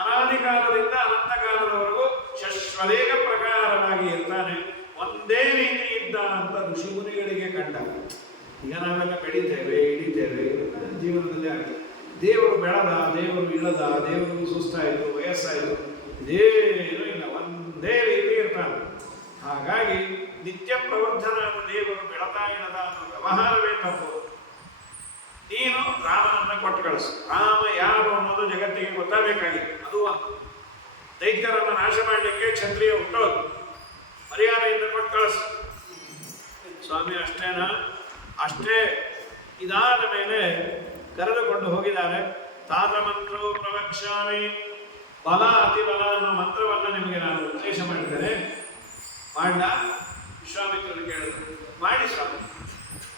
ಅನಾದಿಕಾಲದಿಂದ ಅನಂತಕಾಲದವರೆಗೂ ಶಶ್ವಲೇಖ ಪ್ರಕಾರವಾಗಿ ಇರ್ತಾನೆ, ಒಂದೇ ರೀತಿ ಇದ್ದ ಅಂತ ಋಷಿಮುನಿಗಳಿಗೆ ಕಂಡ. ಈಗ ನಾವೆಲ್ಲ ಬೆಳಿತೇವೆ, ಇಳಿತೇವೆ, ಜೀವನದಲ್ಲಿ ಆಗ್ತದೆ. ದೇವರು ಬೆಳೆದ, ದೇವರು ಇಳದ, ದೇವರು ಸುಸ್ತಾಯಿತು, ವಯಸ್ಸಾಯಿತು, ಇದೇನು ಇಲ್ಲ, ಒಂದೇ ರೀತಿ ಇರ್ತಾನೆ. ಹಾಗಾಗಿ ನಿತ್ಯ ಪ್ರವರ್ಧನಾದ ದೇವರು ಬೆಳತಾ ಇಲ್ಲದ ಅನ್ನೋ ವ್ಯವಹಾರವೇ ತಪ್ಪು. ನೀನು ರಾಮನನ್ನ ಕೊಟ್ಟು ಕಳಿಸು. ರಾಮ ಯಾರು ಅನ್ನೋದು ಜಗತ್ತಿಗೆ ಗೊತ್ತಾಗಬೇಕಾಗಿದೆ. ಅದು ದೈತ್ಯರನ್ನು ನಾಶ ಮಾಡಲಿಕ್ಕೆ ಕ್ಷತ್ರಿಯ ಹುಟ್ಟೋದು, ಮರ್ಯಾದೆಯಿಂದ ಕೊಟ್ಟು ಕಳಿಸು. ಸ್ವಾಮಿ ಅಷ್ಟೇನಾ? ಅಷ್ಟೇ. ಇದಾದ ಮೇಲೆ ಕರೆದುಕೊಂಡು ಹೋಗಿದ್ದಾರೆ. ತಾತ ಮಂತ್ರೋ ಪ್ರವಕ್ಷ್ಯಾಮಿ, ಬಲ ಅತಿಬಲ ಅನ್ನೋ ಮಂತ್ರವನ್ನು ನಿಮಗೆ ನಾನು ಉಪದೇಶ ಮಾಡಿದ್ದೇನೆ. ಮಾಡ ವಿಶ್ವಾಮಿತ್ರರು ಕೇಳಿದ್ರು, ಮಾಡಿ ಸ್ವಾಮಿ.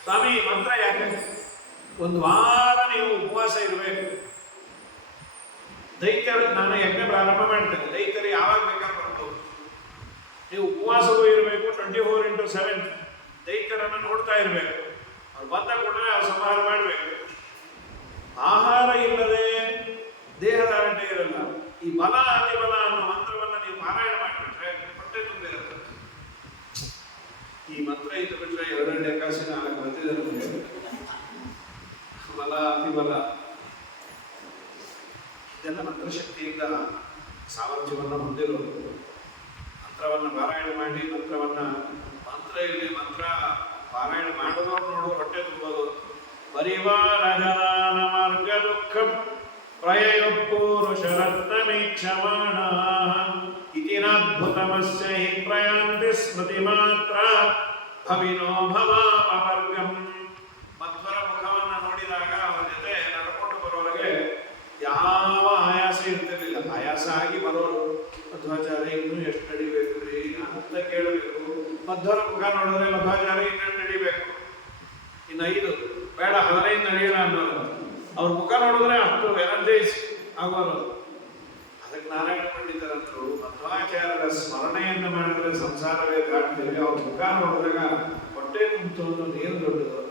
ಸ್ವಾಮಿ ಮಂತ್ರ ಯಾಕೆ? 1 ವಾರ ನೀವು ಉಪವಾಸ ಇರಬೇಕು. ದೈತ್ಯರು, ನಾನು ಯಜ್ಞ ಪ್ರಾರಂಭ ಮಾಡ್ತೇನೆ, ದೈತ್ಯರು ಯಾವಾಗ ಬೇಕಾದ್ರೂ ಬರ್ಬೋದು. ನೀವು ಉಪವಾಸವೂ ಇರಬೇಕು, 24x7 ದೈತ್ಯರನ್ನು ನೋಡ್ತಾ ಇರಬೇಕು. ಅವ್ರು ಬಂದ ಕೂಡಲೇ ಅವ್ರು ಸಂಹಾರ ಮಾಡಬೇಕು. ಆಹಾರ ಇಲ್ಲದೆ ದೇಹದ ಅರಣ್ಯ ಇರಲ್ಲ. ಈ ಬಲ ಅತಿಬಲ ಅನ್ನೋ ಮಂತ್ರವನ್ನು ನೀವು ಪಾರಾಯಣ ಮಾಡಿಬಿಟ್ರೆ ಹೊಟ್ಟೆ ತುಂಬಿರುತ್ತೆ. ಈ ಮಂತ್ರ ಇದ್ದು ಬಿಟ್ರೆ 2 ಏಕಾದಶಿ 4 ಬಂದಿದೆ ನಮಗೆ. ಬಲ ಅತಿಬಲ ಇದೆಲ್ಲ ಮಂತ್ರಶಕ್ತಿಯಿಂದ ಸಾಮರ್ಥ್ಯವನ್ನು ಹೊಂದಿರೋದು. ಮಂತ್ರವನ್ನು ಪಾರಾಯಣ ಮಾಡಿ, ಮಂತ್ರ ಇಲ್ಲಿ ಮಂತ್ರ ಪಾರಾಯಣ ಮಾಡೋದು ನೋಡು ಹೊಟ್ಟೆ ತುಂಬೋದು. ಪರಿವಾರ ಜನಾನ ಮಾರ್ಗ ದುಃಖಂ ಪ್ರಯಯೋಪುರುಷರತ್ನಮೀಕ್ಷಮಾಣ ಇತಿನಾದ್ಭುತಮಸ್ಯ ಹಿ ಪ್ರಯಾಂತಿ ಸ್ಮೃತಿ ಮಾತ್ರ ಭವಿನೋ ಭವಾಪವರ್ಗಂ. ಮಧ್ವರ ಮುಖವನ್ನು ನೋಡಿದಾಗ ಅವರ ಜೊತೆ ನಡ್ಕೊಂಡು ಬರೋರಿಗೆ ಯಾವ ಆಯಾಸ ಇರ್ತಿರ್ಲಿಲ್ಲ. ಆಯಾಸ ಆಗಿ ಬರೋರು, ಮಧ್ವಾಚಾರ್ಯ ಇನ್ನೂ ಎಷ್ಟು ನಡಿಬೇಕು ರೀ ಅಂತ ಕೇಳಬೇಕು. ಮಧ್ವರ ಮುಖ ನೋಡಿದ್ರೆ ಮಧ್ವಾಚಾರ್ಯ ಇನ್ನೆರಡು ನಡಿಬೇಕು, ಇನ್ನು 5 ಬೇಡ 15 ನಡೆಯೋಣ ಅನ್ನೋರು. ಅವ್ರ ಮುಖ ನೋಡಿದ್ರೆ ಅಷ್ಟು ಎನರ್ಜೈಸ್ ಆಗೋರು. ಅದಕ್ಕೆ ನಾರಾಯಣ ಪಂಡಿತರಂತರು ಮಧ್ವಾಚಾರ್ಯರ ಸ್ಮರಣೆಯನ್ನು ಮಾಡಿದ್ರೆ ಸಂಸಾರವೇ ಕಾಣ್ತೀವಿ, ಅವ್ರ ಮುಖ ನೋಡಿದಾಗ ಹೊಟ್ಟೆ ತುಂಬಿತು ಅನ್ನೋದು ಏನು ದೊಡ್ಡದು.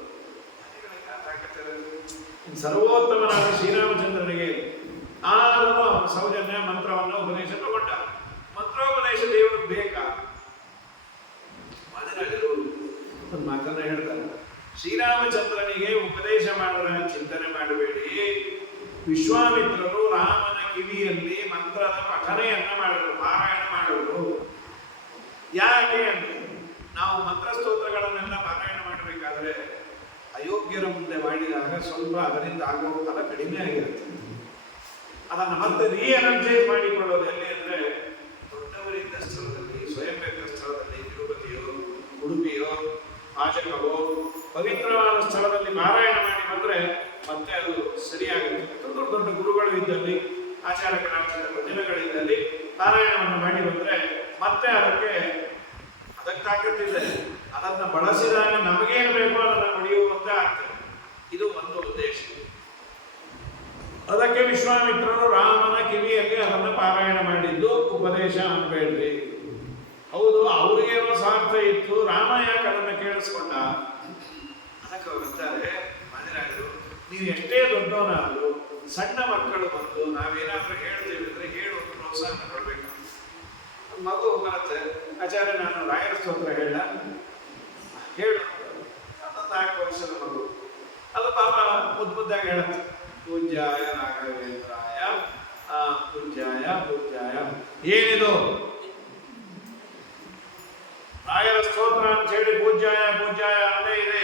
ಸರ್ವೋತ್ತಮನಾದ ಶ್ರೀರಾಮಚಂದ್ರನಿಗೆ ಆದರೂ ಸೌಜನ್ಯ ಮಂತ್ರವನ್ನು ಉಪದೇಶ ತಗೊಂಡ. ಮಂತ್ರೋಪದೇಶ ದೇವರಿಗೆ ಬೇಕಾ? ಒಂದು ಮಾತನ್ನ ಹೇಳ್ತಾರೆ, ಶ್ರೀರಾಮಚಂದ್ರನಿಗೆ ಉಪದೇಶ ಮಾಡುವ ಚಿಂತನೆ ಮಾಡಬೇಡಿ. ವಿಶ್ವಾಮಿತ್ರರು ರಾಮನ ಕಿವಿಯಲ್ಲಿ ಮಂತ್ರದ ಪಠನೆಯನ್ನ ಮಾಡಿದ್ರು, ಪಾರಾಯಣ ಮಾಡಿದ್ರು. ಯಾಕೆ ಅಂದ್ರೆ ನಾವು ಮಂತ್ರಸ್ತೋತ್ರಗಳನ್ನೆಲ್ಲ ಪಾರಾಯಣ ಮಾಡಬೇಕಾದ್ರೆ ಅಯೋಗ್ಯರ ಮುಂದೆ ಮಾಡಿದಾಗ ಸ್ವಲ್ಪ ಅದರಿಂದ ಆಗುವ ಫಲ ಕಡಿಮೆ ಆಗಿರುತ್ತೆ. ಅದನ್ನು ಮತ್ತೆ ರೀಎನರ್ಜೈಸ್ ಮಾಡಿಕೊಳ್ಳೋದು ಎಲ್ಲಿ ಅಂದ್ರೆ ದೊಡ್ಡವರಿದ್ದ ಸ್ಥಳದಲ್ಲಿ, ಸ್ವಯಂ ವ್ಯಕ್ತ ಸ್ಥಳದಲ್ಲಿ, ತಿರುಪತಿಯೋ ಉಡುಪಿಯೋ ಪಾಚಕವೋ ಪವಿತ್ರವಾದ ಸ್ಥಳದಲ್ಲಿ ಪಾರಾಯಣ ಮಾಡಿ ಬಂದ್ರೆ ಮತ್ತೆ ಅದು ಸರಿಯಾಗುತ್ತೆ. ದೊಡ್ಡ ದೊಡ್ಡ ಗುರುಗಳು ಇದ್ದಲ್ಲಿ, ಆಚಾರಕರಾಚಾರ ಪ್ರತಿಮೆಗಳಿದ್ದಲ್ಲಿ ಪಾರಾಯಣವನ್ನು ಮಾಡಿ ಬಂದ್ರೆ ಮತ್ತೆ ಅದಕ್ಕೆ ತಾಕತ್ತಿದೆ. ಅದನ್ನು ಬಳಸಿದಾಗ ನಮಗೇನು ಬೇಕೋ ಅದನ್ನು ಪಡೆಯುವಂತೆ ಆಗ್ತದೆ. ಇದು ಒಂದು ಉದ್ದೇಶ. ಅದಕ್ಕೆ ವಿಶ್ವಾಮಿತ್ರರು ರಾಮನ ಕಿವಿಯಲ್ಲಿ ಅದನ್ನು ಪಾರಾಯಣ ಮಾಡಿದ್ದು ಉಪದೇಶ ಅನ್ಬೇಡ್ರಿ. ಹೌದು, ಅವ್ರಿಗೇನೋ ಸ್ವಾರ್ಥ ಇತ್ತು, ರಾಮ ಯಾಕೆ ಅದನ್ನು ಕೇಳಿಸ್ಕೊಂಡ? ಅದಕ್ಕೆ ಅವರಂತಾರೆ ಮನೆಯವರು, ನೀವು ಎಷ್ಟೇ ದೊಡ್ಡವನಾದ್ರು ಸಣ್ಣ ಮಕ್ಕಳು ಬಂದು ನಾವೇನಾದ್ರೂ ಹೇಳ್ತೇವೆ ಅಂದ್ರೆ ಹೇಳುವುದು ಪ್ರೋತ್ಸಾಹ ಕೊಡ್ಬೇಕು. ಮಗು ಬರುತ್ತೆ, ಆಚಾರ್ಯ ನಾನು ರಾಯರ ಸ್ತೋತ್ರ ಹೇಳ ಹೇಳು, 4 ವರ್ಷದ ಮಗು, ಅದು ಪಾಪ ಮುದ್ದಾಗಿ ಹೇಳುತ್ತೆ, ಪೂಜ್ಯಾಯ ರಾಘವೇಂದ್ರಾಯ ಪೂಜ್ಯಾಯ ಪೂಜ್ಯಾಯ. ಏನಿದು ರಾಯರ ಸ್ತೋತ್ರ ಅಂತ ಹೇಳಿ ಪೂಜ್ಯಾಯ ಪೂಜ್ಯಾಯ ಅದೇ ಇದೆ.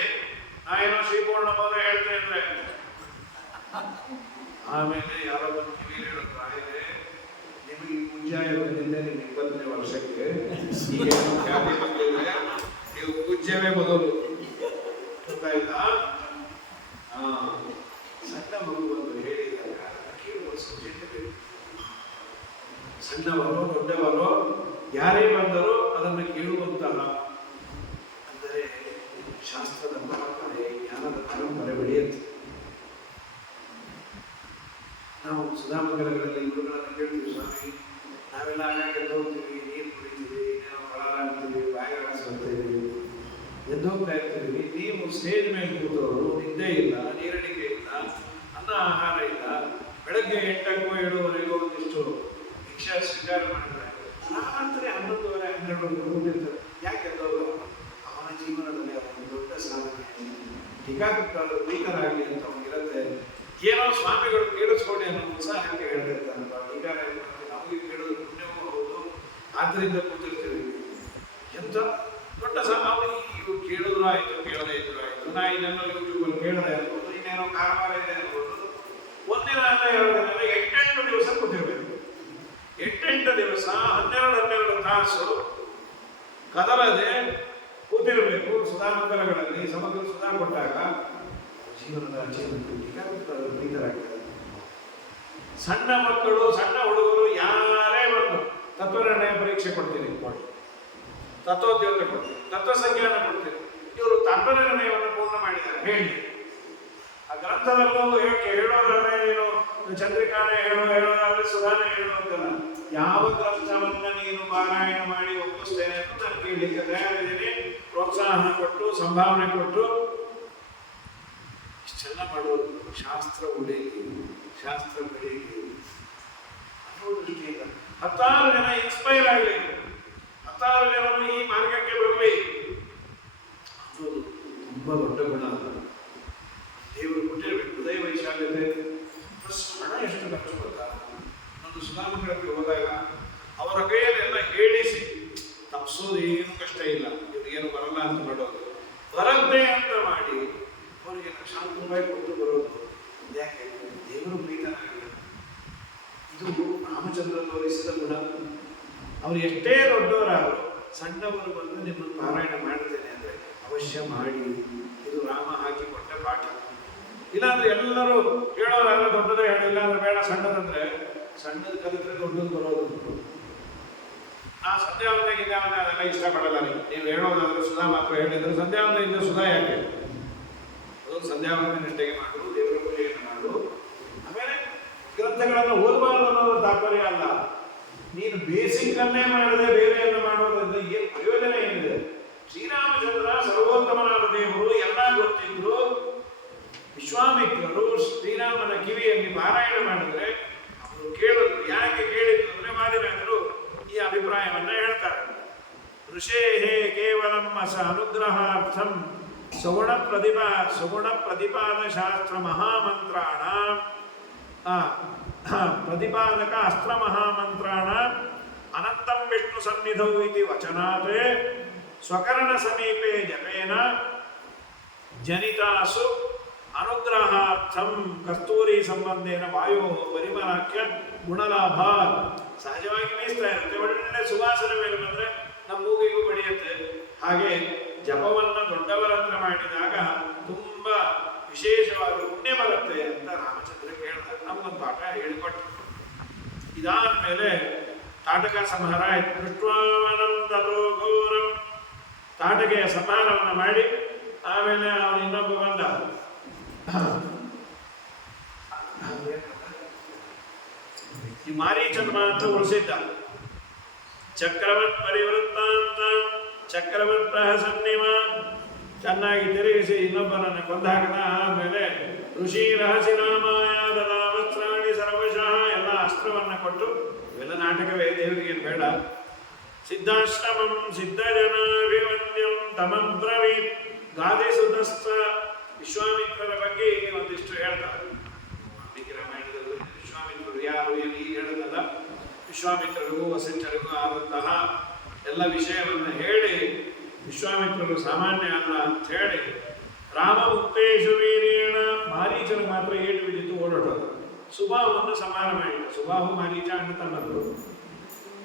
ನಾನೇನೋ ಶ್ರೀಪೂರ್ಣ ಮಗ ಹೇಳ್ತೇನೆ ಅಂದ್ರೆ ಆಮೇಲೆ ಯಾರೋ ಬಂದು ಕಿವಿಯಲ್ಲಿ ಹೇಳೋದು, ರಾಯರೇ ನಿಮಗೆ ಪೂಜ್ಯಾಯ ಬಂದಿದ್ದೆ ನಿಮ್ಮ 20ನೇ ವರ್ಷಕ್ಕೆ, ಈಗೇನೋ ಖ್ಯಾತಿ ಬಂದಿದೆ, ನೀವು ಪೂಜ್ಯವೇ ಮೊದಲು. ಗೊತ್ತಾಯ್ತಾ? ಸಣ್ಣ ಮಗು ಬಂದು ಹೇಳಿದಾಗ ಕೇಳುವ ಸೌಜನ್ಯ ಬೇಕು. ಸಣ್ಣವರು ದೊಡ್ಡವರು ಯಾರೇ ಬಂದರೂ ಅದನ್ನು ಕೇಳುವಂತಹ ಅಂದರೆ ಶಾಸ್ತ್ರದ ಪರಂಪರೆ, ಜ್ಞಾನದ ಪರಂಪರೆ ಬೆಳೆಯುತ್ತೆ. ನಾವು ಸುಧಾಮಂಗಲಗಳಲ್ಲಿ ಗುರುಗಳನ್ನು ಕೇಳ್ತೀವಿ, ಸ್ವಾಮಿ ನಾವೆಲ್ಲ ಆಗಾಗ ಹೋಗ್ತೀವಿ, ನೀರು ಕುಡಿತೀವಿ, ನಾವು ಫಲಾರ ಅಂತೀವಿ, ಬಾಯಿಗಾಡಿಸ್ಕೊಳ್ತೀವಿ, ಎದ್ದೋಗ್ತಾ ಇರ್ತೀವಿ. ನೀವು ಸ್ಟೇಜ್ ಮೇಲೆ ಕೂತವರು ನಿದ್ದೆ ಇಲ್ಲ, ನೀರಡಿಕೆ ಇಲ್ಲ, ಅನ್ನ ಆಹಾರ ಇಲ್ಲ, ಬೆಳಗ್ಗೆ 8ಕ್ಕೋ 7ವರೆಗೂ ಒಂದಿಷ್ಟು ಭಿಕ್ಷಾ ಸ್ವೀಕಾರ ಮಾಡಿದ್ರೆ ರಾತ್ರಿ 11:30 12 ಕೂತಿರ್ತಾರೆ. ಯಾಕೆ ಎದ್ದೋಗ? ಅವನ ಜೀವನದಲ್ಲಿ ಅವನ ದೊಡ್ಡ ಸಾಧನೆ ಟೀಕಾರಾಗಲಿ ಅಂತ ಅವನಿಗಿರುತ್ತೆ. ಏನೋ ಸ್ವಾಮಿಗಳು ಕೇಳಿಸ್ಕೊಳ್ಳಿ ಅನ್ನೋ ಉತ್ಸಾಹಕ್ಕೆ ಹೇಳ್ತಿರ್ತಾನಪ್ಪ. ಟೀಕಾರ ನಮಗೆ ಕೇಳೋದು ಪುಣ್ಯವೂ ಹೌದು, ಆದ್ದರಿಂದ ಕೂತಿರ್ತೀವಿ. ಎಂತ ದೊಡ್ಡ ಇವು ಕೇಳಿದ್ರು ಆಯ್ತು, ಕೇಳದೇ ಇದ್ರು ಆಯ್ತು. ನಾ ಇದನ್ನು ಯೂಟ್ಯೂಬಲ್ಲಿ ಕೇಳದೆ ಇರ್ಬೋದು, ಇನ್ನೇನೋ ಕಾರವಾರ ಇದೆ ಇರ್ಬೋದು. ಒಂದಿನ 8 ದಿವಸ ಕೂತಿರ್ಬೇಕು. 8 ದಿವಸ 12 ತಾಸು ಕದಲದೆ ಕೂತಿರಬೇಕು. ಸುಧಾಮಂಗಲಗಳಲ್ಲಿ ಸಮಗ್ರ ಸುಧಾ ಕೊಟ್ಟಾಗ ಜೀವನದ ಪ್ರೀತರಾಗ್ತದೆ. ಸಣ್ಣ ಮಕ್ಕಳು, ಸಣ್ಣ ಹುಡುಗರು ಯಾರೇ ಬಂದು ತತ್ವನಿರ್ಣಯ ಪರೀಕ್ಷೆ ಕೊಡ್ತೀನಿ, ತತ್ವೋದ್ಯೋಗ ಕೊಡ್ತೀನಿ, ತತ್ವಸಂಜ್ಞಾನ ಕೊಡ್ತೀನಿ. ಇವರು ತತ್ವನಿರ್ಣಯವನ್ನು ಪೂರ್ಣ ಮಾಡಿದ್ದಾರೆ. ಹೇಳಿ, ಆ ಗ್ರಂಥದಲ್ಲೂ ಹೇಳೋದಾದ್ರೆ ನೀನು ಚಂದ್ರಿಕಾನೇ ಹೇಳೋದಾದ್ರೆ ಸುಧಾನೇ ಹೇಳೋದಲ್ಲ. ಯಾವ ಗ್ರಂಥವನ್ನ ನೀನು ಪಾರಾಯಣ ಮಾಡಿ ಒಪ್ಪಿಸ್ತೇನೆ ಅಂತ ನಾನು ಕೇಳಲಿಕ್ಕೆ ತಯಾರಿದ್ದೀನಿ. ಪ್ರೋತ್ಸಾಹನ ಕೊಟ್ಟು, ಸಂಭಾವನೆ ಕೊಟ್ಟು ಇಷ್ಟೆಲ್ಲ ಮಾಡುವುದು ಶಾಸ್ತ್ರ ಉಳಿಗೆ, ಶಾಸ್ತ್ರ ಬೆಳೆಗೆ ಅನ್ನೋ ದೃಷ್ಟಿಯಿಂದ 10 ಜನ ಇನ್ಸ್ಪೈರ್ ಆಗಲಿ, 10 ಜನರು ಈ ಮಾರ್ಗಕ್ಕೆ ಬರಲಿ ಅನ್ನೋದು ತುಂಬಾ ದೊಡ್ಡ ಗುಣ. ದೇವರು ಕೊಟ್ಟಿರಬೇಕು ಹೃದಯ ವೈಶಾಲ್ಯತೆ. ಹಣ ಎಷ್ಟು ಖರ್ಚು ಬರ್ತಾರೆ. ಇನ್ನೊಂದು ಸುಧಾಮಂಗಲಕ್ಕೆ ಹೋದಾಗ ಅವರ ಕೈಯಲ್ಲೆಲ್ಲ ಹೇಳಿಸಿ ತಪ್ಪಿಸೋದು ಏನು ಕಷ್ಟ ಇಲ್ಲ, ಇವ್ರಿಗೇನು ಬರಲ್ಲ ಅಂತ ಮಾಡೋದು, ಬರದ್ದೇ ಅಂತ ಮಾಡಿ ಅವರಿಗೆ ಲಕ್ಷಾಂತರ ರೂಪಾಯಿ ಕೊಟ್ಟು ಬರೋದು. ಯಾಕೆ? ದೇವರು ಪ್ರೀತನಾಗಲಿ. ಇದು ರಾಮಚಂದ್ರ ತೋರಿಸಿದ ಗುಣ. ಅವ್ರು ಎಷ್ಟೇ ದೊಡ್ಡವರಾದ್ರು ಸಣ್ಣವರು ಬಂದು ನಿಮ್ಮನ್ನು ಪಾರಾಯಣ ಮಾಡ್ತೇನೆ ಅಂದರೆ ಅವಶ್ಯ ಮಾಡಿ. ಇದು ರಾಮ ಹಾಕಿಕೊಟ್ಟ ಪಾಠ. ಇಲ್ಲಾಂದ್ರೆ ಎಲ್ಲರೂ ಹೇಳೋರಾದ್ರೆ ದೊಡ್ಡದೇ ಹೇಳಿಲ್ಲ ಅಂದ್ರೆ ಬೇಡ, ಸಣ್ಣದಂದ್ರೆ ಸಣ್ಣದು ಕಲಿತ್ರೆ ದೊಡ್ಡದು ಬರೋದು. ಆ ಸಂಧ್ಯಾವಂತ ಅದೆಲ್ಲ ಇಷ್ಟಪಡಲ್ಲ. ನೀವು ಹೇಳೋದಾದ್ರೆ ಸುಧಾ ಮಾತ್ರ ಹೇಳಿದರೆ ಸಂಧ್ಯಾವಂದನೆಯಿಂದ ಸುಧಾ ಯಾಕೆ? ಅದೊಂದು ಸಂಧ್ಯಾವಂದನೆ ನಿಷ್ಠೆಗೆ ಮಾಡು, ದೇವರ ಪೂಜೆಯನ್ನು ಮಾಡು. ಆಮೇಲೆ ಗ್ರಂಥಗಳನ್ನು ಓದಬಾರದು ಅನ್ನೋದು ತಾತ್ಪರ್ಯ ಅಲ್ಲ. ನೀನು ಬೇಸಿಕ್ ಅನ್ನೇ ಮಾಡದೆ ಬೇರೆಯನ್ನು ಮಾಡೋದ್ರಿಂದ ಏನು ಪ್ರಯೋಜನ ಏನಿದೆ? ಶ್ರೀರಾಮಚಂದ್ರ ಸರ್ವೋತ್ತಮನಾದ ದೇವರು ಎಲ್ಲ ಗೊತ್ತಿದ್ರು. ವಿಶ್ವಾಮಿತ್ರರು ಶ್ರೀರಾಮನ ಕಿವಿಯಲ್ಲಿ ಪಾರಾಯಣ ಮಾಡಿದ್ರೆ ಅವರು ಕೇಳಿದ್ರು. ಯಾಕೆ ಕೇಳಿದ್ರು ಅಂದ್ರೆ ವಾದಿರಾಜರು ಈ ಅಭಿಪ್ರಾಯವನ್ನ ಹೇಳ್ತಾರೆ. ಋಷೇಹೇ ಕೇವಲಂ ಅಸ ಅನುಗ್ರಹಾರ್ಥಂ ಸಗುಣ ಪ್ರತಿಪಾದ ಶಾಸ್ತ್ರ ಮಹಾಮಂತ್ರಾಣ ಪ್ರತಿಪಾದಕ ಅಸ್ತ್ರ ಮಹಾಮಂತ್ರಾಣ ಅನಂತಂ ವಿಷ್ಣು ಸನ್ನಿಧೌ ಇತಿ ವಚನಾತ್ ಸ್ವಕರ್ಣ ಸಮೀಪೆ ಜಪೇನ ಜನಿತಾಸು ಅನುಗ್ರಹಾರ್ಥಂ ಕಸ್ತೂರಿ ಸಂಬಂಧೇನ ವಾಯೋ ಪರಿಮಲಾಖ್ಯ ಗುಣಲಾಭ. ಸಹಜವಾಗಿ ಬೀಸ್ತಾ ಇರುತ್ತೆ, ಒಳ್ಳೆ ಸುವಾಸನೆ ಮೇಲೆ ಬಂದ್ರೆ ನಮ್ಮ ಮೂಗಿಗೂ ಬಡಿಯುತ್ತೆ. ಹಾಗೆ ಜಪವನ್ನ ದೊಡ್ಡವರ ಹತ್ರ ಮಾಡಿದಾಗ ತುಂಬಾ ವಿಶೇಷವಾದ ಪುಣ್ಯ ಬರುತ್ತೆ ಅಂತ ರಾಮಚಂದ್ರ ಕೇಳಿದಾಗ ನಮಗೊಂದು ಪಾಠ ಹೇಳಿಕೊಟ್ಟು. ಇದಾದ ಮೇಲೆ ತಾಟಕ ಸಂಹಾರ ಆಯ್ತು. ಕೃಷ್ಣಾನಂದೋ ಘೋರಂ ತಾಟಕೆಯ ಸಂಹಾರವನ್ನು ಮಾಡಿ ಆಮೇಲೆ ಅವನು ಇನ್ನೊಬ್ಬ ಬಂದ, ಈ ಮಾರೀಚನ ಮಾತ್ರ ಉಳಿಸಿದ್ದ. ಚಕ್ರವತ್ ಪರಿವೃತ್ತಾಂತ ಚಕ್ರವತ್ ಪ್ರಹಸನ್ನಿವ ಚೆನ್ನಾಗಿ ತಿರುಗಿಸಿ ಇನ್ನೊಬ್ಬನನ್ನು ಕೊಂದಾಕದ. ಆಮೇಲೆ ಋಷಿ ರಹಸಿ ನಾಮಾಯ ದದಾವಸ್ತ್ರಾಣಿ ಸರ್ವಶಃ ಎಲ್ಲ ಅಸ್ತ್ರವನ್ನ ಕೊಟ್ಟು, ಇವೆಲ್ಲ ನಾಟಕವೇ, ದೇವರಿಗೆ ಬೇಡ. ಸಿದ್ಧಾಶ್ರಮಂ ಸಿದ್ಧಜನಾಭಿವಂದ್ಯಂ ತಮಬ್ರವೀತ್ ಗಾದಿಸುತಸ್ಥ. ವಿಶ್ವಾಮಿತ್ರರ ಬಗ್ಗೆ ಇಲ್ಲಿ ಒಂದಿಷ್ಟು ಹೇಳ್ತಾರೆ. ರಾಮಾಯಣದಲ್ಲಿ ವಿಶ್ವಾಮಿತ್ರರು ಯಾರು ಏನು ಈಗ ಹೇಳೋದಲ್ಲ, ವಿಶ್ವಾಮಿತ್ರರಿಗೂ ವಸಿಷ್ಠರಿಗೂ ಆದಂತಹ ಎಲ್ಲ ವಿಷಯವನ್ನು ಹೇಳಿ ವಿಶ್ವಾಮಿತ್ರರು ಸಾಮಾನ್ಯ ಅಲ್ಲ ಅಂತ ಹೇಳಿ ರಾಮ ಮುಕ್ತೇಶು ವೀರೇಣ ಮಾರೀಚರು ಮಾತ್ರ ಏಟು ಬಿದ್ದಿತ್ತು ಓಡೋಟೋದು. ಸುಬಾಹುವನ್ನು ಸಂಹಾರ ಮಾಡಿದ. ಸುಬಾಹು ಮಾರೀಚ ಅಣ್ಣ ತಮ್ಮರು.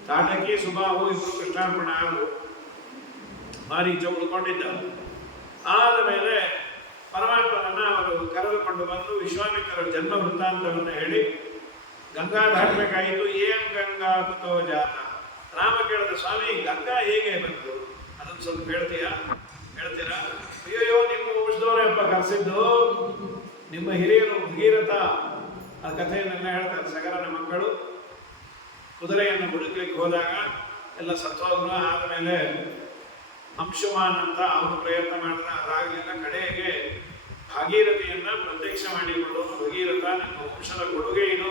ತಾಟಕಿ ಸುಬಾಹು ಇಬ್ಬರು ಕೃಷ್ಣಾರ್ಪಣ ಆದರು. ಮಾರೀಚ ಉಳ್ಕೊಂಡಿದ್ದ. ಆದ ಮೇಲೆ ಪರಮಾತ್ಮನನ್ನ ಅವರು ಕರೆದುಕೊಂಡು ಬಂದು ವಿಶ್ವಾಮಿತ್ರರ ಜನ್ಮ ವೃತ್ತಾಂತವನ್ನು ಹೇಳಿ ಗಂಗಾ ದಾಟಬೇಕಾಯಿತು. ಏನ್ ಗಂಗಾ ಕುತೋ ಜಾತ. ರಾಮ ಕೇಳಿದ, ಸ್ವಾಮಿ ಗಂಗಾ ಹೇಗೆ ಬಂತು ಅದನ್ನು ಸ್ವಲ್ಪ ಹೇಳ್ತೀರಾ? ಅಯ್ಯೋ ನಿಮ್ಮ ವಂಶದವರೇ ಅಪ್ಪ ಕರೆಸಿದ್ದು, ನಿಮ್ಮ ಹಿರಿಯರು ಭಗೀರಥ. ಆ ಕಥೆಯನ್ನೆಲ್ಲ ಹೇಳ್ತಾರೆ. ಸಗರನ ಮಕ್ಕಳು ಕುದುರೆಯನ್ನು ಹುಡುಕ್ಲಿಕ್ಕೆ ಹೋದಾಗ ಎಲ್ಲ ಸತ್ತೋದ್ರು. ಆದಮೇಲೆ ಅಂಶುಮಾನ್ ಅಂತ ಅವನು ಪ್ರಯತ್ನ ಮಾಡಿದ, ಅದಾಗಲಿಲ್ಲ. ಕಡೆಗೆ ಭಾಗೀರಥಿಯನ್ನ ಪ್ರತ್ಯಕ್ಷ ಮಾಡಿಕೊಳ್ಳೋದು. ಭಗೀರಥ ನಿಮ್ಮ ವಂಶದ ಕೊಡುಗೆ ಇದು.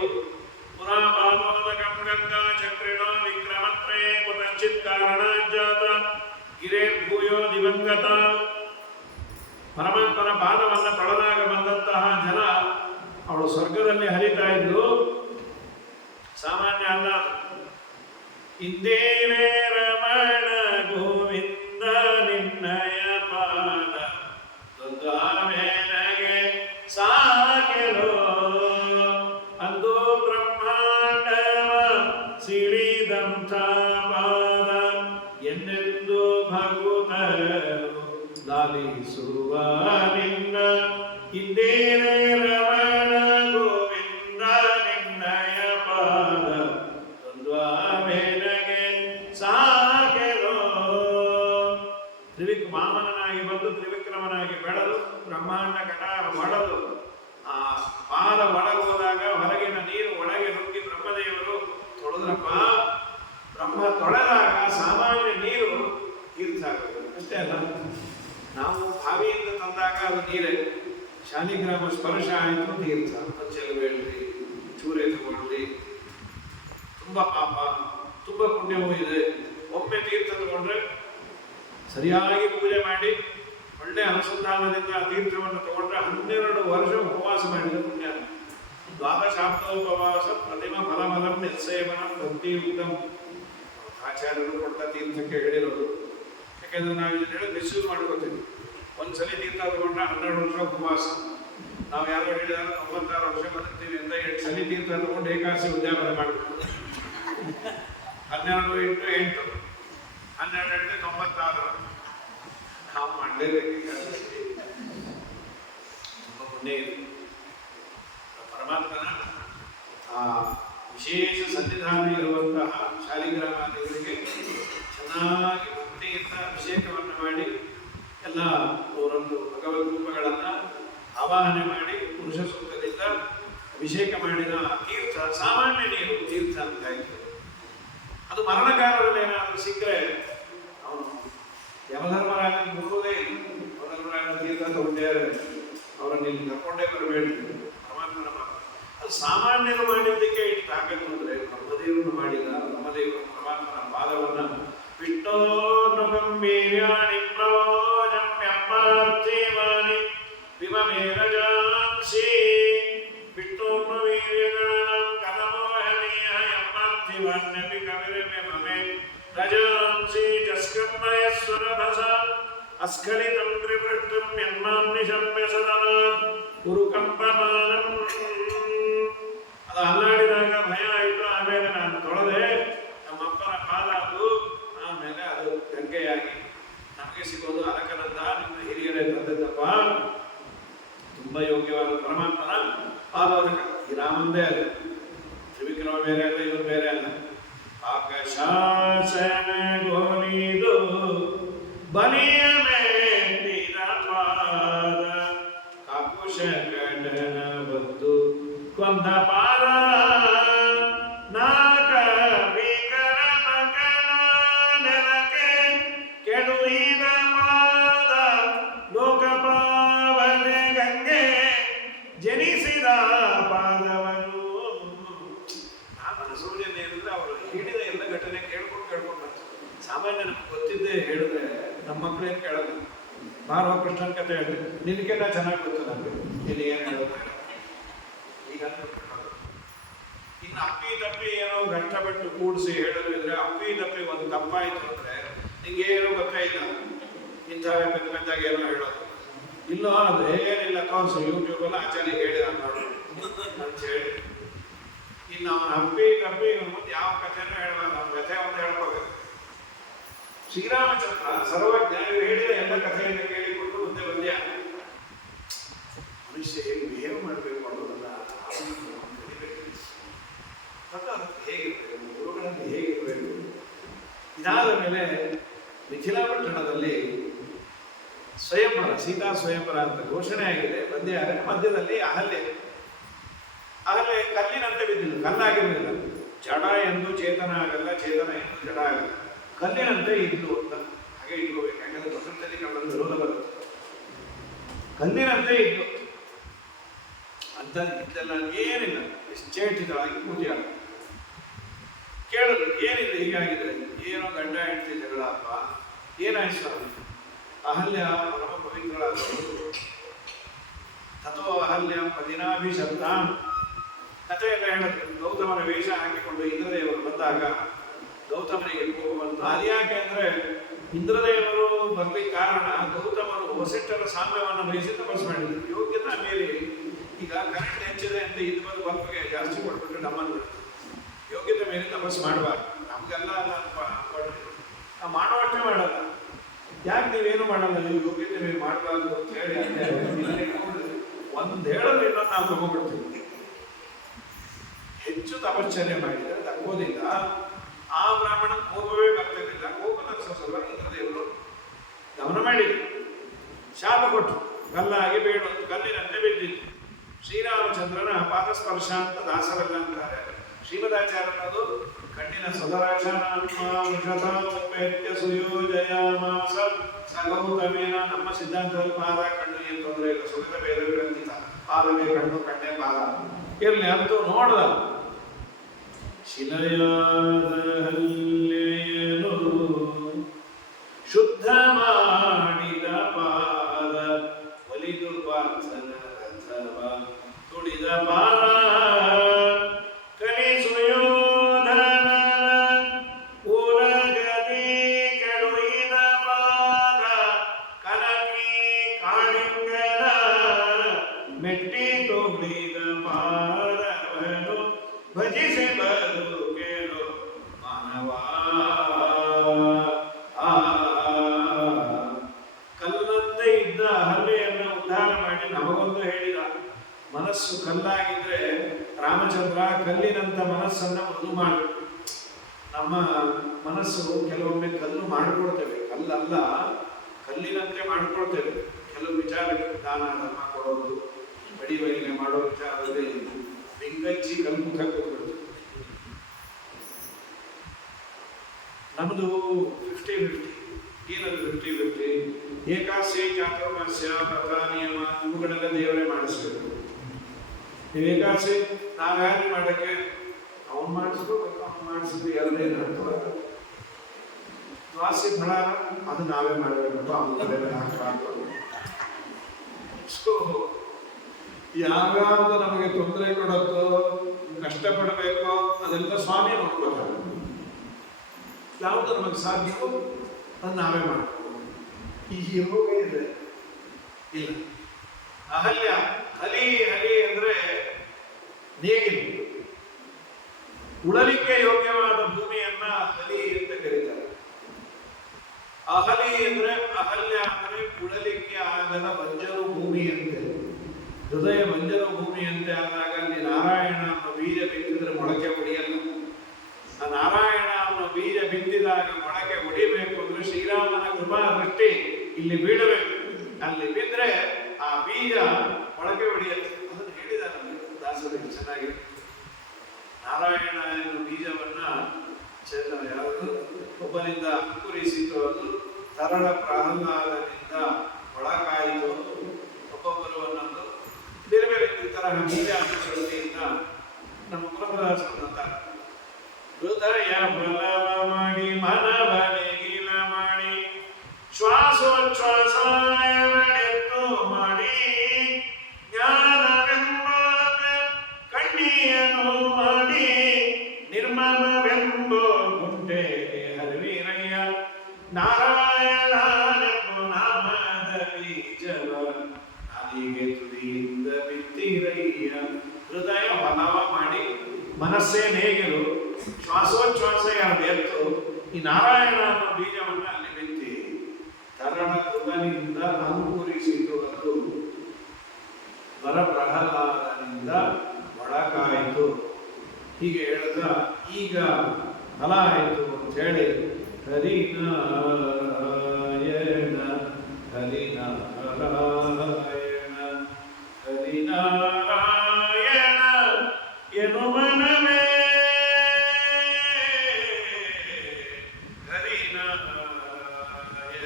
ಪುರಾಪಾದೋದ ಗಂಗಾ ಚಕ್ರಿಣ ವಿಕ್ರಮತ್ರೇ ಕುತಶ್ಚಿತ್ ಕಾರಣ ಜಾತ ಗಿರೇರ್ಭೂಯೋ ದಿವಂಗತ. ಪರಮಾತ್ಮನ ಪಾದವನ್ನ ತೊಳೆದಾಗ ಬಂದಂತಹ ಜಲ ಅವಳು ಸ್ವರ್ಗದಲ್ಲಿ ಹರಿತಾ ಇದ್ದು ಸಾಮಾನ್ಯ ಅಲ್ಲ. ಇಂದೇವೇ ರಮಣ ಗೋವಿಂದ ನಿನ್ನಯ ಪಾದ ದುರ್ಗಾಮೇನಗೆ ಸಾಕೆಲೋ ಅಂದು ಬ್ರಹ್ಮಾಂಡವ ಸಿಳಿದಂಥ ಪಾದ ಎನ್ನೆಂದು ಭಗವತರು ಲಾಲಿಸುವ ನಿನ್ನ. ಇಂದೇವೇ ರಮಣ ಗೋವಿಂದ ನಿನ್ನಯ ಪಾದ ದ್ವಂದ್ವಮೇನಗೆ ಸಾಕೆಲೋ. ವಾಮನನಾಗಿ ಬಂದು ತ್ರಿವಿಕ್ರಮನಾಗಿ ಬೆಳೆದು ಬ್ರಹ್ಮಾಂಡ ಕಟಾಹ ಒಡೆದು ಆ ಪಾದ ಒಳಗೋದಾಗ ಹೊರಗಿನ ನೀರು ಒಳಗೆ ನುಗ್ಗಿ ಬ್ರಹ್ಮದೇವರು ತೊಳೆದ್ರಪ್ಪ. ಬ್ರಹ್ಮ ತೊಳೆದಾಗ ಸಾಮಾನ್ಯ ನೀರು ತೀರ್ಥ ಆಗುತ್ತೆ ಅಷ್ಟೇ ಅಲ್ಲ. ನಾವು ಬಾವಿಯಿಂದ ತಂದಾಗ ಅದು ನೀರೇ. ಶಾಲಿಗ್ರಾಮ ಸ್ಪರ್ಶ ಆಯಿತು ತೀರ್ಥ. ಚೆಲುವೇಳ್ರಿ, ಚೂರೆ ತಗೊಳ್ರಿ, ತುಂಬ ಪಾಪ ತುಂಬ ಪುಣ್ಯವೂ ಇದೆ. ಒಮ್ಮೆ ತೀರ್ಥ ತಗೊಂಡ್ರೆ ಸರಿಯಾಗಿ ಪೂಜೆ ಮಾಡಿ ಒಳ್ಳೆ ಅನುಸಂಧಾನದಿಂದ ತೀರ್ಥವನ್ನು ತಗೊಂಡ್ರೆ 12 ವರ್ಷ ಉಪವಾಸ ಮಾಡಿದ ಪುಣ್ಯ. ದ್ವಾದಶಾಬ್ದೋಪವಾಸ ಪ್ರತಿಮ ಫಲಫಲಂ ನಿಸ್ಸೇವನಂ ಭಕ್ತಿಯುಕ್ತಂ. ಆಚಾರ್ಯರು ಕೊಟ್ಟ ತೀರ್ಥಕ್ಕೆ ಹೇಳಿರೋದು. ಯಾಕೆಂದ್ರೆ ನಾವು ಇದನ್ನ ಹೇಳಿ ಮಿಸ್ಯೂಸ್ ಮಾಡ್ಕೋತೀವಿ. ಒಂದ್ಸಲಿ ತೀರ್ಥ ತಗೊಂಡ್ರೆ 12 ವರ್ಷ ಉಪವಾಸ. ನಾವು ಯಾರೋ ಹೇಳಿದಾಗ 96 ವರ್ಷ ಬದುಕ್ತೀವಿ ಅಂತ 8 ಸಲ ತೀರ್ಥ ತಗೊಂಡು ಏಕಾದಶಿ ಉದ್ಯಾಪನ ಮಾಡ್ಬೋದು. 12 × 8 12 × 96 ನಾವು ಮಾಡಲೇಬೇಕು. ತುಂಬ ಪುಣ್ಯ ಇದೆ. ಪರಮಾತ್ಮನ ಆ ವಿಶೇಷ ಸನ್ನಿಧಾನ ಇರುವಂತಹ ಶಾಲಿಗ್ರಾಮ ದೇವರಿಗೆ ಚೆನ್ನಾಗಿ ಭಕ್ತಿಯಿಂದ ಅಭಿಷೇಕವನ್ನು ಮಾಡಿ ಎಲ್ಲ ಅವರೊಂದು ಭಗವದ್ ರೂಪಗಳನ್ನು ಆವಾಹನೆ ಮಾಡಿ ಪುರುಷ ಸೂಕ್ತದಿಂದ ಅಭಿಷೇಕ ಮಾಡಿದ ತೀರ್ಥ ಸಾಮಾನ್ಯ ನೀರು ತೀರ್ಥ ಅಂತ ಆಯ್ತು. ಅದು ಮರಣಕಾಲದಲ್ಲಿ ಏನಾದರೂ ಸಿಕ್ಕರೆ ಅವನು ಯಮಧರ್ಮರಾಜನ ಬರುವುದೇ ಇಲ್ಲ. ಯಮಧರ್ಮರಾಜನ ತೀರ್ಥ ತಗೊಂಡೇ ಅವರನ್ನು ಇಲ್ಲಿ ಕರ್ಕೊಂಡೇ ಬರಬೇಡಿ ಪರಮಾತ್ಮನ ಮಾತು. ಅದು ಸಾಮಾನ್ಯರು ಮಾಡಿದ್ದಕ್ಕೆ ಇಟ್ಟು ತಾಕತ್ತು ಅಂದರೆ ಬ್ರಹ್ಮದೇವರು ಮಾಡಿದ ಬ್ರಹ್ಮದೇವರು ಪರಮಾತ್ಮನ ಪಾದವನ್ನು ವಿಷ್ಣೋರ್ನಗಂಭೀರ್ಯಾಣಿ ಪ್ರವೋಜಮ್ಯಪ್ಪಾರ್ಥೇವಾನಿ ವಿಮಮೇರಜಾಂಸಿ ವಿಷ್ಣೋರ್ನ ವೀರ್ಯಗಣನಂ ಕಥಮೋಹನೀಯ ಯಪ್ಪಾರ್ಥಿವಾನ್ಯಪಿ ಕವಿರಮೆ ಮಮೆ ರಜಾಂಸಿ ಜಸ್ಕರ್ಮಯಸ್ವರಭಸ ಅಸ್ಖಲಿತಂ ತ್ರಿವೃಷ್ಟಂ ಯನ್ಮಾಂ ನಿಶಮ್ಯ ಸದಾ ಕುರುಕಂಪಮಾನಂ. ಅದು ಅಲ್ಲಾಡಿದಾಗ ಭಯ ಆಯಿತು. ಆಮೇಲೆ ನಾನು ತೊಳೆದೆ, ನಮ್ಮಪ್ಪನ ಪಾದ ಅದು. ಆಮೇಲೆ ಅದು ಗಂಗೆಯಾಗಿ ನಮಗೆ ಸಿಗೋದು ಅರಕನಂದ ನಿಮ್ಮ ಹಿರಿಯರೇ ತಂದದ್ದಪ್ಪ. ತುಂಬ ಯೋಗ್ಯವಾದ ಪರಮಾತ್ಮನ ಪಾದೋದಕ. ಈ ರಾಮಂದೇ ಅಲ್ಲ, ತ್ರಿವಿಕ್ರಮ ಬೇರೆ ಅಲ್ಲ, ಇವರು ಬೇರೆ ಅಲ್ಲ. ಆಕಾಶಾಸನ ಗೋನಿದು ಬಲಿಯ ಮೇಲಿನ ಪಾದ ಕಾಕುಶ ಕಡನ ಬಂದು ಕೊಂದ ಪಾದ ನಾಕ ಭೀಕರ ಮಕನ ನೆಲಕ್ಕೆ ಕೆಡುಹಿದ ಪಾದ ಲೋಕಪಾವನೆ ಗಂಗೆ ಜನಿಸಿದ ಪಾದವನ್ನು. ನಾಮನ ಸೂರ್ಯನ ಹೇಳಿದ್ರೆ ಅವರು ಹೇಳಿದ ಎಲ್ಲ ಘಟನೆ ಕೇಳ್ಕೊಂಡು ಸಾಮಾನ್ಯ ನಮ್ಗೆ ಗೊತ್ತಿದ್ದೇ ಹೇಳಿದ್ರೆ ನಮ್ಮ ಮಕ್ಕಳೇನು ಕೇಳಲ್ಲ. ಬಾರೋ ಕೃಷ್ಣನ ಕಥೆ ಹೇಳಿದ್ರೆ ನಿನಗೆಲ್ಲ ಚೆನ್ನಾಗಿ ಗೊತ್ತು ನನಗೆ, ಇಲ್ಲಿ ಏನು ಹೇಳೋದು ಈಗ. ಇನ್ನು ಅಪ್ಪಿ ತಪ್ಪಿ ಏನೋ ಕಷ್ಟಪಟ್ಟು ಕೂಡಿಸಿ ಹೇಳೋದು ಇದ್ರೆ ಅಪ್ಪಿ ತಪ್ಪಿ ಒಂದು ತಪ್ಪಾಯಿತು ಅಂದರೆ ನಿಂಗೆ ಏನೋ ಗೊತ್ತೇ ಇಲ್ಲ, ಇಂತಹ ಮೆತ್ತ ಮೆತ್ತಾಗಿ ಏನೋ ಹೇಳೋದು. ಇಲ್ಲೋ ಅದು ಏನಿಲ್ಲ ತೋರಿಸು ಯೂಟ್ಯೂಬಲ್ಲಿ ಆಚಾರ್ಯ ಹೇಳಿದ ನೋಡು ಅಂತ ಹೇಳಿ. ಇನ್ನು ಅವನ ಅಪ್ಪಿ ತಪ್ಪಿ ಮುಂದೆ ಯಾವ ಕಥೆನೂ ಹೇಳಬಾರ್ದು, ಅವನ ಕಥೆ ಒಂದು ಹೇಳ್ಕೋಬೇಕು. ಶ್ರೀರಾಮಚಂದ್ರ ಸರ್ವಜ್ಞ, ಹೇಳಿದ ಎಲ್ಲ ಕಥೆಯನ್ನು ಕೇಳಿಕೊಂಡು ಮುಂದೆ ಬಂದ್ಯ. ಮನುಷ್ಯ ಹೇಗೆ ಬಿಹೇವ್ ಮಾಡಬೇಕು ಅನ್ನೋದನ್ನ ಹೇಗಿರಬೇಕು, ಗುರುಗಳಲ್ಲಿ ಹೇಗಿರಬೇಕು. ಇದಾದ ಮೇಲೆ ಮಿಥಿಲಾ ಪಟ್ಟಣದಲ್ಲಿ ಸ್ವಯಂವರ, ಸೀತಾ ಸ್ವಯಂವರ ಅಂತ ಘೋಷಣೆ ಆಗಿದೆ. ಬಂದ್ಯಾರ ಮಧ್ಯದಲ್ಲಿ ಅಹಲ್ಯೆ ಕಲ್ಲಿನಂತೆ ಬಿದ್ದಿಲ್ಲ, ಕಲ್ಲಾಗಿರಲಿಲ್ಲ. ಜಡ ಎಂದು ಚೇತನ ಆಗಲ್ಲ, ಚೇತನ ಎಂದು ಜಡ ಆಗಲ್ಲ, ಕಲ್ಲಿನಂತೆ ಇದ್ಲು ಅಂತ ಹಾಗೆ ಇಟ್ಕೋಬೇಕು. ಯಾಕಂದ್ರೆ ವಸಂತದಲ್ಲಿ ಕಣ್ಣನ್ನು ವಿರೋಧ ಬರುತ್ತೆ. ಕಲ್ಲಿನಂತೆ ಇದ್ಲು ಅಂತ ಇದ್ದೆಲ್ಲ ಏನಿಲ್ಲ, ನಿಶ್ಚೇಟಿತಳಾಗಿ ಪೂಜೆ ಆಗ ಕೇಳಿದ್ರು ಏನಿದೆ ಹೀಗಾಗಿದೆ, ಏನೋ ಗಂಡ ಹೆಂಡತಿ ಜಗಳ ಅಪ್ಪ, ಏನಾಯ್ತು? ಅಹಲ್ಯ ಪರಮ ಪವಿತ್ರಳಾದಳು. ತಥೋ ಅಹಲ್ಯ ಪದಿನಾಭಿಶಬ್ದ ಕಥೆಯೆಲ್ಲ ಹೇಳಿದ್ರು. ಗೌತಮನ ವೇಷ ಹಾಕಿಕೊಂಡು ಇಂದ್ರದೇವರು ಬಂದಾಗ ಗೌತಮನಿಗೆ ಕೋಪ ಬಂತು. ಅದ್ಯಾಕೆ ಅಂದ್ರೆ ಇಂದ್ರದೇವರು ಬರ್ಲಿಕ್ಕೆ ಕಾರಣ ಗೌತಮರು ವಸಿಷ್ಠರ ಸಾಮ್ಯವನ್ನು ಬಯಸಿ ತಪಸ್ಸು ಮಾಡಿದ್ರು. ಯೋಗ್ಯತಾ ಮೇಲೆ ಈಗ ಕರೆಂಟ್ ಹೆಚ್ಚಿದೆ ಅಂತ ಇದು ಬಂದು ಬಲ್ಪ್ಗೆ ಜಾಸ್ತಿ ಕೊಟ್ಬಿಟ್ಟು ನಮ್ಮನ್ನು ಬಿಡ್ತು. ಯೋಗ್ಯತೆ ಮೇಲೆ ತಪಸ್ಸು ಮಾಡಬಾರ್ದು. ನಮ್ಗೆಲ್ಲ ನಾವು ಮಾಡುವಷ್ಟೇ ಮಾಡಲ್ಲ. ಯಾಕೆ ನೀವೇನು ಮಾಡಲ್ಲ, ನೀವು ಯೋಗ್ಯತೆ ಮೇಲೆ ಮಾಡಬಾರ್ದು ಅಂತ ಹೇಳಿ ಒಂದು ಹೇಳೋದು ಇನ್ನೊಂದು ನಾವು ತಗೊಂಡ್ಬಿಡ್ತೀವಿ. ಹೆಚ್ಚು ತಪಶ್ಚರ್ಯ ಮಾಡಿದರೆ ತಕ್ಕೋದಿಲ್ಲ. ಆ ಬ್ರಾಹ್ಮಣ ಕೋಪವೇ ಬರ್ತಿರ್ಲಿಲ್ಲ. ಕೋಪದ ಸಲ ಇಂದ್ರದೇವರು ಗಮನ ಮಾಡಿದ್ರು, ಶಾಪ ಕೊಟ್ಟರು. ಕಲ್ಲಾಗಿ ಬೇಡ ಕಲ್ಲಿನಂತೆ ಬಿದ್ದಿತ್ತು. ಶ್ರೀರಾಮಚಂದ್ರನ ಪಾದಸ್ಪರ್ಶ ಅಂತ ದಾಸರೆಲ್ಲ ಅಂತಾರೆ. ಶ್ರೀಮದಾಚಾರ್ಯನದು ಕಣ್ಣಿನ ಸದರಾಚಾರ್ಯ ಸುಯೋಜಯಾಮಾಸ ಸಗೌತಮೇನ. ನಮ್ಮ ಸಿದ್ಧಾಂತದಲ್ಲಿ ಪಾದ ಕಣ್ಣು ಏನು ತೊಂದರೆ ಇಲ್ಲ, ಸುಗತ ಬೇರೆ ಗ್ರಂಥಿತ, ಪಾದವೇ ಕಣ್ಣು, ಕಣ್ಣೇ ಪಾದ ಇರಲಿ ಅಂತೂ ನೋಡ್ದ. ಶಿಲಯಾದ ಹಲ್ಲೆಯನು ಶುದ್ಧ ಮಾಡಿದ ಪಾದ ಒಲಿದು ಪಾರ್ಥನ ರಥವ ತುಳಿದ ಪಾದ ಕಲಿಸುಯೋಧನ ಊರಗದಿ ಕೆಡುಹಿದ ಪಾದ ಕನಕಿ ಕಾಳಿಂಗನ ಮೆಟ್ಟಿ ತುಳಿದ ಪಾದವನು ಭಜಿಸಿ ಬದುಕೇಳು ಮಾನವ. ಕಲ್ಲಂತೆ ಇದ್ದ ಹಲ್ಲೆಯನ್ನು ಉದ್ಧಾರ ಮಾಡಿ ನಮಗೊಂದು ಹೇಳಿದ. ಮನಸ್ಸು ಕಲ್ಲಾಗಿದ್ರೆ ರಾಮಚಂದ್ರ ಕಲ್ಲಿನಂತ ಮನಸ್ಸನ್ನ ಮೃದು ಮಾಡು. ನಮ್ಮ ಮನಸ್ಸು ಕೆಲವೊಮ್ಮೆ ಕಲ್ಲು ಮಾಡಿಕೊಡ್ತೇವೆ, ಕಲ್ಲಲ್ಲ ಕಲ್ಲಿನಂತೆ ಮಾಡ್ಕೊಳ್ತೇವೆ. ಕೆಲವು ವಿಚಾರಕ್ಕೆ ದಾನ ಧರ್ಮ ಕೊಡೋದು, ಬಡಿ ಬೈಲೆ ಮಾಡೋ ವಿಚಾರದಲ್ಲಿ ಬೆಂಗಚ್ಚಿ ಕಲ್ಮುಖ ಕೊಡ್ಬಿಡ್ತು. ನಮ್ಮದು 50-50. ಏನದು 50-50? ಏಕಾಸಿ ಚಾತುರ್ಮಾಸ್ಯ ವ್ರತ ನಿಯಮ ಇವುಗಳೆಲ್ಲ ದೇವರೇ ಮಾಡಿಸ್ಬೇಕು. ನೀವು ಏಕಾಸಿ ನಾವ್ಯಾರು ಮಾಡಕ್ಕೆ ಅವನು ಮಾಡಿಸ್ಬೇಕು, ಅವನು ಮಾಡಿಸಿದ್ರೆ ಎರಡೇನು ಅರ್ಥವಾಗ ದ್ವಾಸಿ ಫಲ ಅದು ನಾವೇ ಮಾಡಬೇಕಪ್ಪ. ಅವನ್ನೆಲ್ಲ ಹಾಕಬಾರ್ದು. ಸೊ ಯಾವ್ಯಾವುದು ನಮಗೆ ತೊಂದರೆ ಕೊಡುತ್ತೋ, ಕಷ್ಟಪಡಬೇಕೋ ಅದೆಲ್ಲ ಸ್ವಾಮಿ ನೋಡ್ಕೋತಾರೆ. ಯಾವುದು ನಮಗೆ ಸಾಧ್ಯವೋ ಅದು ನಾವೇ ಮಾಡ್ಕೋಬೋದು. ಈ ಯೋಗ ಇದೆ ಇಲ್ಲ. ಅಹಲ್ಯ ಹಲಿ ಹಲಿ ಅಂದ್ರೆ ನೇಗಿಲು. ಉಳಲಿಕ್ಕೆ ಯೋಗ್ಯವಾದ ಭೂಮಿಯನ್ನ ಹಲಿ ಅಂತ ಕರೀತಾರೆ. ಅಹಲಿ ಅಂದ್ರೆ ಅಹಲ್ಯ ಅಂದ್ರೆ ಉಳಲಿಕ್ಕೆ ಆಗದ ಬಂಜರು ಭೂಮಿ ಅಂತೆ. ಹೃದಯ ಬಂಜರು ಭೂಮಿ ಅಂತೆ ಆದಾಗ ಅಲ್ಲಿ ನಾರಾಯಣ ಅನ್ನೋ ಬೀಜ ಬಿತ್ತಿದ್ರೆ ಮೊಳಕೆ ಹೊಡೆಯಲ್ಲ. ಆ ನಾರಾಯಣ ಅನ್ನೋ ಬೀಜ ಬಿತ್ತಿದಾಗ ಮೊಳಕೆ ಹೊಡಿಬೇಕು ಅಂದ್ರೆ ಶ್ರೀರಾಮನ ಕೃಪಾ ದೃಷ್ಟಿ ಇಲ್ಲಿ ಬೀಳಬೇಕು. ಅಲ್ಲಿ ಬಿದ್ರೆ ಆ ಬೀಜ ಮೊಳಕೆ ಹೊಡೆಯುತ್ತೆ. ಅದನ್ನು ಹೇಳಿದಾರೆ ದಾಸರಿಗೆ ಚೆನ್ನಾಗಿ. ನಾರಾಯಣ ಎನ್ನುವ ಬೀಜವನ್ನ ಯಾವುದು ಒಬ್ಬನಿಂದ ಅಂಕುರಿಸಿತು, ಅದು ತರಳ ಪ್ರಹ್ಲಾದನಿಂದ ಒಳಕಾಯಿತು. ಒಬ್ಬೊಬ್ಬರು ಒಂದೊಂದು ಬೇರೆ ಬೇರೆ ಈ ತರಹ ಬೀಜ ಅನುಸೃತಿಯಿಂದ ನಮ್ಮ ಪುರದಾಸರಂತ ಹೃದಯ ಬಲವ ಮಾಡಿ ಮನವ ನೇಗಿಲ ಮಾಡಿ ಶ್ವಾಸೋಚ್ಛ್ವಾಸೆತ್ತು ಮಾಡಿ ಜ್ಞಾನವೆಂಬ ಕಣ್ಣಿಯನ್ನು ಮಾಡಿ ನಿರ್ಮಮವೆಂಬ ಗುಂಟೆ ಹರಿವೀರಯ್ಯ ನಾರಾಯಣನೆಂಬ ನಾಮದ ಬೀಜವ ನಾಲಿಗೆ ತುದಿಯಿಂದ ಬಿತ್ತಿರಯ್ಯ. ಹೃದಯ ಬಲವ ಮಾಡಿ ಮನಸ್ಸೇ ನೇಗಿಲು, ಶ್ವಾಸೋಚ್ಛ್ವಾಸ ಎರಡು ಎತ್ತು, ಈ ನಾರಾಯಣ ಅನ್ನೋ ಬೀಜವನ್ನು ಅಲ್ಲಿ ಬಿತ್ತಿ ತರಣ ಕೃಪನಿಂದ ಅಂಕುರಿಸಿತು. ಅದು ವರ ಪ್ರಹ್ಲಾದನಿಂದ ಒಳಕಾಯಿತು. ಹೀಗೆ ಹೇಳ್ದ ಈಗ ಫಲ ಆಯಿತು ಅಂತ ಹೇಳಿ ಹರಿನಾರಾಯಣ ಹರಿನಾರಾಯಣ ಹರಿನಾರಾಯಣ ಎನು ಮನವೇ ಹರಿನಾರಾಯಣ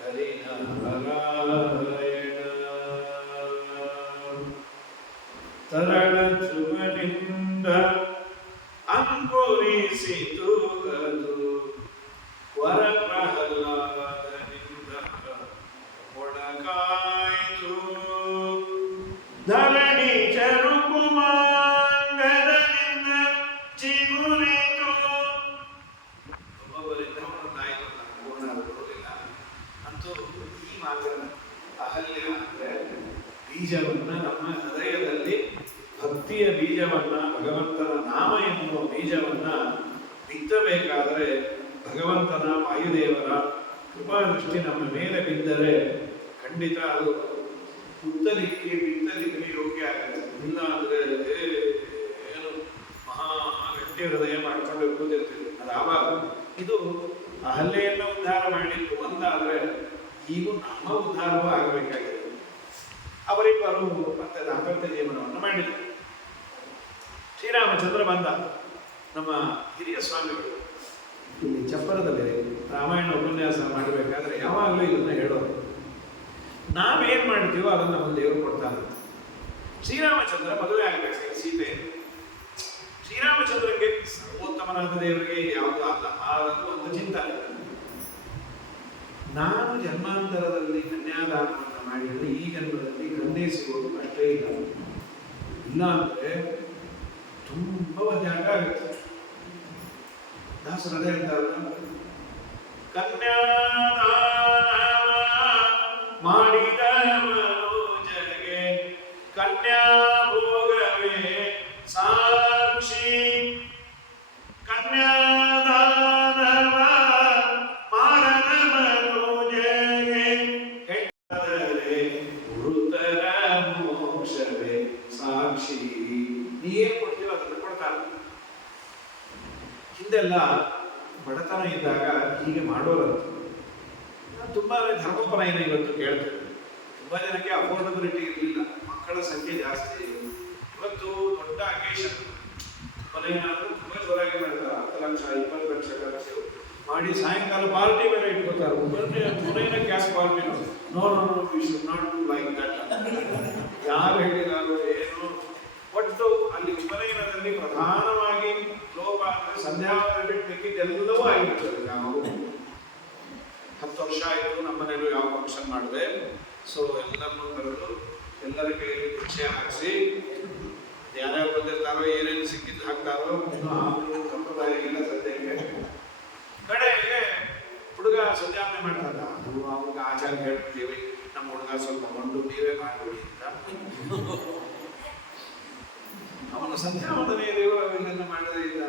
ಹರಿನಾರಾಯಣ. ತರಳ ಚುವನಿಂದ ಅಂಕುರಿಸಿತು ಅದು ವರ ಪ್ರಹ್ಲಾದನಿಂದ ಒಳಗಾಯಿತು. ಧರಣಿ ಚರುಕುಮಾಂಗದನಿಂದ ಚಿಗುರಿತು. ಒಬ್ಬೊಬ್ಬರಿಂದ ಒಂದೊಂದಾಯಿತು, ಪೂರ್ಣ ಬರುವುದಿಲ್ಲ. ಅಂತೂ ಈ ಮಾತನ್ನ ಅಹಲ್ಯ ಅಂದ್ರೆ ಬೀಜವನ್ನ ನಮ್ಮ ಹೃದಯದಲ್ಲಿ ಭಕ್ತಿಯ ಬೀಜವನ್ನ, ಭಗವಂತನ ನಾಮ ಎನ್ನುವ ಬೀಜವನ್ನ ಬಿತ್ತಬೇಕಾದರೆ ಭಗವಂತನ ವಾಯುದೇವರ ಕೃಪಾದೃಷ್ಟಿ ನಮ್ಮ ಮೇಲೆ ಬಿದ್ದರೆ ಖಂಡಿತ ಅದು ಬಿತ್ತಲಿಕ್ಕೆ ಯೋಗ್ಯ ಆಗುತ್ತೆ. ಇಲ್ಲ ಅಂದ್ರೆ ಏನು ಮಹಾ ಗಟ್ಟಿ ಹೃದಯ ಮಾಡಿಕೊಂಡು ಕೂತಿರ್ತೀವಿ, ಅದು ಆವಾಗ. ಇದು ಅಹಲ್ಯೆಯನ್ನು ಉದ್ಧಾರ ಮಾಡಿತ್ತು ಒಂದಾದ್ರೆ ಈಗ ನಮ್ಮ ಉದ್ಧಾರವೂ ಆಗಬೇಕಾಗಿದೆ. ಅವರಿಬ್ಬರು ಮತ್ತೆ ದಾಂಪತ್ಯ ಜೀವನವನ್ನು ಮಾಡಿದರು. ಶ್ರೀರಾಮಚಂದ್ರ ಬಂದ. ನಮ್ಮ ಹಿರಿಯ ಸ್ವಾಮಿಗಳು ಇಲ್ಲಿ ಚಪ್ಪರದಲ್ಲಿ ರಾಮಾಯಣ ಉಪನ್ಯಾಸ ಮಾಡಬೇಕಾದ್ರೆ ಯಾವಾಗಲೂ ಇದನ್ನ ಹೇಳೋದು, ನಾವೇನ್ ಮಾಡ್ತೀವೋ ಅದನ್ನು ನಮ್ಮ ದೇವರು ಕೊಡ್ತಾನೆ. ಶ್ರೀರಾಮಚಂದ್ರ ಮದುವೆ ಆಗಬೇಕು ಸೀತೆ. ಶ್ರೀರಾಮಚಂದ್ರನಿಗೆ ಸರ್ವೋತ್ತಮನಾದ ದೇವರಿಗೆ ಯಾವುದು ಅಲ್ಲ, ಅದನ್ನು ಒಂದು ಚಿಂತನೆ. ನಾನು ಜನ್ಮಾಂತರದಲ್ಲಿ ಕನ್ಯಾದಾನವನ್ನು ಮಾಡಿದರೆ ಈ ಜನ್ಮದಲ್ಲಿ ಕನ್ಯೆ ಸಿಗೋದು ಅಷ್ಟೇ ಇಲ್ಲ. ಇಲ್ಲ ಅಂದ್ರೆ ತುಂಬ ಜಾಗ ಆಗುತ್ತೆ. ದಾಸರದೇ ಇದ್ದಾರಲ್ಲ, ಕನ್ಯಾದಾನ ಮಾಡಿದ ಮನೋಜಗೆ ಕನ್ಯಾ ಭೋಗವೇ ಸಾಕ್ಷಿ. ಕನ್ಯಾದಾನವ ಮಾಡದ ಮನೋಜಗೆ ಹೆಣ್ಣದರೆ ಗುರುತರ ಮೋಕ್ಷವೇ ಸಾಕ್ಷಿ. ನೀವೇನ್ ಕೊಡ್ತೀವೋ ಅದನ್ನು ಕೊಡ್ತಾರೆ. ಹಿಂದೆಲ್ಲ ಬಡತನ ಇದ್ದಾಗ ಹೀಗೆ ಮಾಡೋರಂತ. ತುಂಬಾ ಧರ್ಮೋಪನಯನ ಇವತ್ತು ಕೇಳ್ತೇವೆ. ತುಂಬಾ ಜನಕ್ಕೆ ಅಫೋರ್ಡಬಿಲಿಟಿ ಇರಲಿಲ್ಲ, ಮಕ್ಕಳ ಸಂಖ್ಯೆ ಜಾಸ್ತಿ. ಇವತ್ತು ದೊಡ್ಡ ಅಕೇಶನ್ ಉಪನಯನ ಅಂದ್ರೆ ತುಂಬಾ ಜೋರಾಗಿ ಮಾಡ್ತಾರೆ. 10 ಲಕ್ಷ 20 ಲಕ್ಷ ಖರ್ಚು ಮಾಡಿ ಸಾಯಂಕಾಲ ಪಾರ್ಟಿ ಬೇರೆ ಇಟ್ಕೋತಾರೆ. ಉಪನಯನ cash party no we should not do like that. ಯಾರು ಹೇಳಿದಾರೋ ಏನು, ಒಟ್ಟು ಅಲ್ಲಿ ಉಪನಯನದಲ್ಲಿ ಪ್ರಧಾನವಾಗಿ ಲೋಪ ಅಂದ್ರೆ ಸಂಧ್ಯಾವಂದನ ಬಿಟ್ಟು ಬೇಕಿದ್ದೆಲ್ಲವೂ ಆಗಿರ್ತದೆ. ನಾವು 10 ವರ್ಷ ಆಯಿತು ನಮ್ಮನೇಲೂ ಯಾವ ಫಂಕ್ಷನ್ ಮಾಡಿದೆ. ಸೊ ಎಲ್ಲರನ್ನೂ ಕರೆದು ಎಲ್ಲರ ಕೈಯಲ್ಲಿ ಭಿಕ್ಷೆ ಹಾಕಿಸಿ ಯಾರ್ಯಾರು ಬಂದಿರ್ತಾರೋ ಏನೇನು ಸಿಕ್ಕಿದ್ದು ಹಾಕ್ತಾರೋ ಆಮೇಲೆ ಸಂಪ್ರದಾಯ ಸದ್ಯಕ್ಕೆ ಕಡೆಗೆ ಹುಡುಗ ಸಂಧ್ಯಾವನೆ ಮಾಡ್ತಾರ. ಅದು ಅವ್ರಿಗೆ ಆಚಾರ ಹೇಳ್ತೀವಿ, ನಮ್ಮ ಹುಡುಗ ಸ್ವಲ್ಪ ಕೊಂಡು ನೀವೇ ಮಾಡಿಬಿಡಿ ಅಂತ. ಅವನು ಸಂಧ್ಯಾವಂದನೆ ಇದನ್ನು ಮಾಡದೇ ಇಲ್ಲ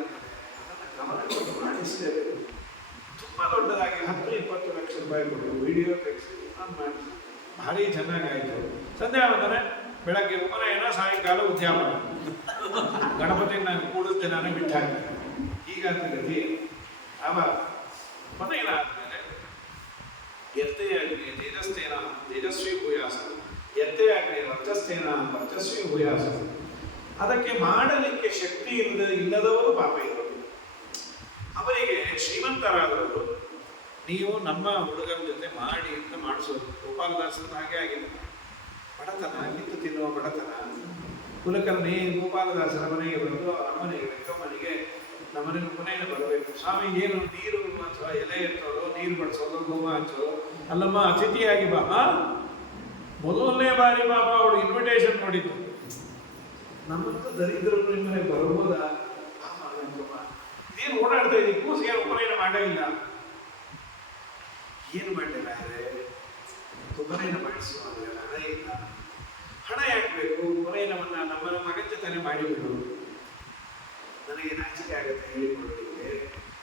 ಗಮನ ಕೊಟ್ಟು ಮಾಡಿಸ್ತೇವೆ. ತುಂಬಾ ದೊಡ್ಡದಾಗಿ 10-20 ಲಕ್ಷ ರೂಪಾಯಿ ಕೊಟ್ಟು ವಿಡಿಯೋ ತೆಗೆಸಿ ನಾನು ಮಾಡಿಸಿ ಭಾರಿ ಚೆನ್ನಾಗಾಯಿತು. ಸಂಧ್ಯಾವಂದನೆ ಬೆಳಗ್ಗೆ ಉಪನಯನ, ಸಾಯಂಕಾಲ ಉದ್ಯಾಪನ. ಗಣಪತಿ ನಾನು ಕೂಡುತ್ತೆ ನಾನೇ ಬಿಟ್ಟು ಹಾಕ್ತೇನೆ. ಹೀಗಂತ ಗತಿ. ಆವಾಗ ಉಪನಯನ ಆದ್ಮೇಲೆ ಎತ್ತೆಯಾಗ್ನಿ ತೇಜಸ್ಥೇನ ತೇಜಸ್ವಿ ಭೂಯಾಸ, ಎತ್ತೆಯಾಗ್ನಿ ವರ್ಚಸ್ಥೇನ ವರ್ಚಸ್ವಿ ಭೂಯಾಸ. ಅದಕ್ಕೆ ಮಾಡಲಿಕ್ಕೆ ಶಕ್ತಿ ಇಲ್ಲದವರು ಪಾಪ ಇರೋರು. ಅವರಿಗೆ ಶ್ರೀಮಂತರಾದವರು ನೀವು ನಮ್ಮ ಹುಡುಗನ ಜೊತೆ ಮಾಡಿ ಅಂತ ಮಾಡಿಸೋದು. ಗೋಪಾಲದಾಸರ ಹಾಗೆ ಆಗಿದೆ. ಬಡತನ, ಕಿತ್ತು ತಿನ್ನುವ ಬಡತನ. ಕುಲಕರ್ಣಿ ಗೋಪಾಲದಾಸರ ಮನೆಗೆ ಬಂದು ನಮ್ಮನೆಗೆ ವೆಂಕಮ್ಮನಿಗೆ ನಮ್ಮನೆಗೆ ಉಪನಯನ ಬರಬೇಕು. ಸ್ವಾಮಿ ಏನು ನೀರು ಅಥವಾ ಎಲೆ ಎತ್ತೋದು, ನೀರು ಬಡಿಸೋದು, ಹೋಮ ಹಚ್ಚೋದು. ಅಲ್ಲಮ್ಮ ಅತಿಥಿಯಾಗಿ ಬಾ. ಮೊದಲನೇ ಬಾರಿ ಪಾಪ ಅವಳು ಇನ್ವಿಟೇಷನ್ ನೋಡಿದ್ದು. ನಮ್ಮಂತ ದರಿದ್ರರು ನಿಮ್ಮನೆ ಬರಬಹುದಾ? ಇದೇನು ಓಡಾಡ್ತಾ ಇದ್ದೀವಿ, ಕೂಸಿಗೆ ಉಪನಯನ ಮಾಡೇ ಇಲ್ಲ. ಏನು ಮಾಡಲಿಲ್ಲ ಅಂದರೆ ಉಪನಯನ ಮಾಡಿಸುವಾಗ ಹಣ ಇಲ್ಲ. ಹಣ ಯಾಕಬೇಕು? ಉಪನಯನವನ್ನ ನಮ್ಮ ಮಗನ ಜೊತೆ ಮಾಡಿಬಿಡು. ನನಗೆ ನಾಚಿಕೆ ಆಗುತ್ತೆ ಹೇಳಿಕೊಡಲಿಕ್ಕೆ.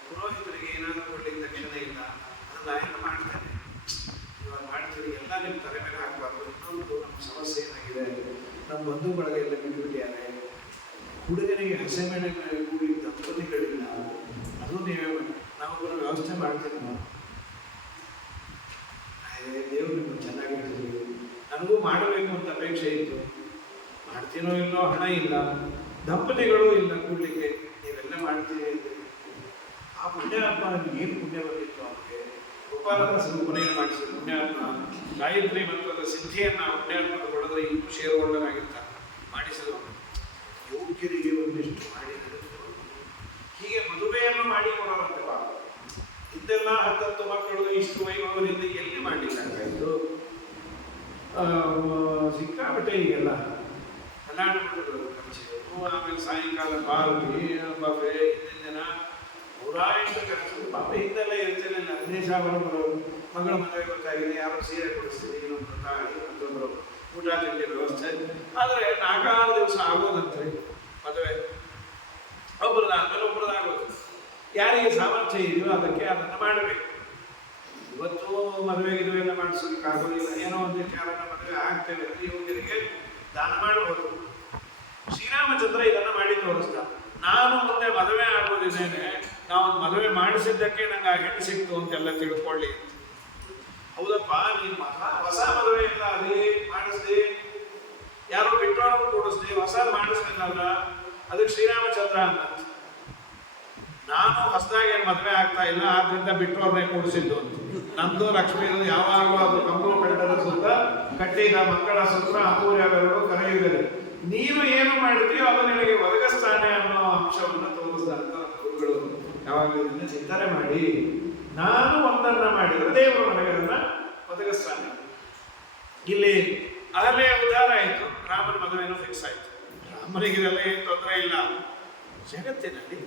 ಪುರೋಹಿತರಿಗೆ ಏನಾದರೂ ಕೊಡ್ಲಿಕ್ಕೆ ತಕ್ಷಣ ಇಲ್ಲ, ಅದನ್ನು ನಾಯಕ ಮಾಡ್ತೇನೆ. ಇವಾಗ ಮಾಡ್ತೀವಿ, ಎಲ್ಲ ನಿಮ್ಮ ತಲೆ ಮೇಲೆ ಹಾಕಬಾರ್ದು. ಇನ್ನೊಂದು ನಮ್ಮ ಸಮಸ್ಯೆ ಏನಾಗಿದೆ, ನಮ್ಮ ಬಂಧು ಬಳಗ ಎಲ್ಲ ಬಿಟ್ಟುಬಿಟ್ಟಿದ್ದಾರೆ. ಹುಡುಗನಿಗೆ ಹಸೆಮಣೆ ಕೂಡಿ ದಂಪತಿಗಳಿಲ್ಲ. ಅದು ನೀವೇ ಮಾಡಿ, ನಾವು ವ್ಯವಸ್ಥೆ ಮಾಡ್ತೀವಿ. ದೇವರು ನಿಮ್ಮನ್ನು ಚೆನ್ನಾಗಿರ್ತೀವಿ. ನನಗೂ ಮಾಡಬೇಕು ಅಂತ ಅಪೇಕ್ಷೆ ಇತ್ತು, ಮಾಡ್ತೀನೋ ಇಲ್ಲೋ, ಹಣ ಇಲ್ಲ, ದಂಪತಿಗಳು ಇಲ್ಲ ಕೂಡಲಿಕ್ಕೆ. ನೀವೆಲ್ಲ ಮಾಡ್ತೀವಿ ಅಂತ ಆ ಪುಣ್ಯಾತ್ಮ ನನಗೆ ಏನು ಪುಣ್ಯ ಬಂದಿತ್ತು. ಅವನಿಗೆ ಗೋಪಾಲದಾಸರು ಉಪನಯನ ಮಾಡಿಸಿದ ಪುಣ್ಯಾತ್ಮ ಗಾಯತ್ರಿ ಮಂತ್ರದ ಸಿದ್ಧಿಯನ್ನು ಪುಣ್ಯಾತ್ಮನ ಕೊಡೋದ್ರೆ ಇನ್ನೂ ಶೇರುಗೊಂಡನಾಗಿರ್ತಾನೆ. ಮಾಡಿಸಿದವನು ಯೋಗ್ಯರಿಗೆ ಒಂದಿಷ್ಟು ಮಾಡಿ ಹೀಗೆ ಮದುವೆಯನ್ನು ಮಾಡಿ ಕೊಡೋರಂತೆ. ಪಾಪ ಇದೆಲ್ಲ 10 ಮಕ್ಕಳು ಇಷ್ಟು ವೈಭವದಿಂದ ಎಲ್ಲಿ ಮಾಡಲಿಕ್ಕಾಗ್ತಾಯಿತ್ತು. ಸಿಕ್ಕಾಪಟ್ಟೆ ಈಗೆಲ್ಲ ಕಲ್ಯಾಣ ಮಂಟಪದ ಖರ್ಚು, ಆಮೇಲೆ ಸಾಯಂಕಾಲ ಪಾರ್ಟಿ, ಬಫೆ, ಹಿಂದಿನ ದಿನ 108 ಖರ್ಚು. ಪಾಪ ಹಿಂದೆಲ್ಲ ಇರ್ತಿರಲಿಲ್ಲ. 15 ಬರೋರು, ಮಗಳ ಮದುವೆ ಗೊತ್ತಾಗಿದೆ, ಯಾರೋ ಸೀರೆ ಕೊಡಿಸ್ತೀವಿ, ಇನ್ನೊಂದು ತಾಳಿ, ಮತ್ತೊಂದು ಊಟ ತಿಂಡಿ ವ್ಯವಸ್ಥೆ. ಆದರೆ 4-6 ದಿವಸ ಆಗೋದಂತೆ ಮದುವೆ. ಒಬ್ಬರದಾದ್ಮೇಲೆ ಒಬ್ಬರದಾಗೋದು. ಯಾರಿಗೆ ಸಾಮರ್ಥ್ಯ ಇದೆಯೋ ಅದಕ್ಕೆ ಅದನ್ನು ಮಾಡಬೇಕು. ಇವತ್ತು ಮದುವೆ ಗಿದುವೆಲ್ಲ ಮಾಡಿಸೋದಕ್ಕೆ ಆಗೋದಿಲ್ಲ. ಏನೋ ಒಂದಿಷ್ಟು ಯಾರನ್ನ ಮದುವೆ ಆಗ್ತೇವೆ ಅಂದರೆ ಯೋಗ್ಯರಿಗೆ ದಾನ ಮಾಡಬಹುದು. ಶ್ರೀರಾಮಚಂದ್ರ ಇದನ್ನು ಮಾಡಿ ತೋರಿಸ್ತ. ನಾನು ಮುಂದೆ ಮದುವೆ ಆಗೋದಿದ್ದೇನೆ, ನಾವು ಮದುವೆ ಮಾಡಿಸಿದ್ದಕ್ಕೆ ನಂಗೆ ಆ ಹೆಣ್ಣು ಸಿಕ್ತು ಅಂತೆಲ್ಲ ತಿಳ್ಕೊಳ್ಳಿ. ಹೌದಪ್ಪ, ನೀನು ಹೊಸ ಮದುವೆ ಎಲ್ಲ ಅದೇ ಮಾಡಿಸ್ದೆ, ಯಾರೋ ಬಿಟ್ಟೋರು ಕೂಡಿಸ್ದೆ, ಹೊಸ ಮಾಡಿಸ್ಲಿಲ್ಲ, ಅದಕ್ಕೆ ಶ್ರೀರಾಮಚಂದ್ರ ಅಂತ. ನಾನು ಹೊಸದಾಗಿ ಮದುವೆ ಆಗ್ತಾ ಇಲ್ಲ, ಆದ್ರಿಂದ ಬಿಟ್ಟೋರ್ನೇ ಕೂಡಿಸಿದ್ದು ಅಂತ. ನಂದು ಲಕ್ಷ್ಮೀದು ಯಾವಾಗಲೂ ಅದು ಕಂಬು ಬೆಟ್ಟದ ಸುತ್ತ ಕಟ್ಟಿದ ಮಕ್ಕಳ ಸೂತ್ರ ಅಪೂರ್ಯವೆರಡು ಕರೆಯುವುದಿಲ್ಲ. ನೀನು ಏನು ಮಾಡ್ತೀಯೋ ಅದು ನಿನಗೆ ಒದಗಿಸ್ತಾನೆ ಅನ್ನೋ ಅಂಶವನ್ನು ತೋರಿಸಿದಂತ ಗುರುಗಳು ಯಾವಾಗಲೂ ಇದನ್ನು ಚಿಂತನೆ ಮಾಡಿ, ನಾನು ಒಂದನ್ನ ಮಾಡಿದರೆ ದೇವರು ನನಗೆ ಅದನ್ನ ಒದಗಿಸ್ತಾನೆ. ಇಲ್ಲಿ ಅಲ್ಲೇ ಉದಾರ ಆಯಿತು. ರಾಮನ ಮದುವೆನೂ ಫಿಕ್ಸ್ ಆಯಿತು. ರಾಮನಿಗೆ ಇದೆಲ್ಲ ಏನು ತೊಂದರೆ ಇಲ್ಲ. ಜಗತ್ತಿನಲ್ಲಿ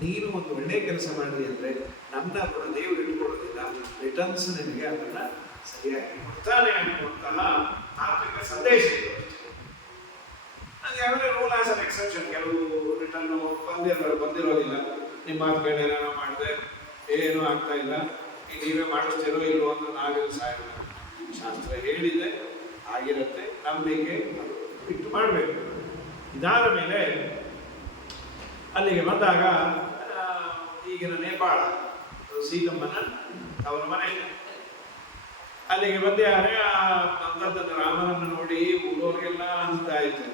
ನೀನು ಒಂದು ಒಳ್ಳೆ ಕೆಲಸ ಮಾಡಿದೆ ಅಂದರೆ ನನ್ನ ಕೂಡ ದೇವರು ಇಟ್ಕೊಳ್ಳೋದಿಲ್ಲ, ರಿಟರ್ನ್ಸ್ ನಿನಗೆ ಅದನ್ನು ಸರಿಯಾಗಿ ಕೊಡ್ತಾನೆ ಅನ್ನುವಂತಹ ತಾತ್ವಿಕ ಸಂದೇಶ ಇದು. ಅದು ಯಾವುದೇ ರೂಲ್ ಆಸ್ ಅನ್ ಎಕ್ಸೆಪ್ಷನ್. ಕೆಲವು ರಿಟರ್ನ್ ಬಂದಿರೋದಿಲ್ಲ. ನಿಮ್ಮ ಮಾತು ಕೇಳಿ ಏನೋ ಮಾಡಿದೆ, ಏನೂ ಆಗ್ತಾ ಇಲ್ಲ, ಈಗ ನೀವೇ ಮಾಡಿಸ್ತಿರೋ ಇಲ್ಲೋ ಅಂತ ನಾವೆಲ್ಲ ಸಾಯಿಲ್ಲ. ಶಾಸ್ತ್ರ ಹೇಳಿದೆ, ಆಗಿರುತ್ತೆ, ನಂಬಿಕೆ ಬಿಟ್ಟು ಮಾಡಬೇಕು. ಇದಾದ ಮೇಲೆ ಅಲ್ಲಿಗೆ ಬಂದಾಗ ಈಗಿನ ನೇಪಾಳ ಸೀತಮ್ಮನ ಅವರ ಮನೆ ಅಲ್ಲಿಗೆ ಬಂದ್ಯಾರೆ. ಬಂದದ್ದನ್ನು ರಾಮನನ್ನು ನೋಡಿ ಊರವರಿಗೆಲ್ಲ ಆನಂದ ಆಯ್ತು.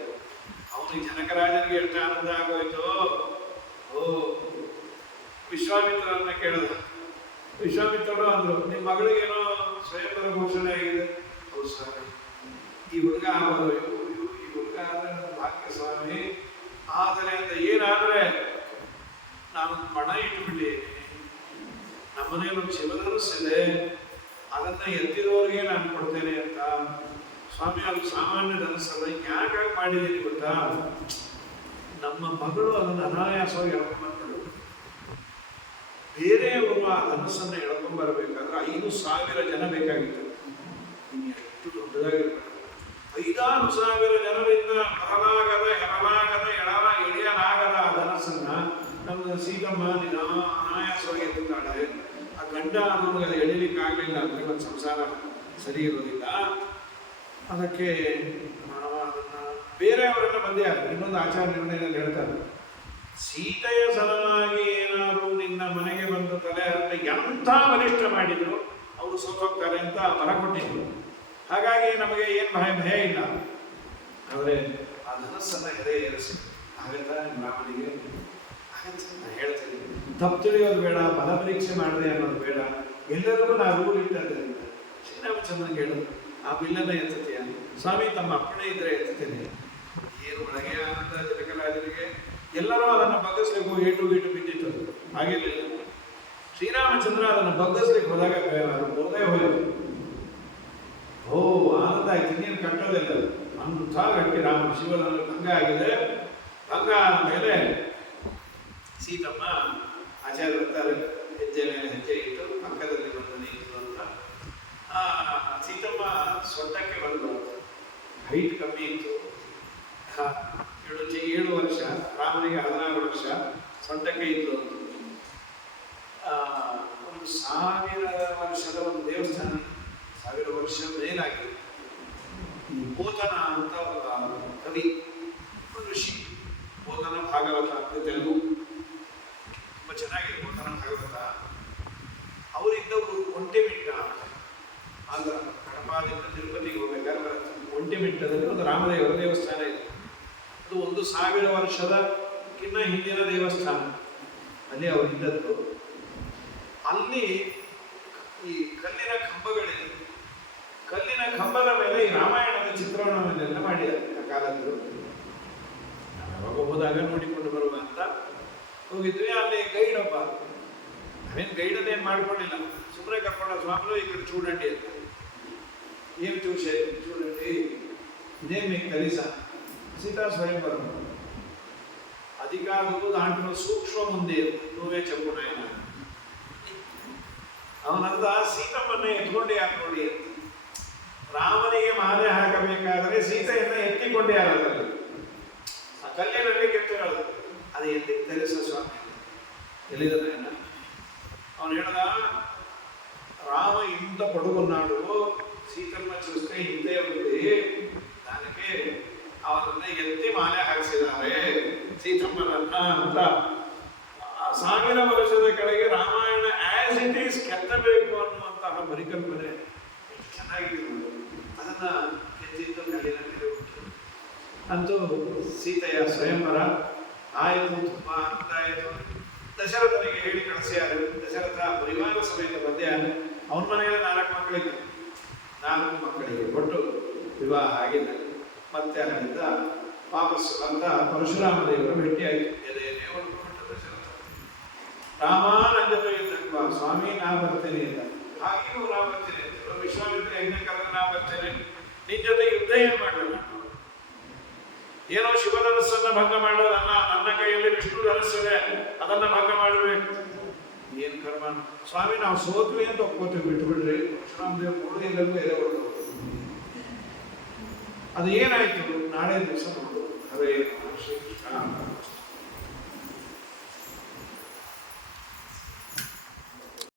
ಅವನಿಗೆ ಜನಕರಾಜನಿಗೆ ಎಷ್ಟು ಆನಂದ ಆಗೋಯ್ತು. ಓ ವಿಶ್ವಾಮಿತ್ರರನ್ನ ಕೇಳಿದ. ವಿಶ್ವಾಮಿತ್ರರು ಅಂದ್ರು, ನಿಮ್ಮ ಮಗಳಿಗೇನೋ ಸ್ವಯಂವರ ಘೋಷಣೆ ಆಗಿದೆ. ಹೌದು ಸ್ವಾಮಿ, ಈ ಹುಡುಗ ಆಗೋದು, ಈ ಹುಡುಗ ಆದ್ರೆ ಭಾಗ್ಯ ಸ್ವಾಮಿ. ಆದರೆ ಅಂತ ಏನಾದ್ರೆ ನಾನು ಪಣ ಇಟ್ಟುಬಿಟ್ಟಿದ್ದೀನಿ. ನಮ್ಮನೆಯಲ್ಲೊಂದು ಶಿವಧನಸ್ಸಿದೆ, ಅದನ್ನ ಎತ್ತಿದವರಿಗೆ ನಾನು ಕೊಡ್ತೇನೆ ಅಂತ. ಸ್ವಾಮಿ, ಅದು ಸಾಮಾನ್ಯ ಧನಸ್ಸಲ್ಲ, ಯಾಕಾಗಿ ಮಾಡಿದ್ದೀನಿ ಗೊತ್ತಾ? ನಮ್ಮ ಮಗಳು ಅದನ್ನು ಅನಾಯಾಸವಾಗಿ ಎಳ್ಕೊಂಡ್ಬಂದಳು. ಬೇರೆಯವರು ಆ ಧನಸ್ಸನ್ನು ಎಳ್ಕೊಂಡ್ಬರ್ಬೇಕಾದ್ರೆ 5,000 ಜನ ಬೇಕಾಗಿತ್ತು. ಇನ್ನು ಎಷ್ಟು ದೊಡ್ಡದಾಗಿರ್ಬೇಕು. 5,000 ಜನರಿಂದ ಬರಲಾಗದ, ಎಳೆಯಲಾಗದ ಆ ಧನಸ್ಸನ್ನ ನಮ್ಮ ಸೀತಮ್ಮ ಅನಾಯಾಸವಾಗಿ ಎತ್ತುತ್ತಾಳೆ. ಆ ಗಂಡ ಅನ್ನೋದು ಅದು ಎಳಿಲಿಕ್ಕಾಗಲಿಲ್ಲ ಅಂದ್ರೆ ಒಂದು ಸಂಸಾರ ಸರಿ ಇರೋದಿಲ್ಲ. ಅದಕ್ಕೆ ಅದನ್ನ ಬೇರೆಯವರೆಲ್ಲ ಬಂದೇ ಆಗ. ಇನ್ನೊಂದು ಆಚಾರ ನಿರ್ಣಯದಲ್ಲಿ ಹೇಳ್ತಾರೆ, ಸೀತೆಯ ಸಲುವಾಗಿ ಏನಾದರೂ ನಿನ್ನ ಮನೆಗೆ ಬಂದು ತಲೆ ಹರಟೆ ಎಂಥ ಬಲಿಷ್ಠ ಮಾಡಿದ್ರು ಅವರು ಸೋತೋಗ್ತಾರೆ ಅಂತ ವರ ಕೊಟ್ಟಿದ್ರು. ಹಾಗಾಗಿ ನಮಗೆ ಏನು ಭಯ ಇಲ್ಲ. ಆದರೆ ಆ ಧನಸ್ಸನ್ನ ಏರಿಸಿ ಆಗತ್ತಾ ನಿಮ್ಮ ರಾಮನಿಗೆ? ನಾನು ಹೇಳ್ತೀನಿ, ತಪ್ಪು ತಿಳಿಯೋದು ಬೇಡ, ಫಲ ಪರೀಕ್ಷೆ ಮಾಡಿದೆ ಅನ್ನೋದು ಬೇಡ. ಎಲ್ಲರಿಗೂ ನಾವು ರೂಲ್ ಇಟ್ಟದ್ದರಿಂದ ಶ್ರೀರಾಮಚಂದ್ರನ್ ಕೇಳಿದ್ರು, ಆ ಬಿಲ್ಲನ್ನು ಎತ್ತುತ್ತೀಯ? ಸ್ವಾಮಿ, ತಮ್ಮ ಅಪ್ಪಣೆ ಇದ್ರೆ ಎತ್ತುತ್ತೇನೆ. ಏನು ಒಳಗೆ ಆನಂದ ಜನಕರಾಜನಿಗೆ. ಎಲ್ಲರೂ ಅದನ್ನು ಬಗ್ಗಿಸ್ಲಿಕ್ಕೆ ಏಟು ಬಿದ್ದಿತ್ತು. ಹಾಗಿರಲಿಲ್ಲ. ಶ್ರೀರಾಮಚಂದ್ರ ಅದನ್ನು ಬಗ್ಗಿಸ್ಲಿಕ್ಕೆ ಹೋದಾಗ ಹೋದೇ ಹೋಯ್ತು. ಓ ಆನಂದ ಆಯ್ತು, ಇನ್ನೇನು ಕಟ್ಟೋದಿಲ್ಲ. ಅಂಥ ಗಟ್ಟಿ ರಾಮ ಶಿವನಲ್ಲಿ ಭಂಗ ಆಗಿದೆ. ಭಂಗ ಆದ ಮೇಲೆ ಸೀತಮ್ಮ ಆಚಾರ್ಯ ಬರ್ತಾರೆ, ಹೆಜ್ಜೆ ಮೇಲೆ ಹೆಜ್ಜೆ ಇಟ್ಟು ಪಕ್ಕದಲ್ಲಿ ಬಂದು ನಿಂತು ಅಂತ. ಸೀತಮ್ಮ ಸೊಂಟಕ್ಕೆ ಬಂದು, ಹೈಟ್ ಕಮ್ಮಿ ಇತ್ತು. 7 ವರ್ಷ, ರಾಮನಿಗೆ 16 ವರ್ಷ, ಸೊಂಟಕ್ಕೆ ಇತ್ತು. ಒಂದು 1000 ವರ್ಷದ ಒಂದು ದೇವಸ್ಥಾನ, 1000 ವರ್ಷ ಮೇಲಾಗಿದೆ. ಈ ಪೋತನ ಅಂತ ಒಬ್ಬ ಕವಿ, ಋಷಿ, ಪೋತನ ಭಾಗವತ ತೆಲುಗು ತುಂಬ ಚೆನ್ನಾಗಿದೆ. ಪೋತನ ಭಾಗವತ ಅವರಿದ್ದವರು ಒಂಟೆಮಿಟ್ಟ ಅಂತ. ಆಂಧ್ರ ಕಡಪಾದಿಂದ ತಿರುಪತಿಗೆ ಹೋಗ್ಬೇಕಾದ್ರೆ ಬರುತ್ತೆ. ಒಂಟೆಮಿಟ್ಟದಲ್ಲಿ ಒಂದು ರಾಮದೇವರ ದೇವಸ್ಥಾನ ಇದೆ. ಅದು 1000 ವರ್ಷದಕ್ಕಿಂತ ಹಿಂದಿನ ದೇವಸ್ಥಾನ. ಅಲ್ಲಿ ಅವರಿದ್ದದ್ದು. ಅಲ್ಲಿ ಈ ಕಲ್ಲಿನ ಕಂಬಗಳಿದೆ. ಕಲ್ಲಿನ ಕಂಬದ ಮೇಲೆ ಈ ರಾಮಾಯಣದ ಚಿತ್ರಣವನ್ನೆಲ್ಲ ಮಾಡಿದ್ದಾರೆ ಆ ಕಾಲದ್ದು. ಯಾವಾಗ ಹೋದಾಗ ನೋಡಿಕೊಂಡು ಬರುವ ಅಂತ ಹೋಗಿದ್ವಿ. ಅಲ್ಲಿ ಗೈಡ್ ಒಬ್ಬ, ನಾವೇನು ಗೈಡನ್ನೇನು ಮಾಡ್ಕೊಂಡಿಲ್ಲ, ಸುಮ್ಮನೆ ಕರ್ಕೊಂಡ ಸ್ವಾಮಿಗಳು ಈ ಕಡೆ చూడండి ಅಂತ. ఏం చూసే చూడండి, ఇదే మీకు తెలుసా సీతా స్వయంవరం? అది కాదు, దాంట్లో సూక్ష్మం ఉంది, నువ్వే చెప్పు నాయన. ಅವನಂದ ಸೀತಮ್ಮನ್ನ ಎತ್ಕೊಂಡೆ ಯಾರು ನೋಡಿ ಅಂತ. ರಾಮನಿಗೆ ಮಾಲೆ ಹಾಕಬೇಕಾದರೆ ಸೀತೆಯನ್ನ ಎತ್ತಿಕೊಂಡೆ ಯಾರಲ್ಲಿ? ಆ ಕಲ್ಲಿನಲ್ಲಿ ಕೆತ್ತಿರೋದು. ಅದು ಎತ್ತಿ తెలుಸ ಸ್ವಾಮಿ ಎಲ್ಲಿದ ನಾಯನ? ಅವನು ಹೇಳ್ದ, రామ ఇంత పొడుగున్నాడు, సీతమ్మ చూస్తే ఇంతే ఉంది, దానికి ಅವರನ್ನ ಎತ್ತಿ ಮಾಲೆ ಹಾಕಿಸಿದ್ದಾರೆ ಸೀತಮ್ಮನನ್ನ ಅಂತ. 1000 ವರ್ಷದ ಕೆಳಗೆ ರಾಮಾಯಣ ಆಸ್ ಇಟ್ ಈಸ್ ಕೆತ್ತಬೇಕು ಅನ್ನುವಂತಹ ಪರಿಕಲ್ಪನೆ ಚೆನ್ನಾಗಿದೆ. ಅದನ್ನ ಎತ್ತಿದ್ದು ಕಲ್ಲಿನಲ್ಲಿ ಉಂಟು. ಅಂತೂ ಸೀತೆಯ ಸ್ವಯಂವರ ಆಯಿತು, ತುಂಬ ಆನಂದ ಆಯಿತು. ದಶರಥನಿಗೆ ಹೇಳಿ ಕಳಿಸ್ಯಾರು. ದಶರಥ ಪರಿವಾರ ಸಮೇತ ಬಂದ್ಯಾರು. ಅವನ ಮನೆಯಲ್ಲಿ 4 ಮಕ್ಕಳಿಗೆ 4 ಮಕ್ಕಳಿಗೆ ಒಟ್ಟು ವಿವಾಹ ಆಗಿದೆ. ಮತ್ತೆ ಅಲ್ಲಿಂದ ವಾಪಸ್ ಬಂದ ಪರಶುರಾಮ ದೇವರು ಭೇಟಿಯಾಯಿತು. ಎದೆಯನ್ನೇ ಹೊಡ್ಕೊಂಡ ದಶರಥ. ರಾಮ ನನ್ನ ಜೊತೆ ಇದ್ದಕ್ವಾ, ಸ್ವಾಮಿ ನಾ ಬರ್ತೇನೆ ಅಂತ. ಹಾಗೆಯೂ ನಾ ಬರ್ತೇನೆ ಅಂತ. ವಿಶ್ವಾಮಿತ್ರ ಯಜ್ಞ ಕರೆದ ನಾ ಬರ್ತೇನೆ, ನಿನ್ನ ಜೊತೆ ಯುದ್ಧ ಏನು ಮಾಡಲ್ಲ. ಏನೋ ಶಿವಧನಸ್ಸನ್ನ ಭಂಗ ಮಾಡೋದಲ್ಲ, ನನ್ನ ಕೈಯಲ್ಲಿ ವಿಷ್ಣು ಧನಸ್ಸಿದೆ, ಅದನ್ನ ಭಂಗ ಮಾಡಬೇಕು. ಏನು ಕರ್ಮ ಸ್ವಾಮಿ, ನಾವು ಸೋತ್ವಿ ಅಂತ ಒಪ್ಕೋತೀವಿ, ಬಿಟ್ಟು ಬಿಡ್ರಿ. ಪರಶುರಾಮ ದೇವರು ಕೊಡೋದು ಎಲ್ಲರಿಗೂ ಎದೆ ಹೊಡೆದು. ಅದು ಏನಾಯ್ತು ನಾಳೆ ದಿವಸ ನೋಡು. ಹರೇ ಶ್ರೀ ಕೃಷ್ಣ.